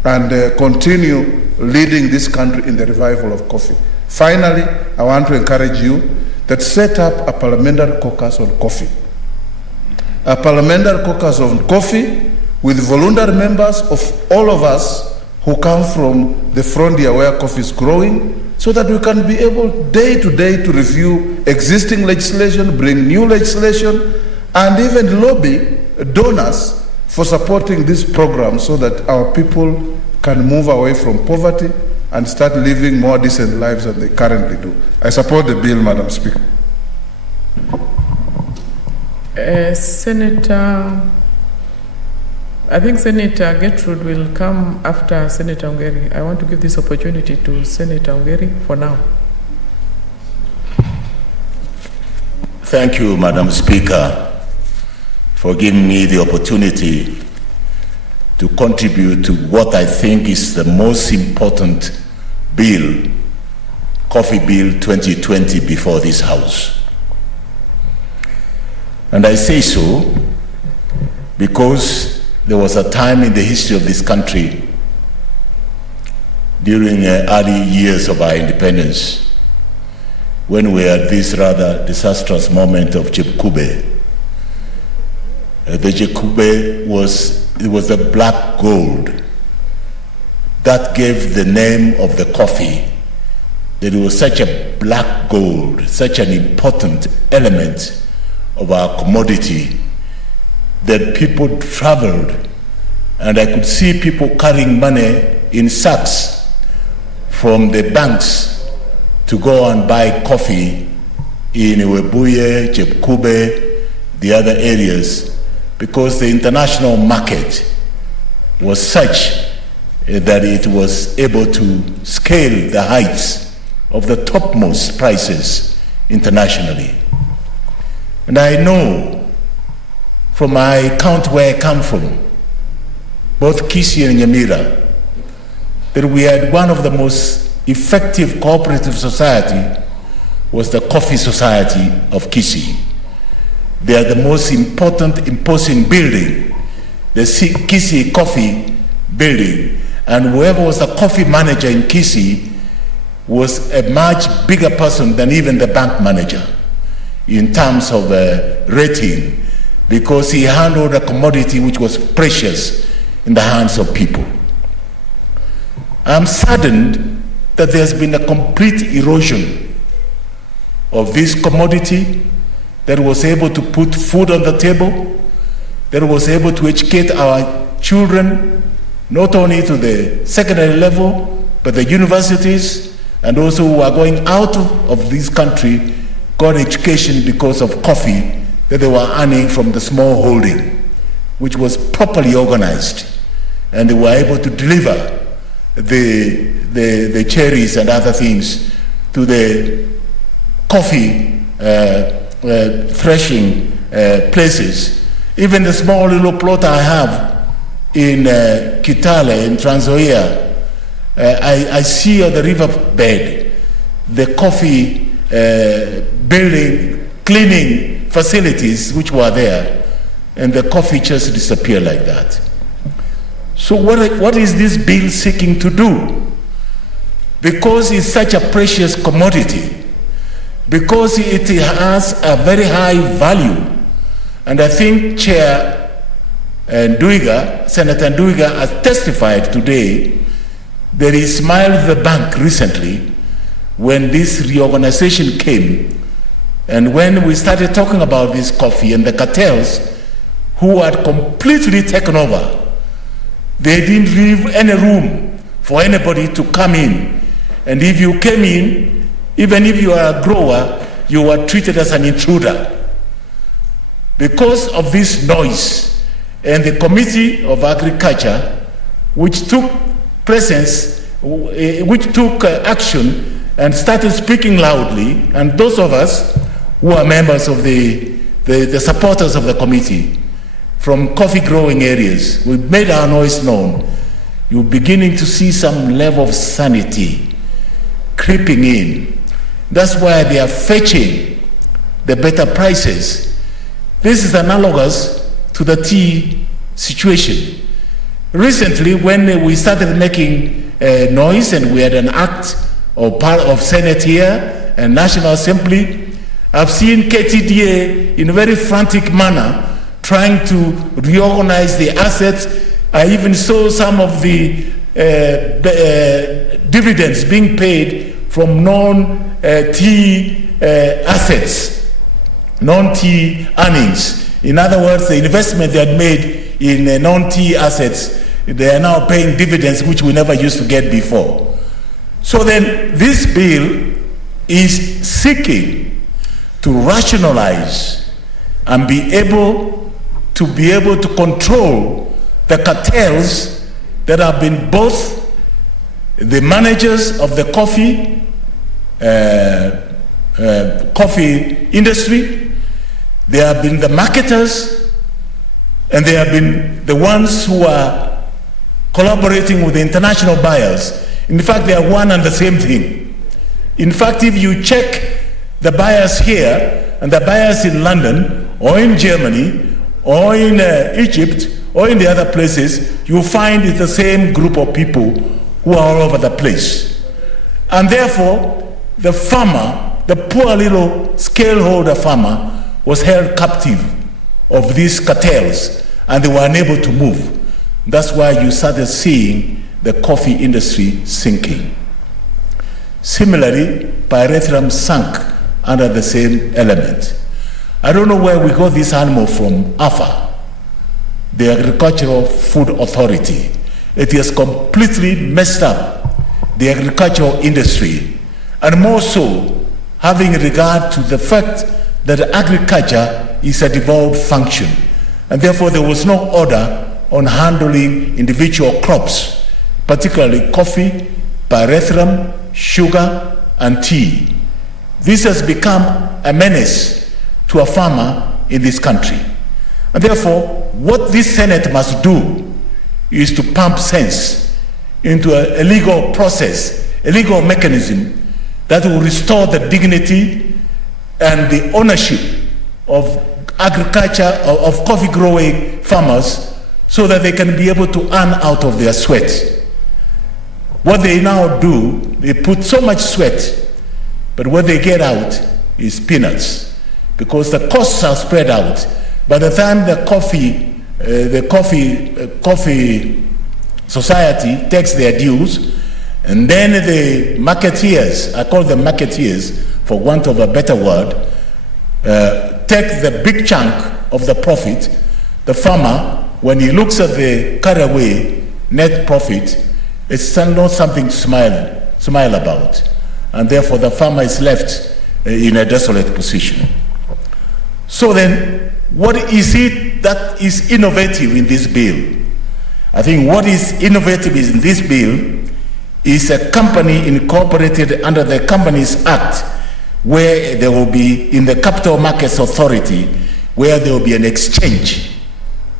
And continue leading this country in the revival of coffee. Finally, I want to encourage you that set up a parliamentary caucus on coffee. A parliamentary caucus on coffee with voluntary members of all of us who come from the frontier where coffee is growing, so that we can be able day to day to review existing legislation, bring new legislation, and even lobby donors for supporting this program so that our people can move away from poverty and start living more decent lives than they currently do. I support the bill, Madam Speaker. I think Senator Gertrude will come after Senator Ongeri. I want to give this opportunity to Senator Ongeri for now. Thank you, Madam Speaker, for giving me the opportunity to contribute to what I think is the most important bill, Coffee Bill 2020, before this House. And I say so because there was a time in the history of this country during early years of our independence when we had this rather disastrous moment of Chepkube. The Chepkube was the black gold that gave the name of the coffee, that it was such a black gold, such an important element of our commodity, that people traveled, and I could see people carrying money in sacks from the banks to go and buy coffee in Webuye, Chepkube, the other areas, because the international market was such that it was able to scale the heights of the topmost prices internationally. And I know from my account where I come from, both Kisii and Nyamira, that we had one of the most effective cooperative society was the Coffee Society of Kisii. They are the most important imposing building, the Kisii Coffee Building, and whoever was the coffee manager in Kisii was a much bigger person than even the bank manager in terms of rating, because he handled a commodity which was precious in the hands of people. I'm saddened that there's been a complete erosion of this commodity that was able to put food on the table, that was able to educate our children, not only to the secondary level, but the universities, and also who are going out of this country got education because of coffee that they were earning from the small holding, which was properly organized, and they were able to deliver the cherries and other things to the coffee threshing places. Even the small little plot I have in Kitale, in Trans Nzoia, I see on the riverbed the coffee building, cleaning facilities which were there, and the coffee just disappeared like that. So what is this bill seeking to do? Because it's such a precious commodity, because it has a very high value, and I think Chair Nduiga, Senator Nduiga has testified today that he smiled the bank recently when this reorganization came, and when we started talking about this coffee and the cartels who had completely taken over. They didn't leave any room for anybody to come in, and if you came in, even if you are a grower, you were treated as an intruder. Because of this noise, and the Committee of Agriculture, which took action and started speaking loudly, and those of us who are members of the supporters of the committee from coffee growing areas, we made our noise known. You're beginning to see some level of sanity creeping in. That's why they are fetching the better prices. This is analogous to the tea situation. Recently, when we started making noise and we had an act or part of Senate here and National Assembly, I've seen KTDA in a very frantic manner trying to reorganize the assets. I even saw some of the dividends being paid from non-tea assets, non-tea earnings. In other words, the investment they had made in non-tea assets, they are now paying dividends which we never used to get before. So then this bill is seeking to rationalize and be able to control the cartels that have been both the managers of the coffee industry, they have been the marketers, and they have been the ones who are collaborating with the international buyers. In fact, they are one and the same thing. In fact, if you check the buyers here and the buyers in London or in Germany or in Egypt or in the other places, you find it's the same group of people who are all over the place. And therefore, the farmer, the poor little scaleholder farmer, was held captive of these cartels, and they were unable to move. That's why you started seeing the coffee industry sinking. Similarly, pyrethrum sank under the same element. I don't know where we got this animal from, Alpha, the Agricultural Food Authority. It has completely messed up the agricultural industry, and more so having regard to the fact that agriculture is a devolved function, and therefore there was no order on handling individual crops, particularly coffee, pyrethrum, sugar, and tea. This has become a menace to a farmer in this country. And therefore, what this Senate must do is to pump sense into a legal process, a legal mechanism that will restore the dignity and the ownership of agriculture, of coffee growing farmers, so that they can be able to earn out of their sweat. What they now do, they put so much sweat, but what they get out is peanuts, because the costs are spread out. By the time the coffee society takes their dues, and then the marketeers, I call them marketeers for want of a better word, take the big chunk of the profit, the farmer, when he looks at the cutaway net profit, it's not something to smile about. And therefore the farmer is left in a desolate position. So then, what is it that is innovative in this bill? I think what is innovative in this bill is a company incorporated under the Companies Act, where there will be, in the Capital Markets Authority, where there will be an exchange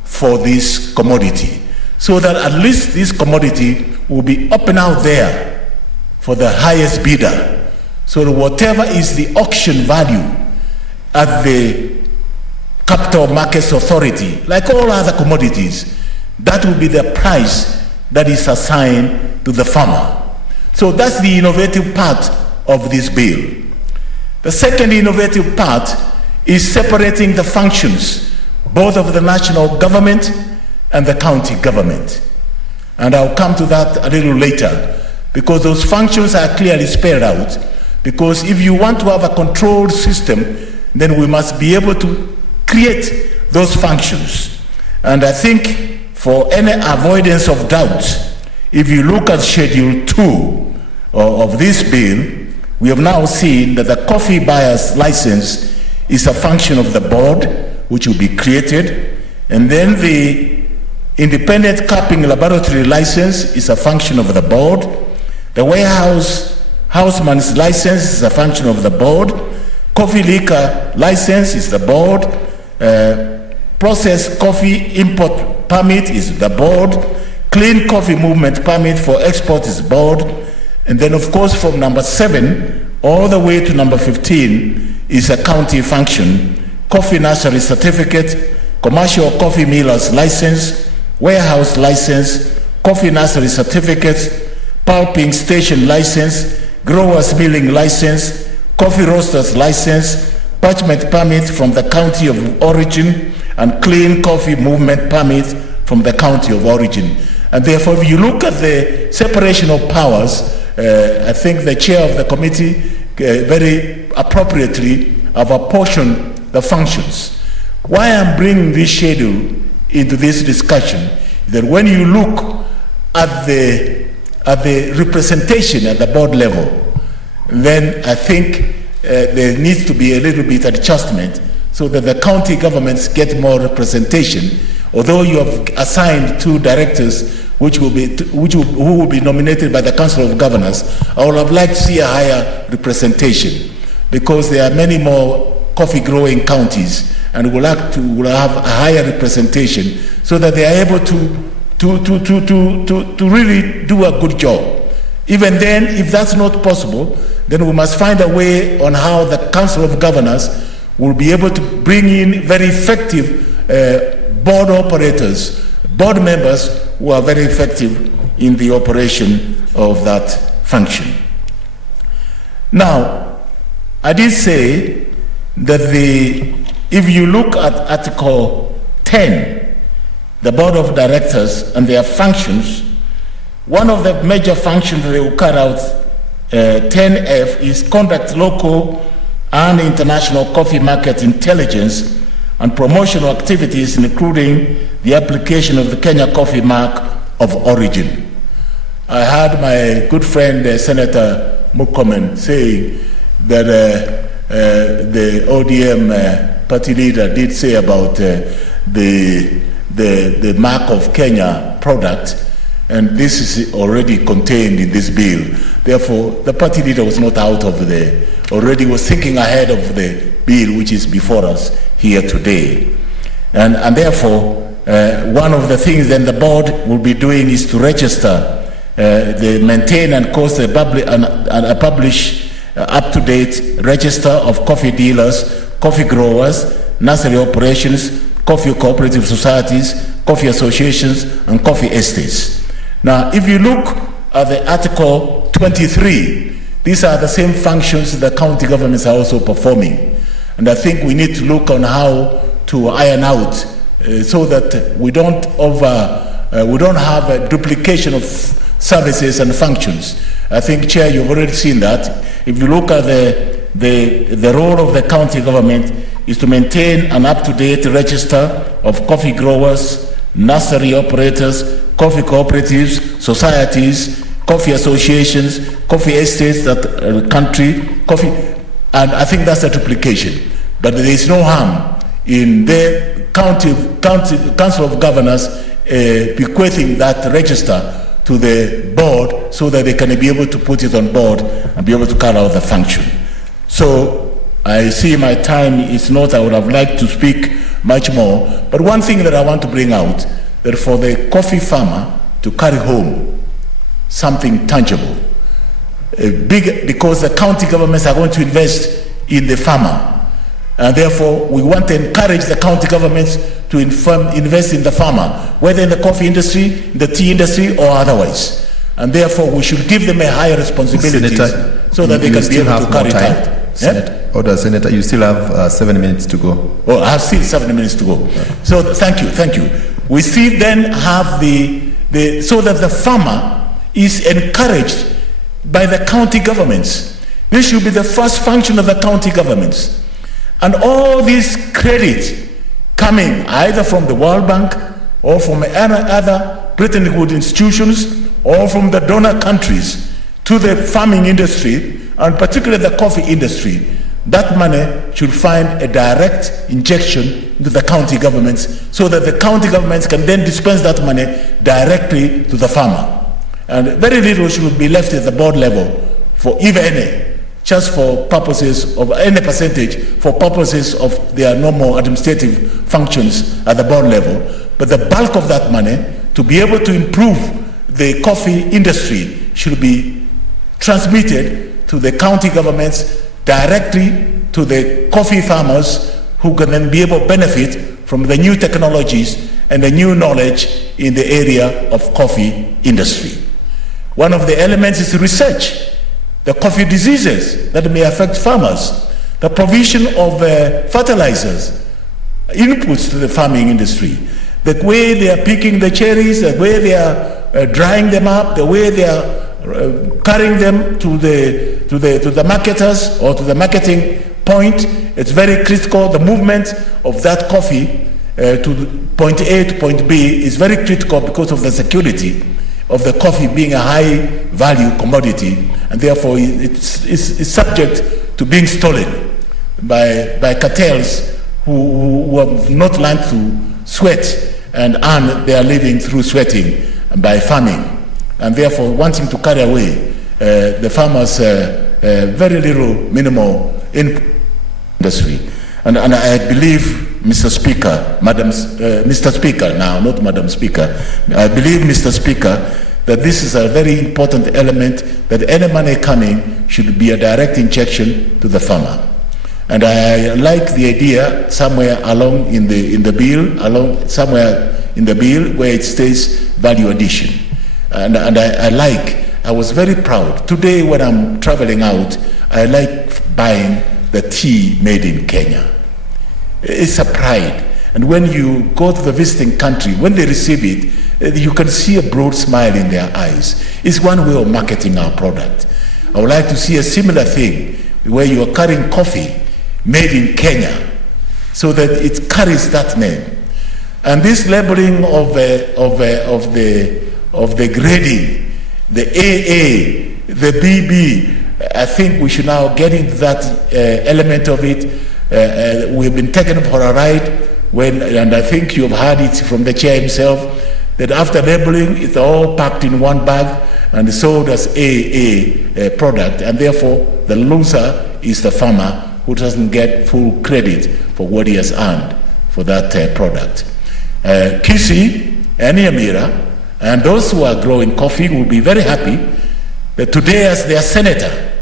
for this commodity, so that at least this commodity will be open out there for the highest bidder. So that whatever is the auction value at the Capital Markets Authority, like all other commodities, that will be the price that is assigned to the farmer. So that's the innovative part of this bill. The second innovative part is separating the functions, both of the national government and the county government. And I'll come to that a little later, because those functions are clearly spelled out. Because if you want to have a controlled system, then we must be able to create those functions. And I think for any avoidance of doubt, if you look at Schedule 2 of this bill, we have now seen that the coffee buyer's license is a function of the board, which will be created, and then the independent capping laboratory license is a function of the board. The houseman's license is a function of the board. Coffee liquor license is the board. Processed coffee import permit is the board. Clean coffee movement permit for export is board. And then, of course, from number 7 all the way to number 15 is a county function. Coffee nursery certificate, commercial coffee miller's license, warehouse license, coffee nursery certificates, pulping station license, growers milling license, coffee roasters license, parchment permit from the county of origin, and clean coffee movement permit from the county of origin. And therefore, if you look at the separation of powers, I think the chair of the committee very appropriately have apportioned the functions. Why I'm bringing this schedule into this discussion is that when you look at the representation at the board level, then I think there needs to be a little bit of adjustment so that the county governments get more representation. Although you have assigned 2 directors who will be nominated by the Council of Governors, I would have liked to see a higher representation, because there are many more coffee growing counties, and we'll have a higher representation so that they are able to really do a good job. Even then, if that's not possible, then we must find a way on how the Council of Governors will be able to bring in very effective board operators, board members who are very effective in the operation of that function. Now, I did say that if you look at Article 10, the Board of Directors and their functions, one of the major functions that they will carry out, 10F, is conduct local and international coffee market intelligence and promotional activities, including the application of the Kenya Coffee Mark of Origin. I heard my good friend Senator Murkomen saying that the ODM party leader did say about the mark of Kenya product, and this is already contained in this bill. Therefore, the party leader was not out of already was thinking ahead of the bill which is before us here today. And therefore, one of the things then the board will be doing is to register, maintain and post and publish up-to-date register of coffee dealers, coffee growers, nursery operations, coffee cooperative societies, coffee associations, and coffee estates. Now, if you look at the Article 23, these are the same functions the county governments are also performing. And I think we need to look on how to iron out so that we don't have a duplication of services and functions. I think, Chair, you've already seen that. If you look at the role of the county government is to maintain an up-to-date register of coffee growers, nursery operators, coffee cooperatives, societies, coffee associations, coffee estates, that country, coffee, and I think that's a duplication. But there is no harm in the Council of Governors bequeathing that register to the board so that they can be able to put it on board and be able to carry out the function. So I see my time is not, I would have liked to speak much more, but one thing that I want to bring out, that for the coffee farmer to carry home something tangible, because the county governments are going to invest in the farmer, and therefore we want to encourage the county governments to invest in the farmer, whether in the coffee industry, the tea industry, or otherwise. And therefore we should give them a higher responsibility so that they can be able to carry it out. Senate, Order, Senator, you still have 7 minutes to go. Oh, I have still 7 minutes to go. So thank you. We still then have so that the farmer is encouraged by the county governments. This should be the first function of the county governments. And all this credit coming either from the World Bank or from other Bretton Woods institutions or from the donor countries to the farming industry, and particularly the coffee industry, that money should find a direct injection into the county governments so that the county governments can then dispense that money directly to the farmer. And very little should be left at the board level, for if any, just for purposes of any percentage, for purposes of their normal administrative functions at the board level. But the bulk of that money, to be able to improve the coffee industry, should be transmitted to the county governments directly to the coffee farmers, who can then be able to benefit from the new technologies and the new knowledge in the area of coffee industry. One of the elements is research, the coffee diseases that may affect farmers, the provision of fertilizers, inputs to the farming industry, the way they are picking the cherries, the way they are drying them up, the way they are carrying them to the marketers or to the marketing point. It's very critical. The movement of that coffee to point A to point B is very critical because of the security of the coffee being a high value commodity, and therefore it's subject to being stolen by cartels who have not learned to sweat and earn their living through sweating and by farming, and therefore wanting to carry away the farmers' very little minimal input industry. And I believe, Mr. Speaker, Mr. Speaker now, not Madam Speaker, I believe, Mr. Speaker, that this is a very important element, that any money coming should be a direct injection to the farmer. And I like the idea somewhere along in the bill, somewhere in the bill where it states value addition. And I was very proud. Today when I'm traveling out, I like buying the tea made in Kenya. It's a pride. And when you go to the visiting country, when they receive it, you can see a broad smile in their eyes. It's one way of marketing our product. I would like to see a similar thing where you are carrying coffee made in Kenya so that it carries that name. And this labeling of the grading, the AA, the BB, I think we should now get into that element of it. We've been taken for a ride and I think you've heard it from the chair himself, that after labeling, it's all packed in one bag and sold as AA product, and therefore the loser is the farmer who doesn't get full credit for what he has earned for that product. Kisi and Yamira and those who are growing coffee will be very happy that today, as their senator,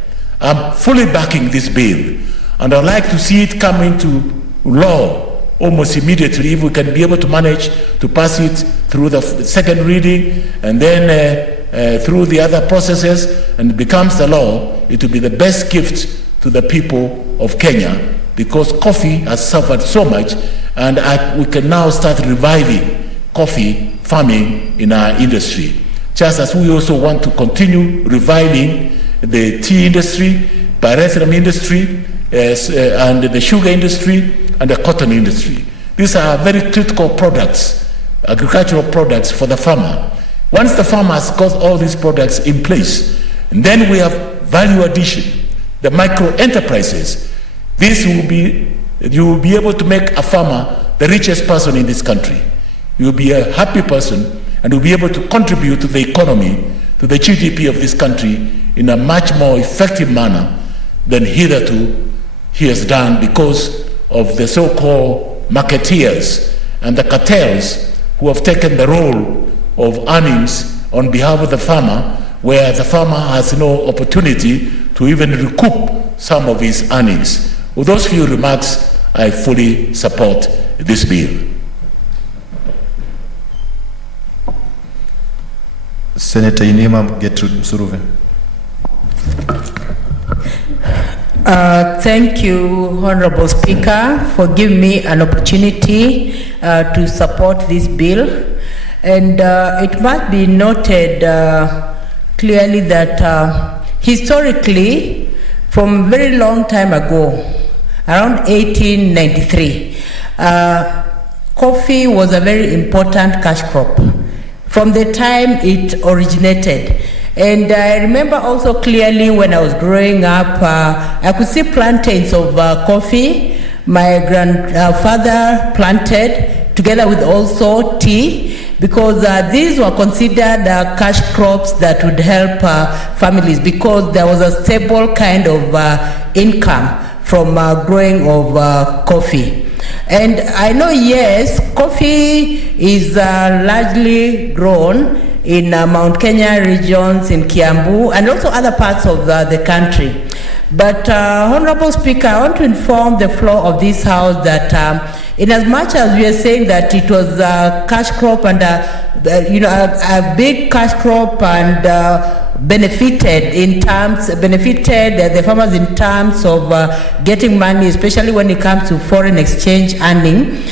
I'm fully backing this bill, and I'd like to see it come into law almost immediately if we can be able to manage to pass it through the second reading and then through the other processes and it becomes the law. It will be the best gift to the people of Kenya, because coffee has suffered so much, and we can now start reviving coffee farming in our industry. Just as we also want to continue reviving the tea industry, pyrethrum industry, and the sugar industry, and the cotton industry. These are very critical products, agricultural products for the farmer. Once the farmer has got all these products in place, and then we have value addition, the micro enterprises. You will be able to make a farmer the richest person in this country. You will be a happy person and will be able to contribute to the economy, to the GDP of this country in a much more effective manner than hitherto he has done, because of the so-called marketeers and the cartels who have taken the role of earnings on behalf of the farmer, where the farmer has no opportunity to even recoup some of his earnings. With those few remarks, I fully support this bill. Senator Inima Gertrude Msuruve. Thank you, Honorable Speaker, for giving me an opportunity to support this bill. And it must be noted clearly that historically, from a very long time ago, around 1893, coffee was a very important cash crop from the time it originated. And I remember also clearly when I was growing up, I could see plantains of coffee. My grandfather planted, together with also tea, because these were considered cash crops that would help families, because there was a stable kind of income from growing of coffee. And I know, yes, coffee is largely grown in Mount Kenya regions, in Kiambu, and also other parts of the country. But Honorable Speaker, I want to inform the floor of this House that in as much as we are saying that it was a cash crop and a big cash crop and benefited the farmers in terms of getting money, especially when it comes to foreign exchange earning,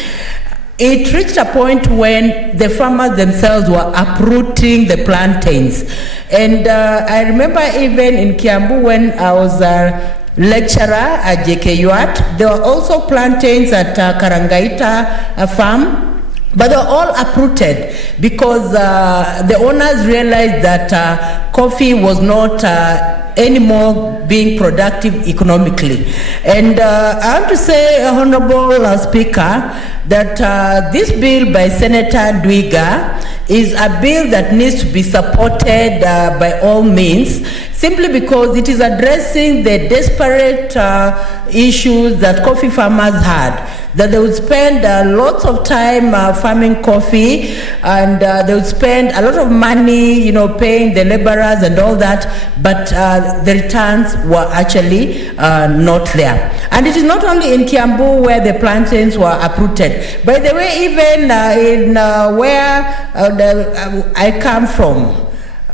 it reached a point when the farmers themselves were uprooting the plantains. And I remember even in Kiambu, when I was a lecturer at JKUAT, there were also plantains at Karangaita farm, but they were all uprooted because the owners realized that coffee was not anymore being productive economically. And I want to say, Honorable Speaker, that this bill by Senator Dwiga is a bill that needs to be supported by all means, simply because it is addressing the desperate issues that coffee farmers had, that they would spend lots of time farming coffee, and they would spend a lot of money, paying the laborers and all that, but the returns were actually not there. And it is not only in Kiambu where the plantains were uprooted. By the way, even in where I come from,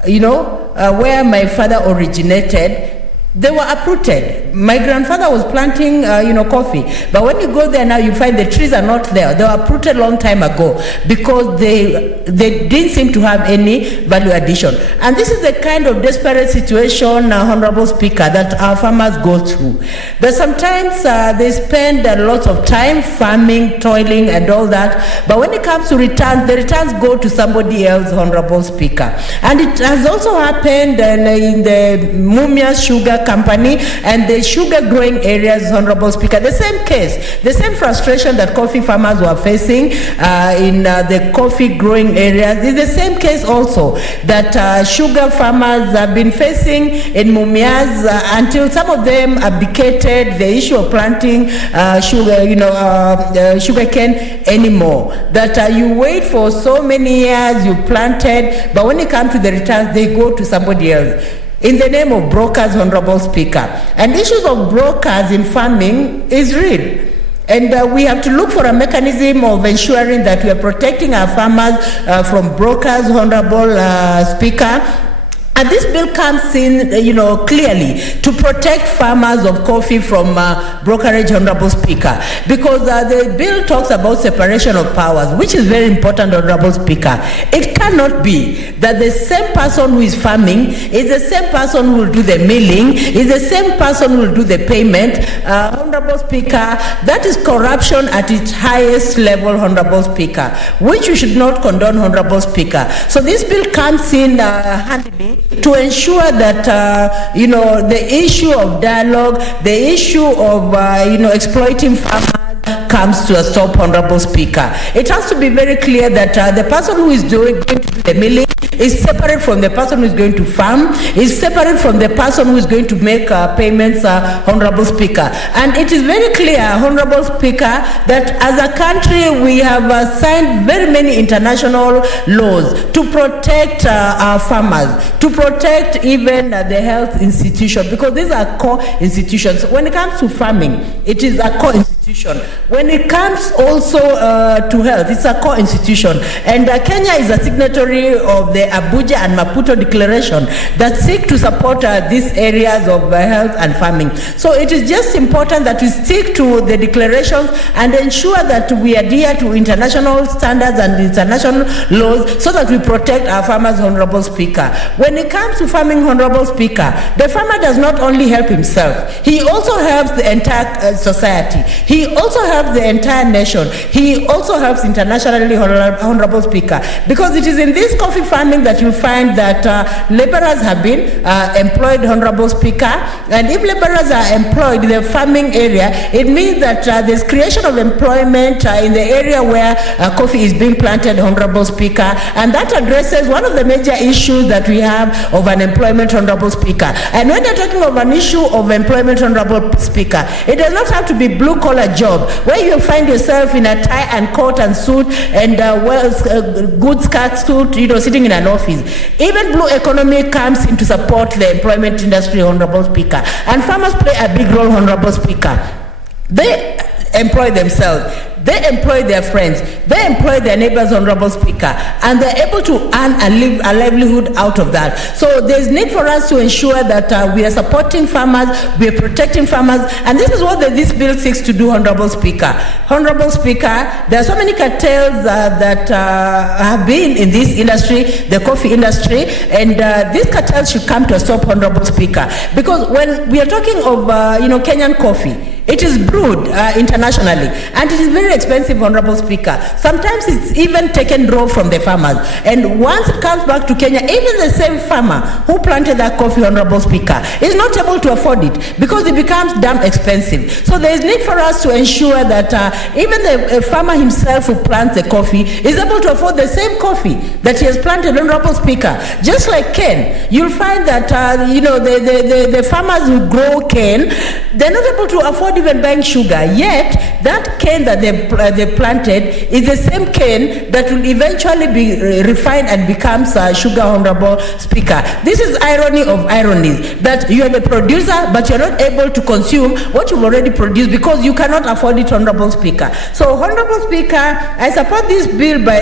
where my father originated, They were uprooted. My grandfather was planting, coffee. But when you go there now, you find the trees are not there. They were uprooted a long time ago because they didn't seem to have any value addition. And this is the kind of desperate situation, Honorable Speaker, that our farmers go through. But sometimes they spend a lot of time farming, toiling, and all that. But when it comes to returns, the returns go to somebody else, Honorable Speaker. And it has also happened in the Mumia Sugar Company and the sugar growing areas, Honorable Speaker. The same case, the same frustration that coffee farmers were facing in the coffee growing areas is the same case also that sugar farmers have been facing in Mumias until some of them abdicated the issue of planting sugarcane anymore. That you wait for so many years, you planted, but when it comes to the returns, they go to somebody else. In the name of brokers, Honorable Speaker. And issues of brokers in farming is real. And we have to look for a mechanism of ensuring that we are protecting our farmers from brokers, Honorable Speaker. And this bill comes in, clearly to protect farmers of coffee from brokerage, Honorable Speaker, because the bill talks about separation of powers, which is very important, Honorable Speaker. It cannot be that the same person who is farming is the same person who will do the milling, is the same person who will do the payment. Honorable Speaker, that is corruption at its highest level, Honorable Speaker, which we should not condone, Honorable Speaker. So this bill comes in handily to ensure that the issue of dialogue, the issue of exploiting farmers comes to a stop, Honorable Speaker. It has to be very clear that the person who is going to do the milling is separate from the person who is going to farm, is separate from the person who is going to make payments, Honorable Speaker. And it is very clear, Honorable Speaker, that as a country we have signed very many international laws to protect our farmers, to protect even the health institution, because these are core institutions. When it comes to farming, it is a core institution. When it comes also to health, it's a core institution. And Kenya is a signatory of the Abuja and Maputo Declaration that seek to support these areas of health and farming. So it is just important that we stick to the declarations and ensure that we adhere to international standards and international laws so that we protect our farmers, Honorable Speaker. When it comes to farming, Honorable Speaker, the farmer does not only help himself, he also helps the entire society. He also helps the entire nation. He also helps internationally, Honorable Speaker, because it is in this coffee farming that you find that laborers have been employed, Honorable Speaker. And if laborers are employed in the farming area, it means that there's creation of employment in the area where coffee is being planted, Honorable Speaker. And that addresses one of the major issues that we have of unemployment, Honorable Speaker. And when you're talking of an issue of employment, Honorable Speaker, it does not have to be blue-collar job where you find yourself in a tie and coat and suit and good skirt suit, sitting in an office. Even blue economy comes in to support the employment industry, Honorable Speaker. And farmers play a big role, Honorable Speaker. They employ themselves, they employ their friends, they employ their neighbors, Honorable Speaker, and they're able to earn a livelihood out of that. So there's need for us to ensure that we are supporting farmers, we are protecting farmers, and this is what this bill seeks to do, Honorable Speaker. Honorable Speaker, there are so many cartels that have been in this industry, the coffee industry, and these cartels should come to a stop, Honorable Speaker, because when we are talking of Kenyan coffee, it is brewed internationally, and it is very expensive, Honorable Speaker. Sometimes it's even taken raw from the farmers. And once it comes back to Kenya, even the same farmer who planted that coffee, Honorable Speaker, is not able to afford it because it becomes damn expensive. So there is need for us to ensure that even the farmer himself who plants the coffee is able to afford the same coffee that he has planted, Honorable Speaker. Just like cane, you'll find that the farmers who grow cane, they're not able to afford even buying sugar, yet that cane that they planted is the same cane that will eventually be refined and becomes sugar, Honorable Speaker. This is irony of ironies, that you are the producer but you're not able to consume what you've already produced because you cannot afford it, Honorable Speaker. So, Honorable Speaker, I support this bill by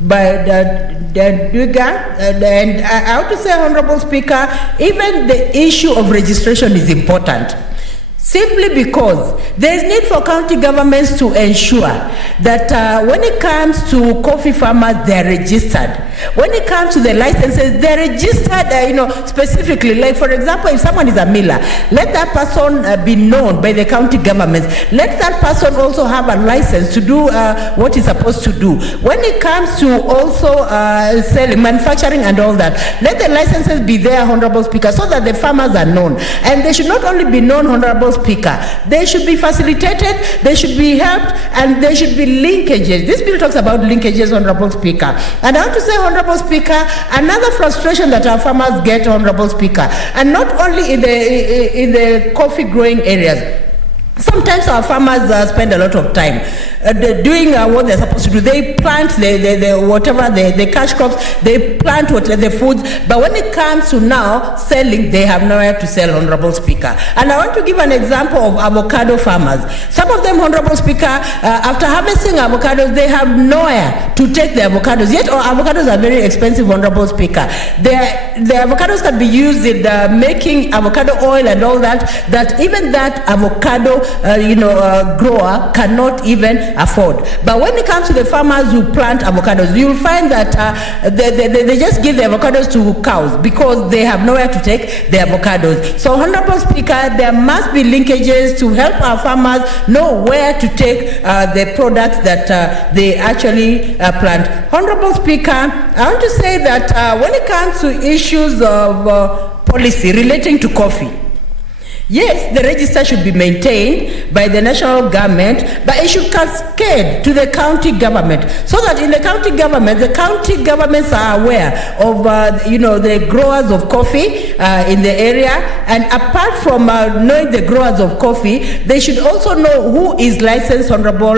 by the Duga, and I have to say, Honorable Speaker, even the issue of registration is important. Simply because there is need for county governments to ensure that when it comes to coffee farmers, they are registered. When it comes to the licenses, they are registered, specifically. Like, for example, if someone is a miller, let that person be known by the county governments. Let that person also have a license to do what he's supposed to do. When it comes to also selling, manufacturing and all that, let the licenses be there, Honorable Speaker, so that the farmers are known. And they should not only be known, Honorable Speaker, they should be facilitated, they should be helped, and there should be linkages. This bill talks about linkages, Honorable Speaker. And I have to say, Honorable Speaker, another frustration that our farmers get, Honorable Speaker, and not only in the coffee growing areas. Sometimes our farmers spend a lot of time doing what they're supposed to do. They plant the cash crops, they plant the foods, but when it comes to now selling, they have nowhere to sell, Honorable Speaker. And I want to give an example of avocado farmers. Some of them, Honorable Speaker, after harvesting avocados, they have nowhere to take the avocados. Yet our avocados are very expensive, Honorable Speaker. The avocados can be used in making avocado oil and all that, that even that avocado grower cannot even afford. But when it comes to the farmers who plant avocados, you'll find that they just give the avocados to cows because they have nowhere to take the avocados. So, Honorable Speaker, there must be linkages to help our farmers know where to take the products that they actually plant. Honorable Speaker, I want to say that when it comes to issues of policy relating to coffee, yes, the register should be maintained by the national government, but it should cascade to the county government, so that in the county governments are aware of the growers of coffee in the area, and apart from knowing the growers of coffee, they should also know who is licensed, Honorable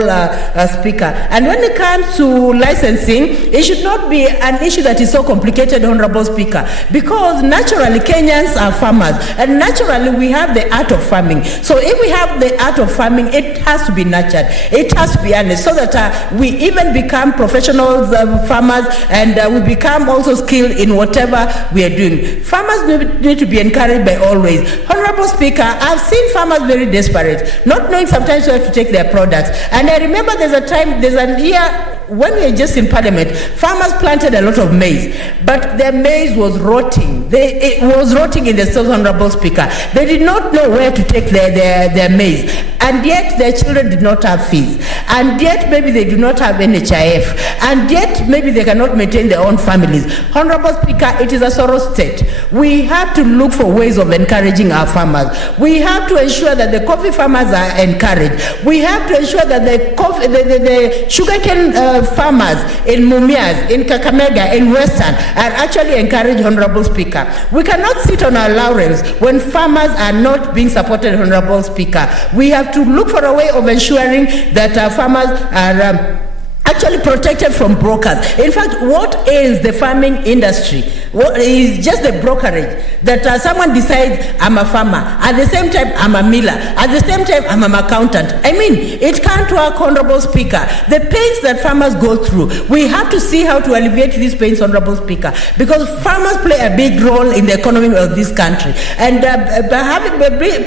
Speaker. And when it comes to licensing, it should not be an issue that is so complicated, Honorable Speaker, because naturally Kenyans are farmers, and naturally we have the art of farming. So if we have the art of farming, it has to be nurtured. It has to be honest, so that we even become professional farmers, and we become also skilled in whatever we are doing. Farmers need to be encouraged by all ways. Honorable Speaker, I've seen farmers very desperate, not knowing sometimes where to take their products. And I remember there's a year when we were just in Parliament, farmers planted a lot of maize, but their maize was rotting. It was rotting in the stores, Honorable Speaker. They did not know where to take their maize, and yet their children did not have fees, and yet maybe they do not have NHIF, and yet maybe they cannot maintain their own families. Honorable Speaker, it is a sorrow state. We have to look for ways of encouraging our farmers. We have to ensure that the coffee farmers are encouraged. We have to ensure that the sugarcane farmers in Mumias, in Kakamega, in Western are actually encouraged, Honorable Speaker. We cannot sit on our laurels when farmers are not being supported, Honorable Speaker. We have to look for a way of ensuring that our farmers are actually protected from brokers. In fact, what ails the farming industry is just the brokerage, that someone decides I'm a farmer, at the same time I'm a miller, at the same time I'm an accountant. I mean, it can't work, Honorable Speaker. The pains that farmers go through, we have to see how to alleviate these pains, Honorable Speaker, because farmers play a big role in the economy of this country, and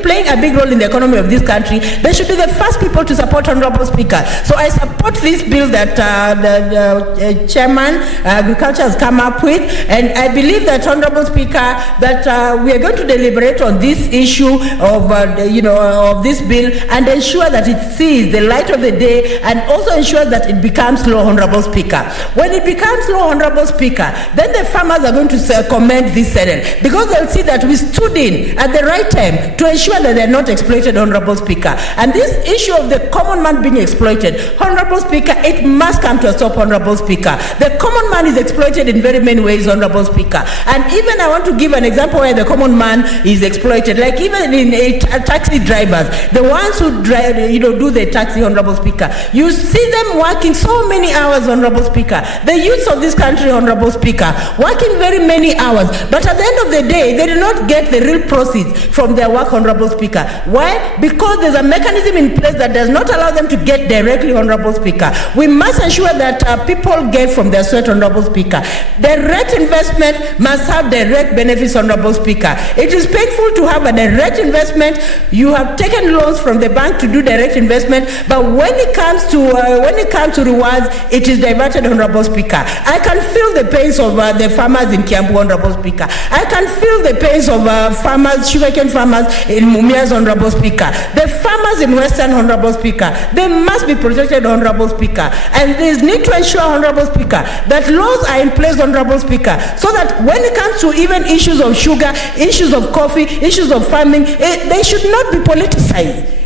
playing a big role in the economy of this country, they should be the first people to support, Honorable Speaker. So I support this bill that the chairman agriculture has come up with, and I believe that, Honorable Speaker, that we are going to deliberate on this issue of of this bill and ensure that it sees the light of the day, and also ensure that it becomes law, Honorable Speaker. When it becomes law, Honorable Speaker, then the farmers are going to commend this Senate, because they'll see that we stood in at the right time to ensure that they're not exploited, Honorable Speaker. And this issue of the common man being exploited, Honorable Speaker, it must come to a stop, Honorable Speaker. The common man is exploited in very many ways, Honorable Speaker. Speaker. And even I want to give an example where the common man is exploited, like even in taxi drivers, the ones who drive, do the taxi, Honorable Speaker. You see them working so many hours, Honorable Speaker. The youths of this country, Honorable Speaker, working very many hours, but at the end of the day, they do not get the real proceeds from their work, Honorable Speaker. Why? Because there's a mechanism in place that does not allow them to get directly, Honorable Speaker. We must ensure that people get from their sweat, Honorable Speaker. Direct investment must have direct benefits, Honorable Speaker. It is painful to have a direct investment. You have taken loans from the bank to do direct investment, but when it comes to rewards, it is diverted, Honorable Speaker. I can feel the pains of the farmers in Kiambu, Honorable Speaker. I can feel the pains of farmers, sugarcane farmers in Mumias, Honorable Speaker. The farmers in Western, Honorable Speaker, they must be protected, Honorable Speaker. And there is need to ensure, Honorable Speaker, that laws are in place, Honorable Speaker, so that when it comes to even issues of sugar, issues of coffee, issues of farming, they should not be politicized.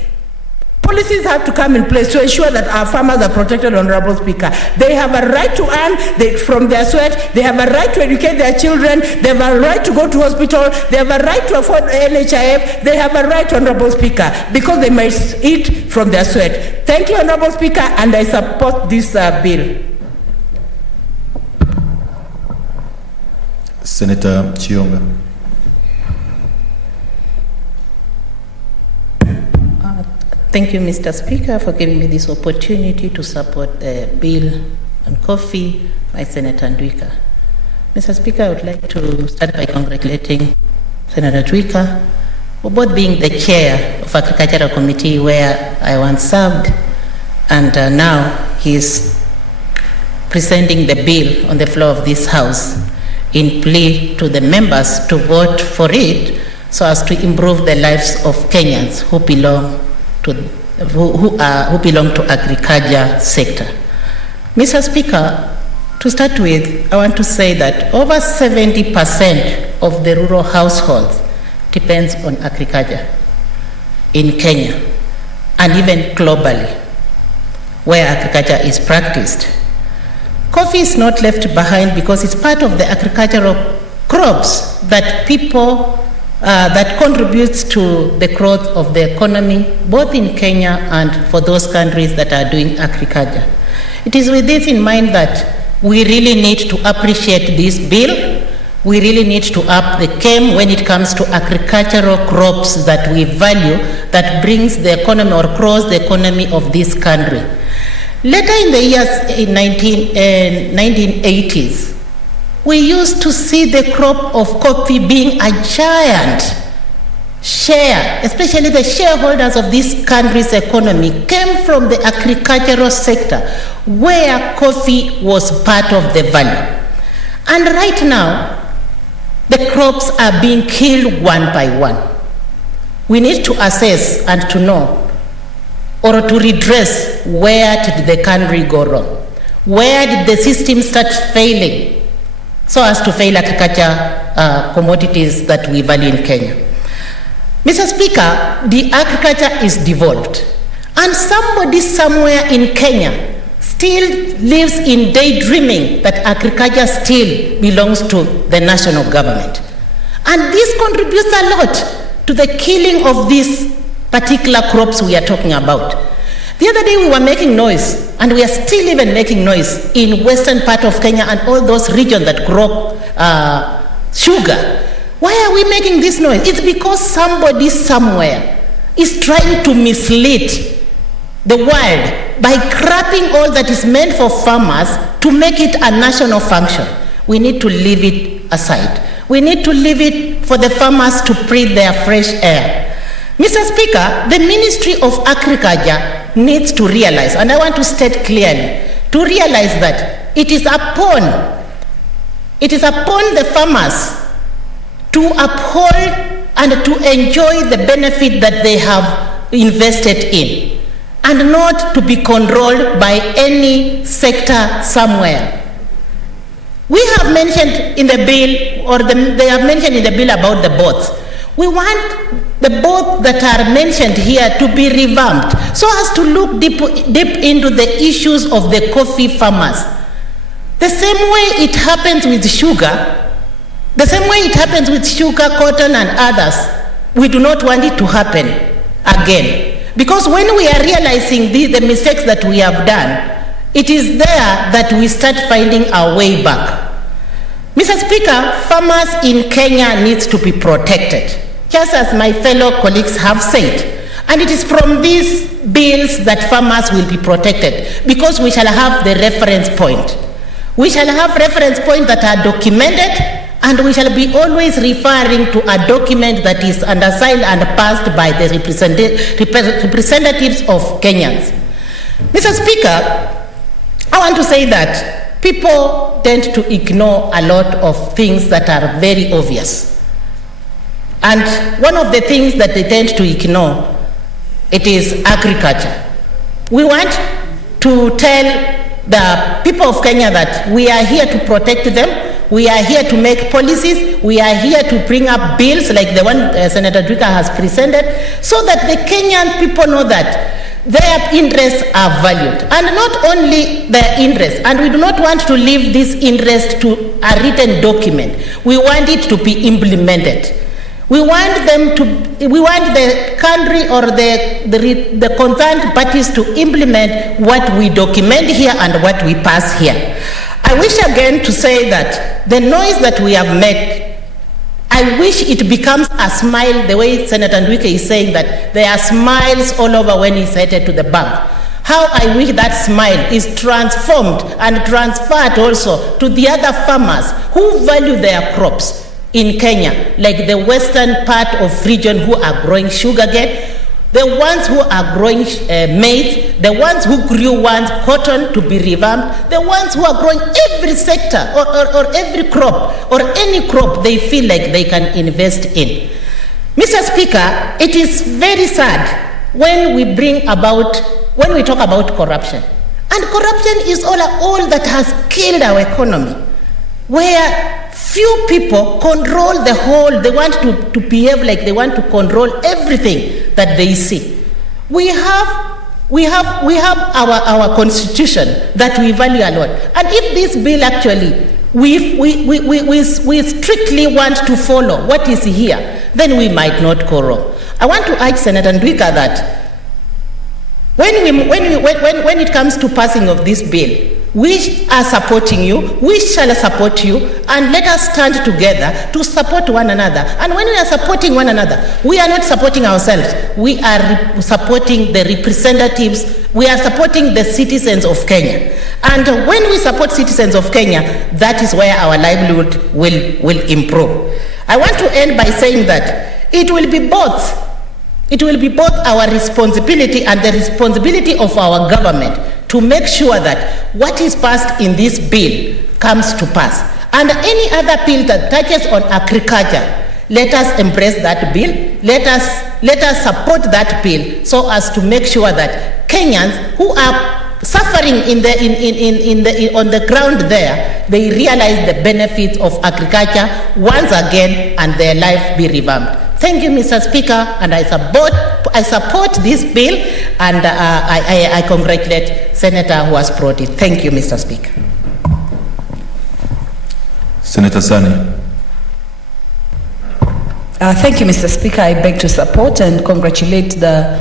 Policies have to come in place to ensure that our farmers are protected, Honorable Speaker. They have a right to earn from their sweat. They have a right to educate their children. They have a right to go to hospital. They have a right to afford NHIF. They have a right, Honorable Speaker, because they must eat from their sweat. Thank you, Honorable Speaker, and I support this bill. Senator Chionga. Thank you, Mr. Speaker, for giving me this opportunity to support the bill on coffee by Senator Ndwika. Mr. Speaker, I would like to start by congratulating Senator Ndwika for both being the chair of Agricultural Committee where I once served, and now he is presenting the bill on the floor of this House in plea to the members to vote for it so as to improve the lives of Kenyans who belong to agriculture sector. Mr. Speaker, to start with, I want to say that over 70% of the rural households depends on agriculture in Kenya and even globally where agriculture is practiced. Coffee is not left behind because it's part of the agricultural crops that that contributes to the growth of the economy, both in Kenya and for those countries that are doing agriculture. It is with this in mind that we really need to appreciate this bill. We really need to up the game when it comes to agricultural crops that we value, that brings the economy or grows the economy of this country. Later in the years in 1980s, we used to see the crop of coffee being a giant share, especially the shareholders of this country's economy came from the agricultural sector where coffee was part of the value. And right now, the crops are being killed one by one. We need to assess and to know or to redress where did the country go wrong? Where did the system start failing so as to fail agriculture commodities that we value in Kenya? Mr. Speaker, the agriculture is devolved, and somebody somewhere in Kenya still lives in daydreaming that agriculture still belongs to the national government. And this contributes a lot to the killing of these particular crops we are talking about. The other day we were making noise, and we are still even making noise in western part of Kenya and all those regions that grow sugar. Why are we making this noise? It's because somebody somewhere is trying to mislead the world by grabbing all that is meant for farmers to make it a national function. We need to leave it aside. We need to leave it for the farmers to breathe their fresh air. Mr. Speaker, the Ministry of Agriculture needs to realize, and I want to state clearly, to realize that it is upon the farmers to uphold and to enjoy the benefit that they have invested in, and not to be controlled by any sector somewhere. We have mentioned in the bill, or they have mentioned in the bill about the boards. We want the boards that are mentioned here to be revamped so as to look deep into the issues of the coffee farmers. The same way it happens with sugar, The same way it happens with sugar, cotton, and others. We do not want it to happen again. Because when we are realizing the mistakes that we have done, it is there that we start finding our way back. Mr. Speaker, farmers in Kenya need to be protected, just as my fellow colleagues have said. And it is from these bills that farmers will be protected, because we shall have the reference point. We shall have reference points that are documented, and we shall be always referring to a document that is undersigned and passed by the representatives of Kenyans. Mr. Speaker, I want to say that people tend to ignore a lot of things that are very obvious. And one of the things that they tend to ignore, it is agriculture. We want to tell the people of Kenya that we are here to protect them, we are here to make policies, we are here to bring up bills like the one Senator Dwika has presented, so that the Kenyan people know that their interests are valued. And not only their interests, and we do not want to leave this interest to a written document, we want it to be implemented. We want the country or the concerned parties to implement what we document here and what we pass here. I wish again to say that the noise that we have made, I wish it becomes a smile, the way Senator Ndwike is saying that there are smiles all over when he's headed to the bank. How I wish that smile is transformed and transferred also to the other farmers who value their crops in Kenya, like the western part of region who are growing sugarcane, the ones who are growing maize, the ones who grew once cotton to be revamped, the ones who are growing every sector or every crop or any crop they feel like they can invest in. Mr. Speaker, it is very sad when we talk about corruption. And corruption is all that has killed our economy, where few people control the whole. They want to behave like they want to control everything that they see. We have our constitution that we value a lot. And if this bill actually, we strictly want to follow what is here, then we might not go wrong. I want to urge Senator Ndwika that when it comes to passing of this bill, we are supporting you, we shall support you, and let us stand together to support one another. And when we are supporting one another, we are not supporting ourselves, we are supporting the representatives, we are supporting the citizens of Kenya. And when we support citizens of Kenya, that is where our livelihood will improve. I want to end by saying that it will be both our responsibility and the responsibility of our government to make sure that what is passed in this bill comes to pass. And any other bill that touches on agriculture, let us embrace that bill, let us support that bill so as to make sure that Kenyans who are suffering on the ground there, they realize the benefits of agriculture once again and their life be revamped. Thank you, Mr. Speaker, and I support this bill, and I congratulate Senator who has brought it. Thank you, Mr. Speaker. Senator Sani. Thank you, Mr. Speaker. I beg to support and congratulate the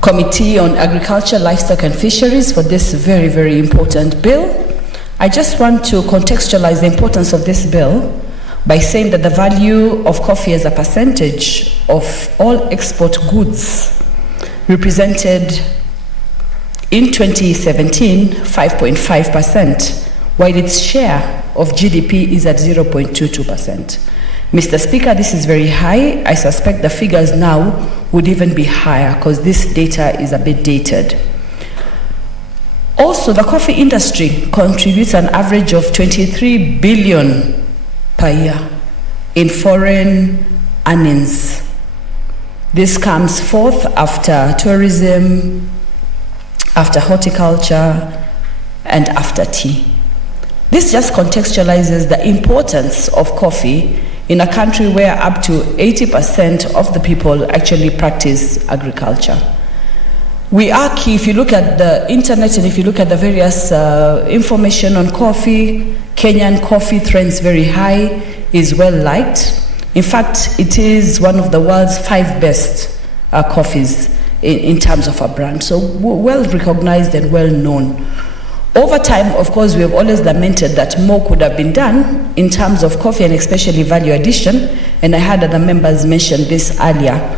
Committee on Agriculture, Livestock and Fisheries for this very, very important bill. I just want to contextualize the importance of this bill by saying that the value of coffee as a percentage of all export goods represented in 2017 5.5%, while its share of GDP is at 0.22%. Mr. Speaker, this is very high. I suspect the figures now would even be higher because this data is a bit dated. Also, the coffee industry contributes an average of 23 billion per year in foreign earnings. This comes forth after tourism, after horticulture, and after tea. This just contextualizes the importance of coffee in a country where up to 80% of the people actually practice agriculture. We are key, if you look at the internet and if you look at the various information on coffee, Kenyan coffee trends very high. is well liked. In fact, it is one of the world's 5 best coffees in terms of a brand. So well recognized and well known. Over time, of course, we have always lamented that more could have been done in terms of coffee and especially value addition. And I had other members mention this earlier.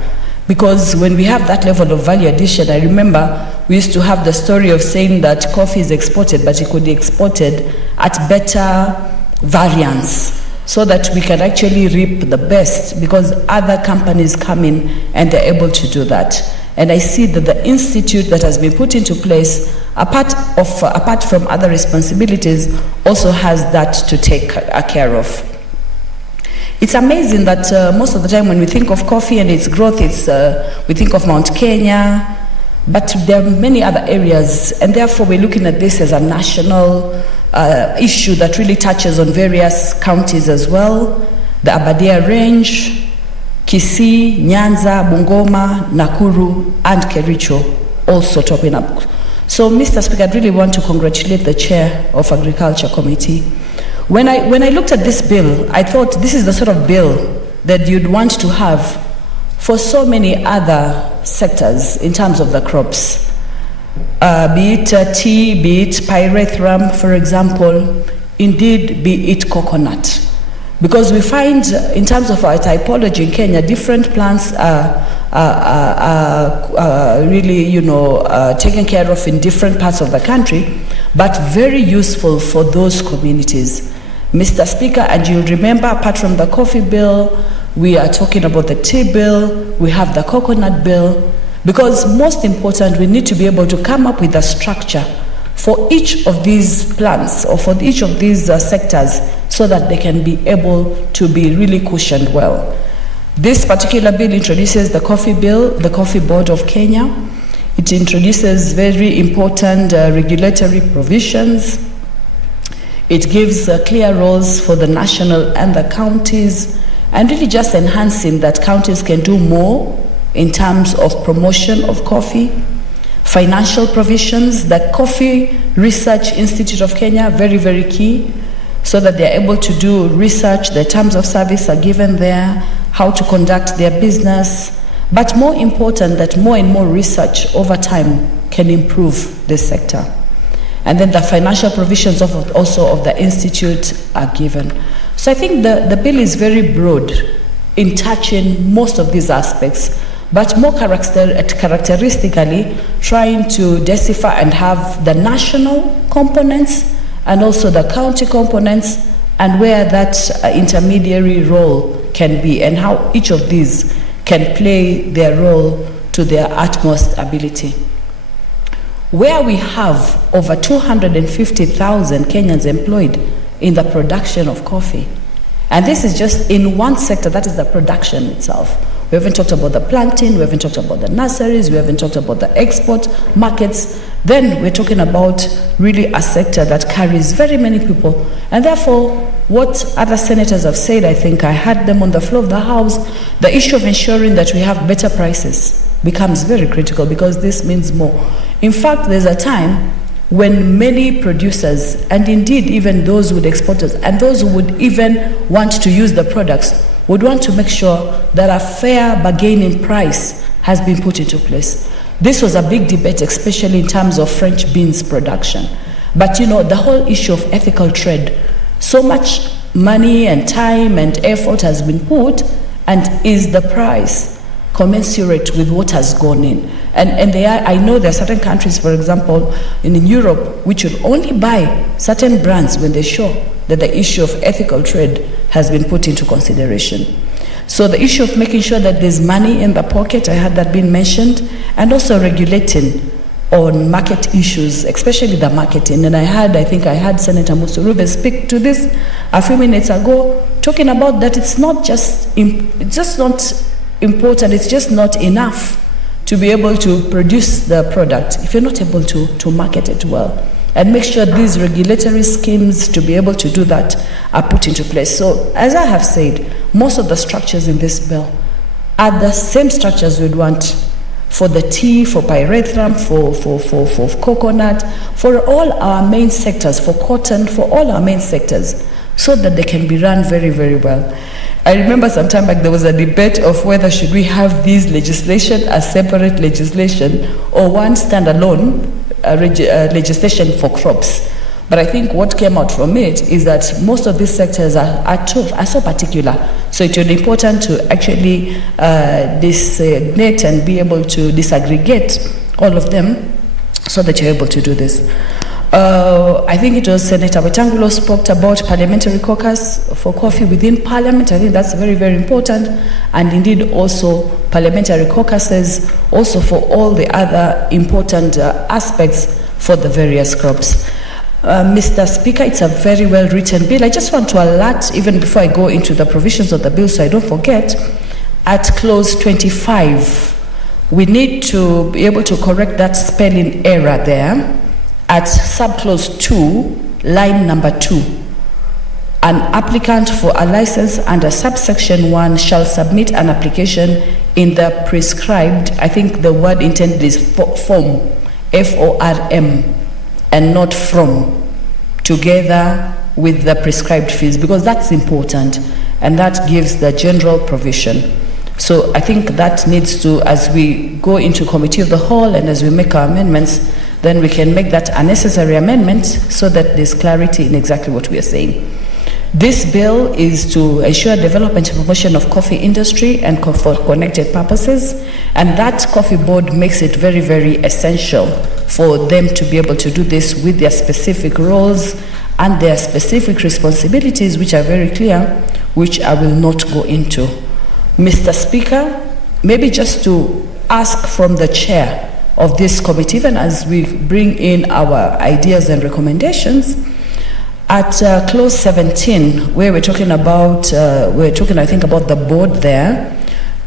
Because when we have that level of value addition, I remember we used to have the story of saying that coffee is exported, but it could be exported at better variance so that we can actually reap the best, because other companies come in and they're able to do that. And I see that the institute that has been put into place, apart from other responsibilities, also has that to take care of. It's amazing that most of the time when we think of coffee and its growth, we think of Mount Kenya, but there are many other areas, and therefore we're looking at this as a national issue that really touches on various counties as well. The Abadia Range, Kisii, Nyanza, Bungoma, Nakuru, and Kericho also topping up. So, Mr. Speaker, I'd really want to congratulate the Chair of Agriculture Committee. When I looked at this bill, I thought this is the sort of bill that you'd want to have for so many other sectors in terms of the crops. Be it tea, be it pyrethrum, for example, indeed be it coconut. Because we find in terms of our typology in Kenya, different plants are really, taken care of in different parts of the country, but very useful for those communities. Mr. Speaker, and you'll remember, apart from the coffee bill, we are talking about the tea bill, we have the coconut bill, because most important, we need to be able to come up with a structure for each of these plants or for each of these sectors so that they can be able to be really cushioned well. This particular bill introduces the coffee bill, the Coffee Board of Kenya. It introduces very important regulatory provisions. It gives clear roles for the national and the counties, and really just enhancing that counties can do more in terms of promotion of coffee. Financial provisions, the Coffee Research Institute of Kenya, very, very key, so that they're able to do research, the terms of service are given there, how to conduct their business, but more important that more and more research over time can improve this sector. And then the financial provisions also of the institute are given. So I think the bill is very broad in touching most of these aspects, but more characteristically trying to densify and have the national components and also the county components, and where that intermediary role can be and how each of these can play their role to their utmost ability. Where we have over 250,000 Kenyans employed in the production of coffee, and this is just in one sector, that is the production itself. We haven't talked about the planting, we haven't talked about the nurseries, we haven't talked about the export markets. Then we're talking about really a sector that carries very many people. And therefore, what other senators have said, I think I had them on the floor of the House, the issue of ensuring that we have better prices becomes very critical, because this means more. In fact, there's a time when many producers, and indeed even those with exporters, and those who would even want to use the products, would want to make sure that a fair bargaining price has been put into place. This was a big debate, especially in terms of French beans production. But the whole issue of ethical trade, so much money and time and effort has been put, and is the price commensurate with what has gone in? And I know there are certain countries, for example, in Europe, which will only buy certain brands when they show that the issue of ethical trade has been put into consideration. So the issue of making sure that there's money in the pocket, I had that being mentioned, and also regulating on market issues, especially the marketing. And I think I had Senator Musurube speak to this a few minutes ago, talking about that it's not just not important, it's just not enough to be able to produce the product if you're not able to market it well. And make sure these regulatory schemes to be able to do that are put into place. So, as I have said, most of the structures in this bill are the same structures we'd want for the tea, for pyrethrum, for coconut, for all our main sectors, for cotton, for all our main sectors, so that they can be run very, very well. I remember some time back there was a debate of whether should we have this legislation as separate legislation or one standalone legislation for crops. But I think what came out from it is that most of these sectors are so particular. So it is important to actually designate and be able to disaggregate all of them so that you're able to do this. I think it was Senator Wetangulo spoke about parliamentary caucus for coffee within Parliament. I think that's very, very important. And indeed also parliamentary caucuses also for all the other important aspects for the various crops. Mr. Speaker, it's a very well written bill. I just want to alert, even before I go into the provisions of the bill so I don't forget, at clause 25, we need to be able to correct that spelling error there. At subclause 2, line number 2, an applicant for a license under subsection 1 shall submit an application in the prescribed, I think the word intended is form, F-O-R-M, and not from, together with the prescribed fees, because that's important, and that gives the general provision. So I think that needs to, as we go into committee of the whole and as we make our amendments, then we can make that a necessary amendment so that there's clarity in exactly what we are saying. This bill is to ensure development and promotion of coffee industry and for connected purposes, and that coffee board makes it very, very essential for them to be able to do this with their specific roles and their specific responsibilities, which are very clear, which I will not go into. Mr. Speaker, maybe just to ask from the chair of this committee, even as we bring in our ideas and recommendations, at clause 17, where we're talking about, I think, about the board there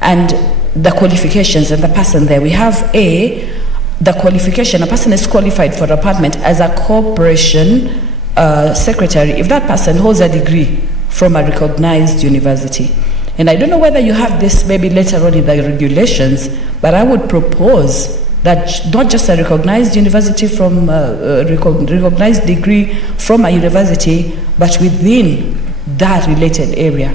and the qualifications and the person there. We have the qualification. A person is qualified for appointment as a corporation secretary if that person holds a degree from a recognized university. And I don't know whether you have this maybe later on in the regulations, but I would propose that not just a recognized university from recognized degree from a university, but within that related area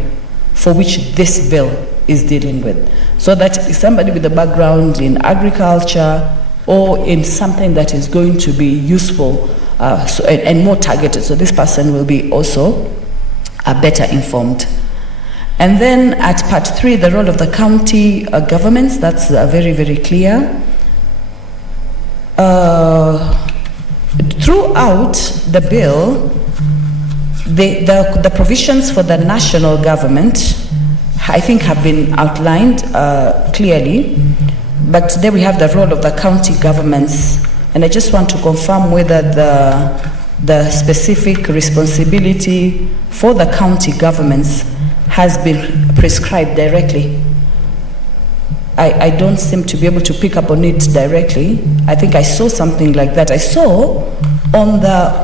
for which this bill is dealing with. So that somebody with a background in agriculture or in something that is going to be useful and more targeted, so this person will be also better informed. And then at part 3, the role of the county governments, that's very, very clear. Throughout the bill, the provisions for the national government, I think, have been outlined clearly, but there we have the role of the county governments, and I just want to confirm whether the specific responsibility for the county governments has been prescribed directly. I don't seem to be able to pick up on it directly. I think I saw something like that. I saw on the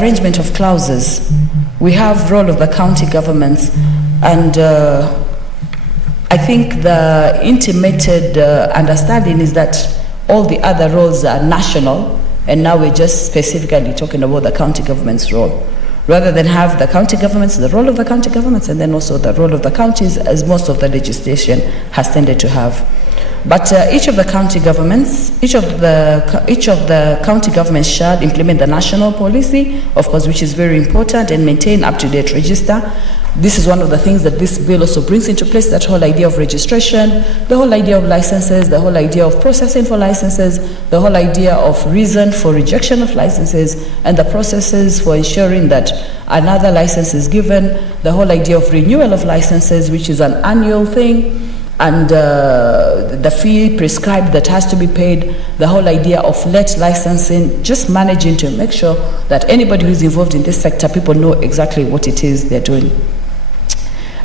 arrangement of clauses, we have role of the county governments, and I think the intimated understanding is that all the other roles are national, and now we're just specifically talking about the county government's role, rather than have the county governments, the role of the county governments, and then also the role of the counties, as most of the legislation has tended to have. But each of the county governments, each of the county governments shall implement the national policy, of course, which is very important, and maintain up-to-date register. This is one of the things that this bill also brings into place, that whole idea of registration, the whole idea of licenses, the whole idea of processing for licenses, the whole idea of reason for rejection of licenses, and the processes for ensuring that another license is given, the whole idea of renewal of licenses, which is an annual thing, and the fee prescribed that has to be paid, the whole idea of let licensing, just managing to make sure that anybody who is involved in this sector, people know exactly what it is they're doing.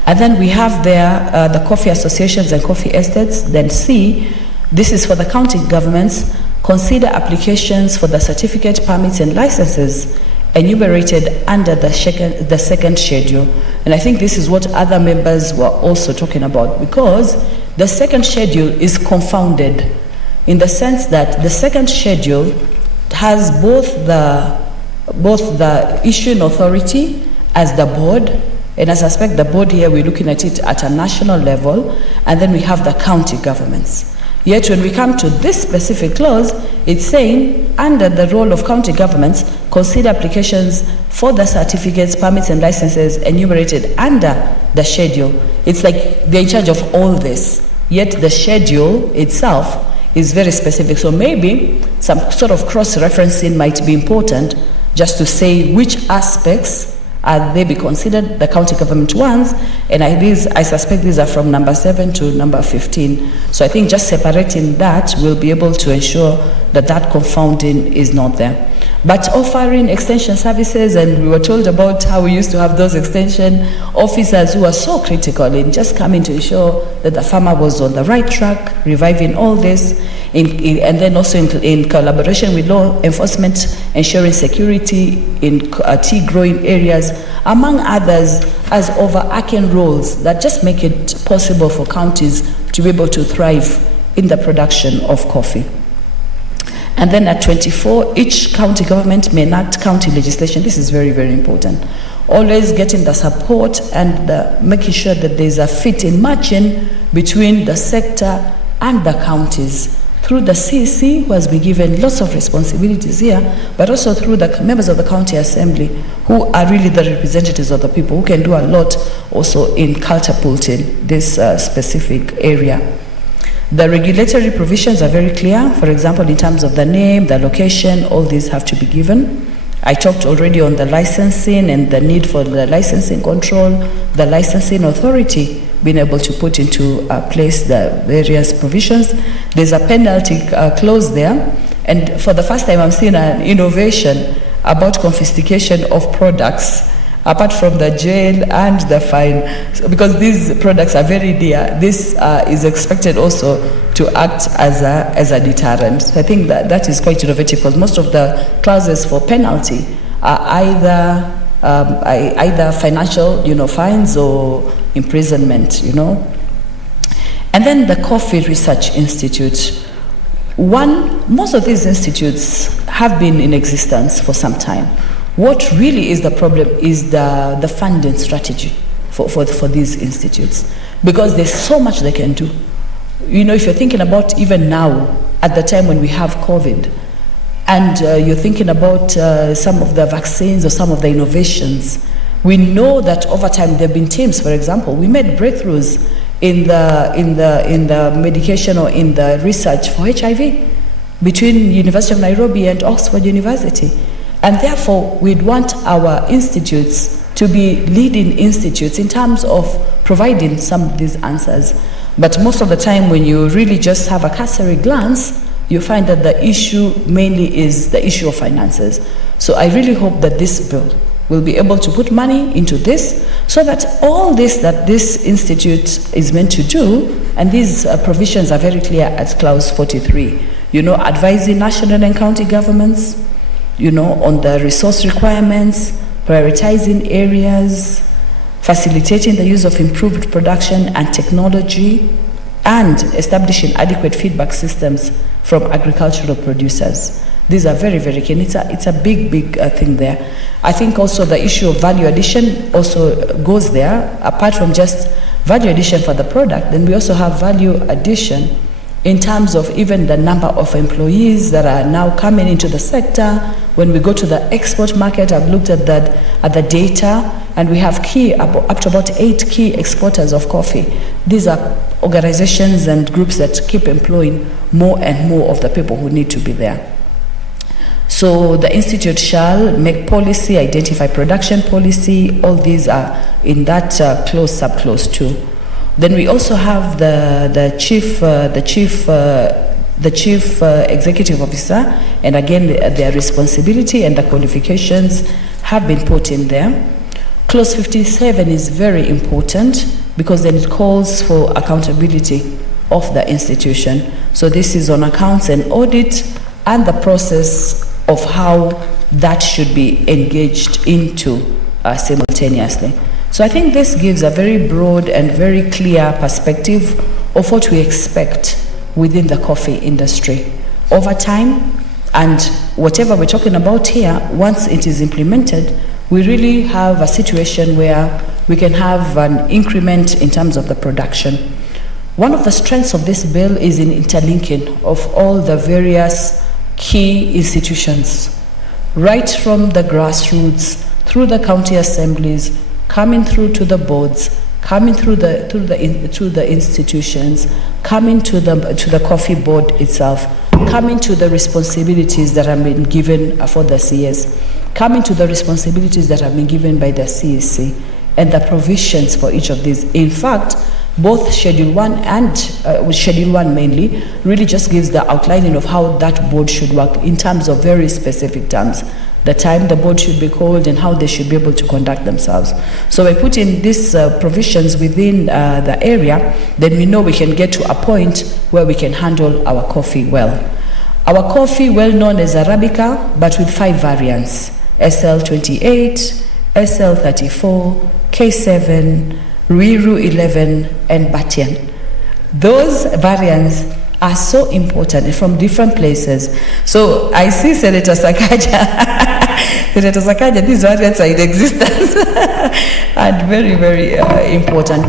And then we have there the coffee associations and coffee estates. Then C, this is for the county governments, consider applications for the certificate, permits and licenses enumerated under the second schedule. And I think this is what other members were also talking about, because the second schedule is confounded in the sense that the second schedule has both the both the issuing authority as the board, and I suspect the board here, we're looking at it at a national level, and then we have the county governments. Yet when we come to this specific clause, it's saying, under the role of county governments, consider applications for the certificates, permits, and licenses enumerated under the schedule. It's like they're in charge of all this, yet the schedule itself is very specific. So maybe some sort of cross-referencing might be important, just to say which aspects are they be considered the county government ones, and I suspect these are from number 7 to number 15. So I think just separating that will be able to ensure that that confounding is not there. But offering extension services, and we were told about how we used to have those extension officers who are so critical in just coming to ensure that the farmer was on the right track, reviving all this, and then also in collaboration with law enforcement, ensuring security in tea growing areas, among others, as overarching roles that just make it possible for counties to be able to thrive in the production of coffee. And then at 24, each county government may enact county legislation. This is very, very important. Always getting the support and making sure that there's a fit in matching between the sector and the counties, through the CC, who has been given lots of responsibilities here, but also through the members of the county assembly, who are really the representatives of the people, who can do a lot also in catapulting this specific area. The regulatory provisions are very clear. For example, in terms of the name, the location, all these have to be given. I talked already on the licensing and the need for the licensing control, the licensing authority being able to put into place the various provisions. There's a penalty clause there, and for the first time I'm seeing an innovation about confiscation of products, apart from the jail and the fine. So, because these products are very dear, this is expected also to act as a deterrent. So I think that is quite innovative, because most of the clauses for penalty are either financial, fines or imprisonment, And then the Coffee Research Institute. Most of these institutes have been in existence for some time. What really is the problem is the funding strategy for these institutes, because there's so much they can do. If you're thinking about even now, at the time when we have COVID, and you're thinking about some of the vaccines or some of the innovations, we know that over time there have been teams, for example, we made breakthroughs in the medication or in the research for HIV between University of Nairobi and Oxford University. And therefore, we'd want our institutes to be leading institutes in terms of providing some of these answers. But most of the time, when you really just have a cursory glance, you find that the issue mainly is the issue of finances. So I really hope that this bill will be able to put money into this, so that all this that this institute is meant to do, and these provisions are very clear at clause 43, advising national and county governments, on the resource requirements, prioritizing areas, facilitating the use of improved production and technology, and establishing adequate feedback systems from agricultural producers. These are very, very key. It's a big thing there. I think also the issue of value addition also goes there. Apart from just value addition for the product, then we also have value addition in terms of even the number of employees that are now coming into the sector. When we go to the export market, I've looked at the data, and we have up to about 8 key exporters of coffee. These are organizations and groups that keep employing more and more of the people who need to be there. So the Institute shall make policy, identify production policy. All these are in that clause, subclause 2. Then we also have the chief executive officer, and again their responsibility and the qualifications have been put in there. Clause 57 is very important, because then it calls for accountability of the institution. So this is on accounts and audit, and the process of how that should be engaged into simultaneously. So I think this gives a very broad and very clear perspective of what we expect within the coffee industry. Over time, And whatever we're talking about here, once it is implemented, we really have a situation where we can have an increment in terms of the production. One of the strengths of this bill is in interlinking of all the various key institutions, right from the grassroots, through the county assemblies, coming through to the boards, coming through the institutions, coming to the coffee board itself, coming to the responsibilities that have been given for the CS, coming to the responsibilities that have been given by the CSC, and the provisions for each of these. In fact, both Schedule 1 and Schedule 1 mainly really just gives the outlining of how that board should work in terms of very specific terms. The time the board should be called and how they should be able to conduct themselves. So by putting these provisions within the area, then we know we can get to a point where we can handle our coffee well. Our coffee, well known as Arabica, but with 5 variants: SL28, SL34, K7, Ruiru 11, and Batian. Those variants are so important and from different places. So I see Senator Sakaja. Senator Sakaja, these variants are in existence and very, very important.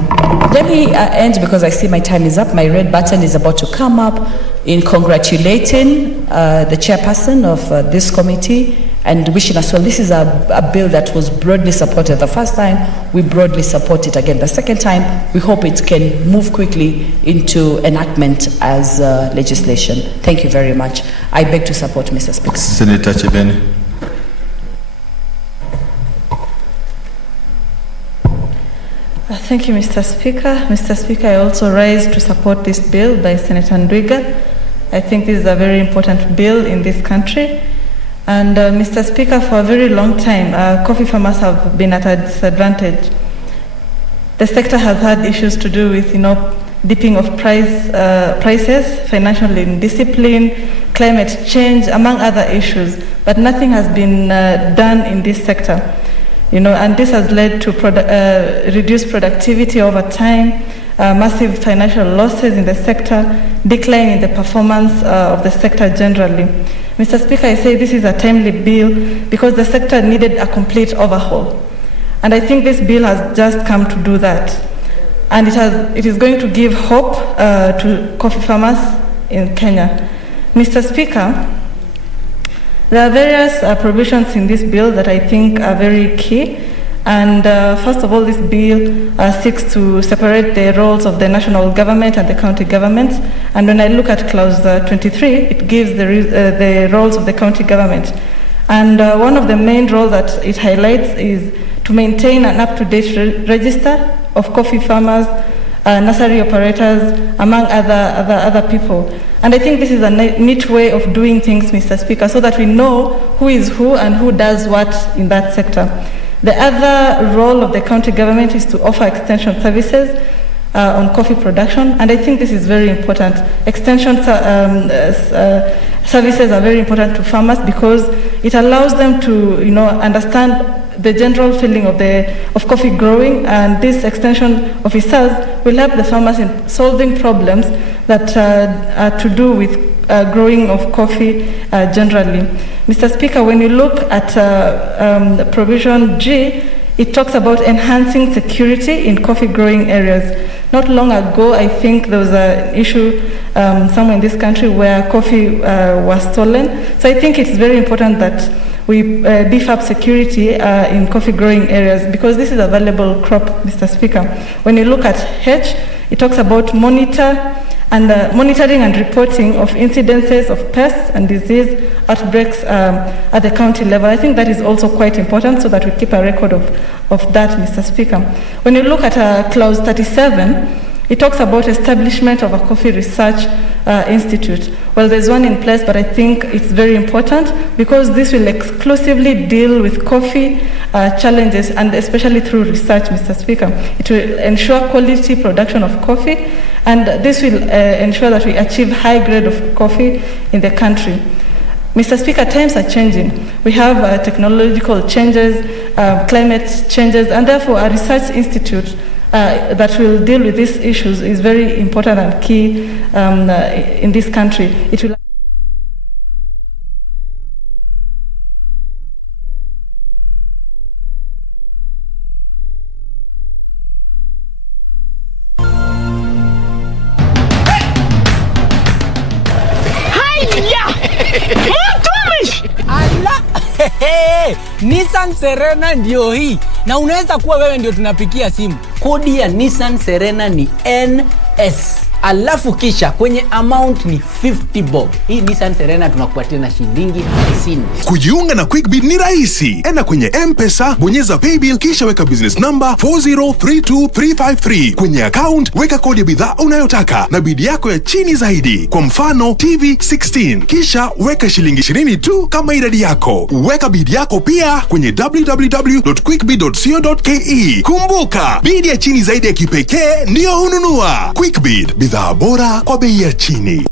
Let me end because I see my time is up. My red button is about to come up in congratulating the chairperson of this committee and wishing us well. This is a bill that was broadly supported the first time. We broadly support it again the second time. We hope it can move quickly into enactment as legislation. Thank you very much. I beg to support, Mr. Speaker. Senator Chebeni. Thank you, Mr. Speaker. Mr. Speaker, I also rise to support this bill by Senator Ndwiga. I think this is a very important bill in this country. And Mr. Speaker, for a very long time, coffee farmers have been at a disadvantage. The sector has had issues to do with, dipping of prices, financial indiscipline, climate change, among other issues. But nothing has been done in this sector. And this has led to reduced productivity over time, massive financial losses in the sector, decline in the performance of the sector generally. Mr. Speaker, I say this is a timely bill because the sector needed a complete overhaul. And I think this bill has just come to do that. And it is going to give hope to coffee farmers in Kenya. Mr. Speaker, there are various provisions in this bill that I think are very key. And first of all, this bill seeks to separate the roles of the national government and the county governments. And when I look at clause 23, it gives the roles of the county government. And one of the main roles that it highlights is to maintain an up-to-date register of coffee farmers, nursery operators, among other people. And I think this is a neat way of doing things, Mr. Speaker, so that we know who is who and who does what in that sector. The other role of the county government is to offer extension services on coffee production, and I think this is very important. Extension services are very important to farmers because it allows them to, understand the general feeling of coffee growing, and this extension officers will help the farmers in solving problems that are to do with growing of coffee generally. Mr. Speaker, when you look at provision G, it talks about enhancing security in coffee growing areas. Not long ago, I think there was an issue somewhere in this country where coffee was stolen. So I think it's very important that we beef up security in coffee growing areas because this is a valuable crop, Mr. Speaker. When you look at H, it talks about monitoring and reporting of incidences of pests and disease outbreaks at the county level. I think that is also quite important so that we keep a record of that, Mr. Speaker. When you look at clause 37, it talks about establishment of a coffee research institute. Well, there's one in place, but I think it's very important because this will exclusively deal with coffee challenges and especially through research, Mr. Speaker. It will ensure quality production of coffee, and this will ensure that we achieve high grade of coffee in the country. Mr. Speaker, times are changing. We have technological changes, climate changes, and therefore a research institute that will deal with these issues is very important and key in this country. It will Nissan Serena ndio hii. Na unaweza kuwa wewe ndio tunapikia simu. Kodi ya Nissan Serena ni NS. Alafu kisha kwenye amount ni 50 bob. Hii Nissan Serena tunakupatia na shilingi 50. Kujiunga na QuickBid ni rahisi. Enda kwenye M-Pesa, bonyeza paybill kisha weka business number 4032353. Kwenye account weka kodi ya bidhaa unayotaka na bid yako ya chini zaidi. Kwa mfano TV 16. Kisha weka shilingi 20 tu kama idadi yako. Weka bid yako pia kwenye www.quickbid.co.ke. Kumbuka, bid ya chini zaidi ya kipekee ndio hununua. QuickBid, bidhaa bora kwa bei ya chini.